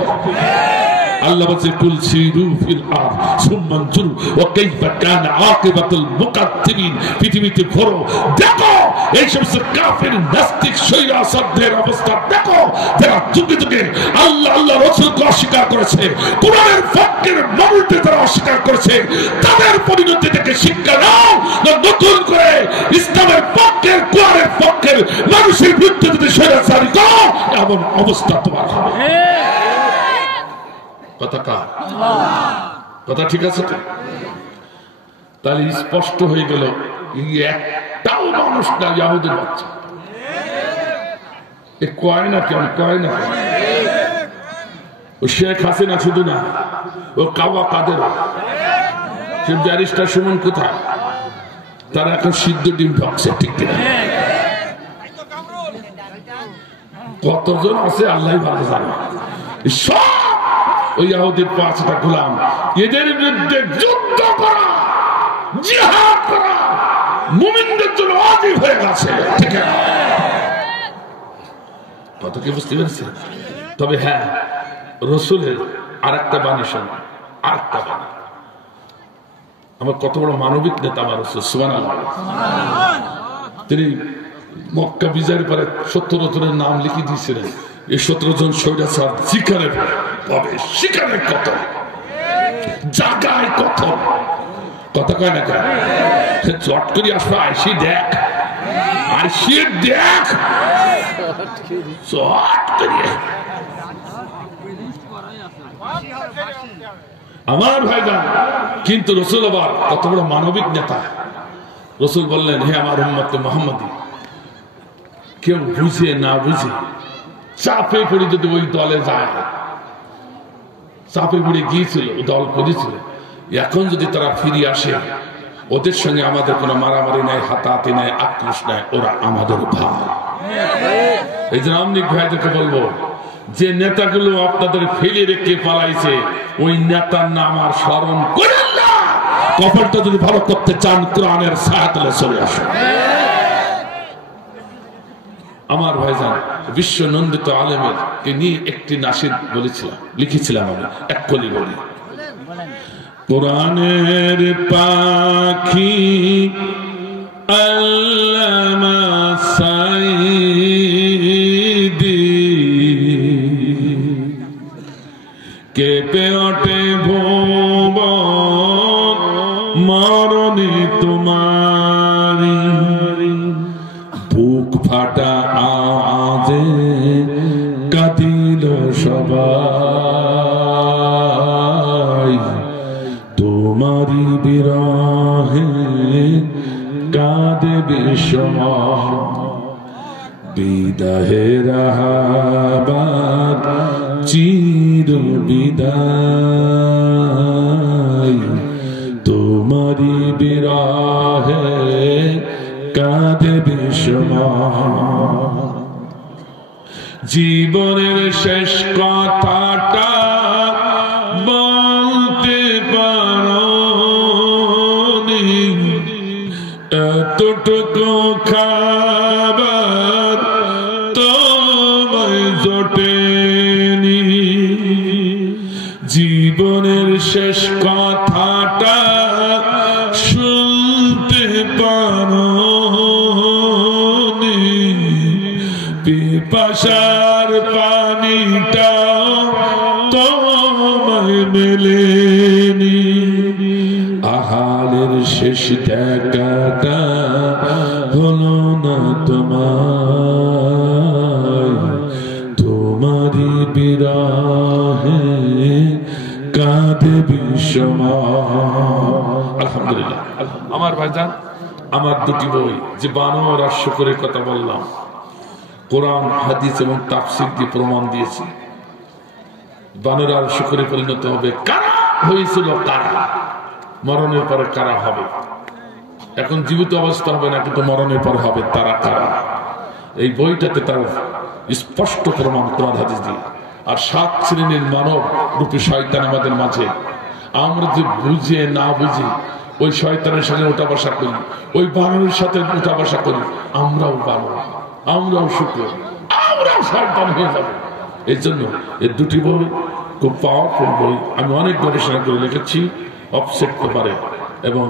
আল্লাহ বলছে কুল সিরু ফিল আরদ সুম্মা নজুরু ওয়া কাইফা কানা আকিবাতুল মুকাদ্দিমিন। পৃথিবীতে ঘোরো, দেখো এই সমস্ত কাফের নাস্তিক স্বৈরাচারদের অবস্থা দেখো, যারা যুগে যুগে আল্লাহ আল্লাহ রাসূলকে অস্বীকার করেছে, কোরআনের ফকের মানুষদের যারা অস্বীকার করেছে, তাদের পরিণতি থেকে শিক্ষা নাও, নতুন করে ইসলামের পক্ষের কোরআনের পক্ষের মানুষের বিরুদ্ধে যদি স্বৈরাচারী করো এমন অবস্থা তোমার হবে। কথা কার? কথা ঠিক আছে তো? তাহলে স্পষ্ট হয়ে গেল একটাও মানুষ না ইহুদির বাচ্চা। এ কয় না কেন? কয় না ও শেখ হাসিনা শুধু না, ও কাওয়া কাদের, সে ব্যারিস্টার সুমন কোথায়, তারা এখন সিদ্ধ ডিম ঢকছে, ঠিক কিনা? কতজন আছে আল্লাহ ভালো জানে। সব ওই ইহুদির 5টা গোলাম, এদের বিরুদ্ধে যুদ্ধ করা, জিহাদ করা মুমিনদের জন্য ওয়াজিব হয়ে গেছে, ঠিক আছে? কত কি বুঝতে পেরেছেন? তবে হ্যাঁ, রাসূলের আরেকটা বাণী শোন, আরেকটা বাণী। আমার কত বড় মানবিক নেতা আমার রাসূল, সুবহানাল্লাহ। তিনি মক্কা বিজয়ের পরে 17 জনের নাম লিখে দিয়েছিলেন। এই 17 জন স্বৈরাচার শিকারে পাবে, শিকারে কত জায়গায় কত কথা কয় না কেন? চট করে আসবে, আইসি দেখ, আইসি দেখ, চট করে। আমার ভাইজান, কিন্তু রাসূল আবার কত বড় মানবিক নেতা। রাসূল বললেন হে আমার উম্মত মুহাম্মাদী, কেউ বুঝে না বুঝে চাপে পড়ে যদি ওই দলে যায়, চাপে পড়ে গিয়েছিল, দল করেছিল, এখন যদি তারা ফিরে আসে, ওদের সঙ্গে আমাদের কোনো মারামারি নাই, হাতাহাতি নাই, আক্রোশ নাই, ওরা আমাদের ভাই। এই যে আমনিক ভাইদেরকে বলবো, যে নেতাগুলো আপনাদের ফেলে রেখে পালাইছে, ওই নেতার নাম আর স্মরণ করেন না। কপালটা যদি ভালো করতে চান, কোরআনের ছায়াতলে চলে আসুন। আমার ভাইজান, বিশ্ব নন্দিত আলেমের কে নিয়ে একটি নাশিদ বলেছিলাম, লিখেছিলাম আমি, এক কলি বলি। কোরআনের পাখি আল্লামা সাঈদী কেঁপে ওঠে ভুবন মরণে তোমারি, বুক ফাটা আওয়াজে কাঁদিল সবাই। কাঁদে বিষম বিদাহের আহ্বান চির বিদায় তোমারি বিরহে কাঁদে বিষম জীবনের শেষ কথাটা বলতে পারো এতটুকু খাবার তোমায় জোটেনি জীবনের শেষ কথাটা শুনতে পারো পিপাসার পানিটাও তোমায় মেলেনি আহালের শেষ দেখাটা হলো না তোমারি বিরহে কাঁদে বিষম আলহামদুলিল্লাহ আমার ভাইজান আমার দুটি বই যে 12 রাষ্ট্র করে কথা বললাম কোরআন হাদিস এবং তাফসীর দিয়ে প্রমাণ দিয়েছি 12 রাষ্ট্র করে পরিণত হবে কারা হয়েছিল কারা মরণের পরে কারা হবে এখন জীবিত অবস্থা হবে না কিন্তু মরণের পর হবে তারা কারা এই বইটাতে তার স্পষ্ট প্রমাণ কোরআন হাদিস দিয়ে আর 7 শ্রেণীর মানব রূপী শয়তান আমাদের মাঝে আমরা যে বুঝে না বুঝি ওই শয়তানের সঙ্গে উঠা বসা করি ওই বানরের সাথে উঠা বসা করি আমরাও বানর আমরাও শুক্র আমরাও শয়তান হয়ে যাবো এই জন্য এই দুটি বই খুব পাওয়ারফুল বই আমি অনেক গবেষণা করে লিখেছি অফসেট পেপারে এবং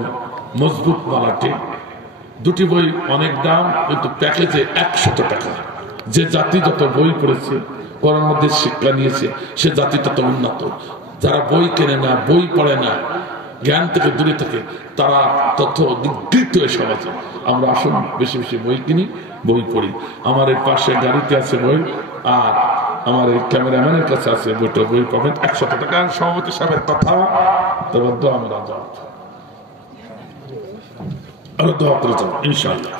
মজবুত মালাটে দুটি বই অনেক দাম কিন্তু প্যাকেজে 100 টাকা যে জাতি যত বই পড়েছে কোরআন হাদিস শিক্ষা নিয়েছে সে জাতি তত উন্নত যারা বই কেনে না বই পড়ে না জ্ঞান থেকে দূরে থাকে তারা তথ্য নিগৃহীত হয়ে সমাজে আমরা আসুন বেশি বেশি বই কিনি বই পড়ি আমার এই পাশে গাড়িতে আছে বই আর আমার এই ক্যামেরাম্যানের কাছে আছে বইটা বই পাবেন 100 টাকা সভাপতি সাহেবের কথা তবে দোয়া আমরা যাও আর দোয়া করে যাও ইনশাআল্লাহ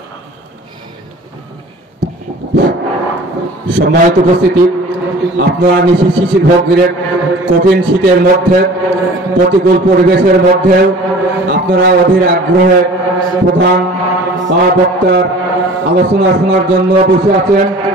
সম্মানিত উপস্থিতি আপনারা নিশি শিশির ভোগের কঠিন শীতের মধ্যে প্রতিকূল পরিবেশের মধ্যেও আপনারা অধীর আগ্রহে প্রধান বক্তার আলোচনা শোনার জন্য বসে আছেন।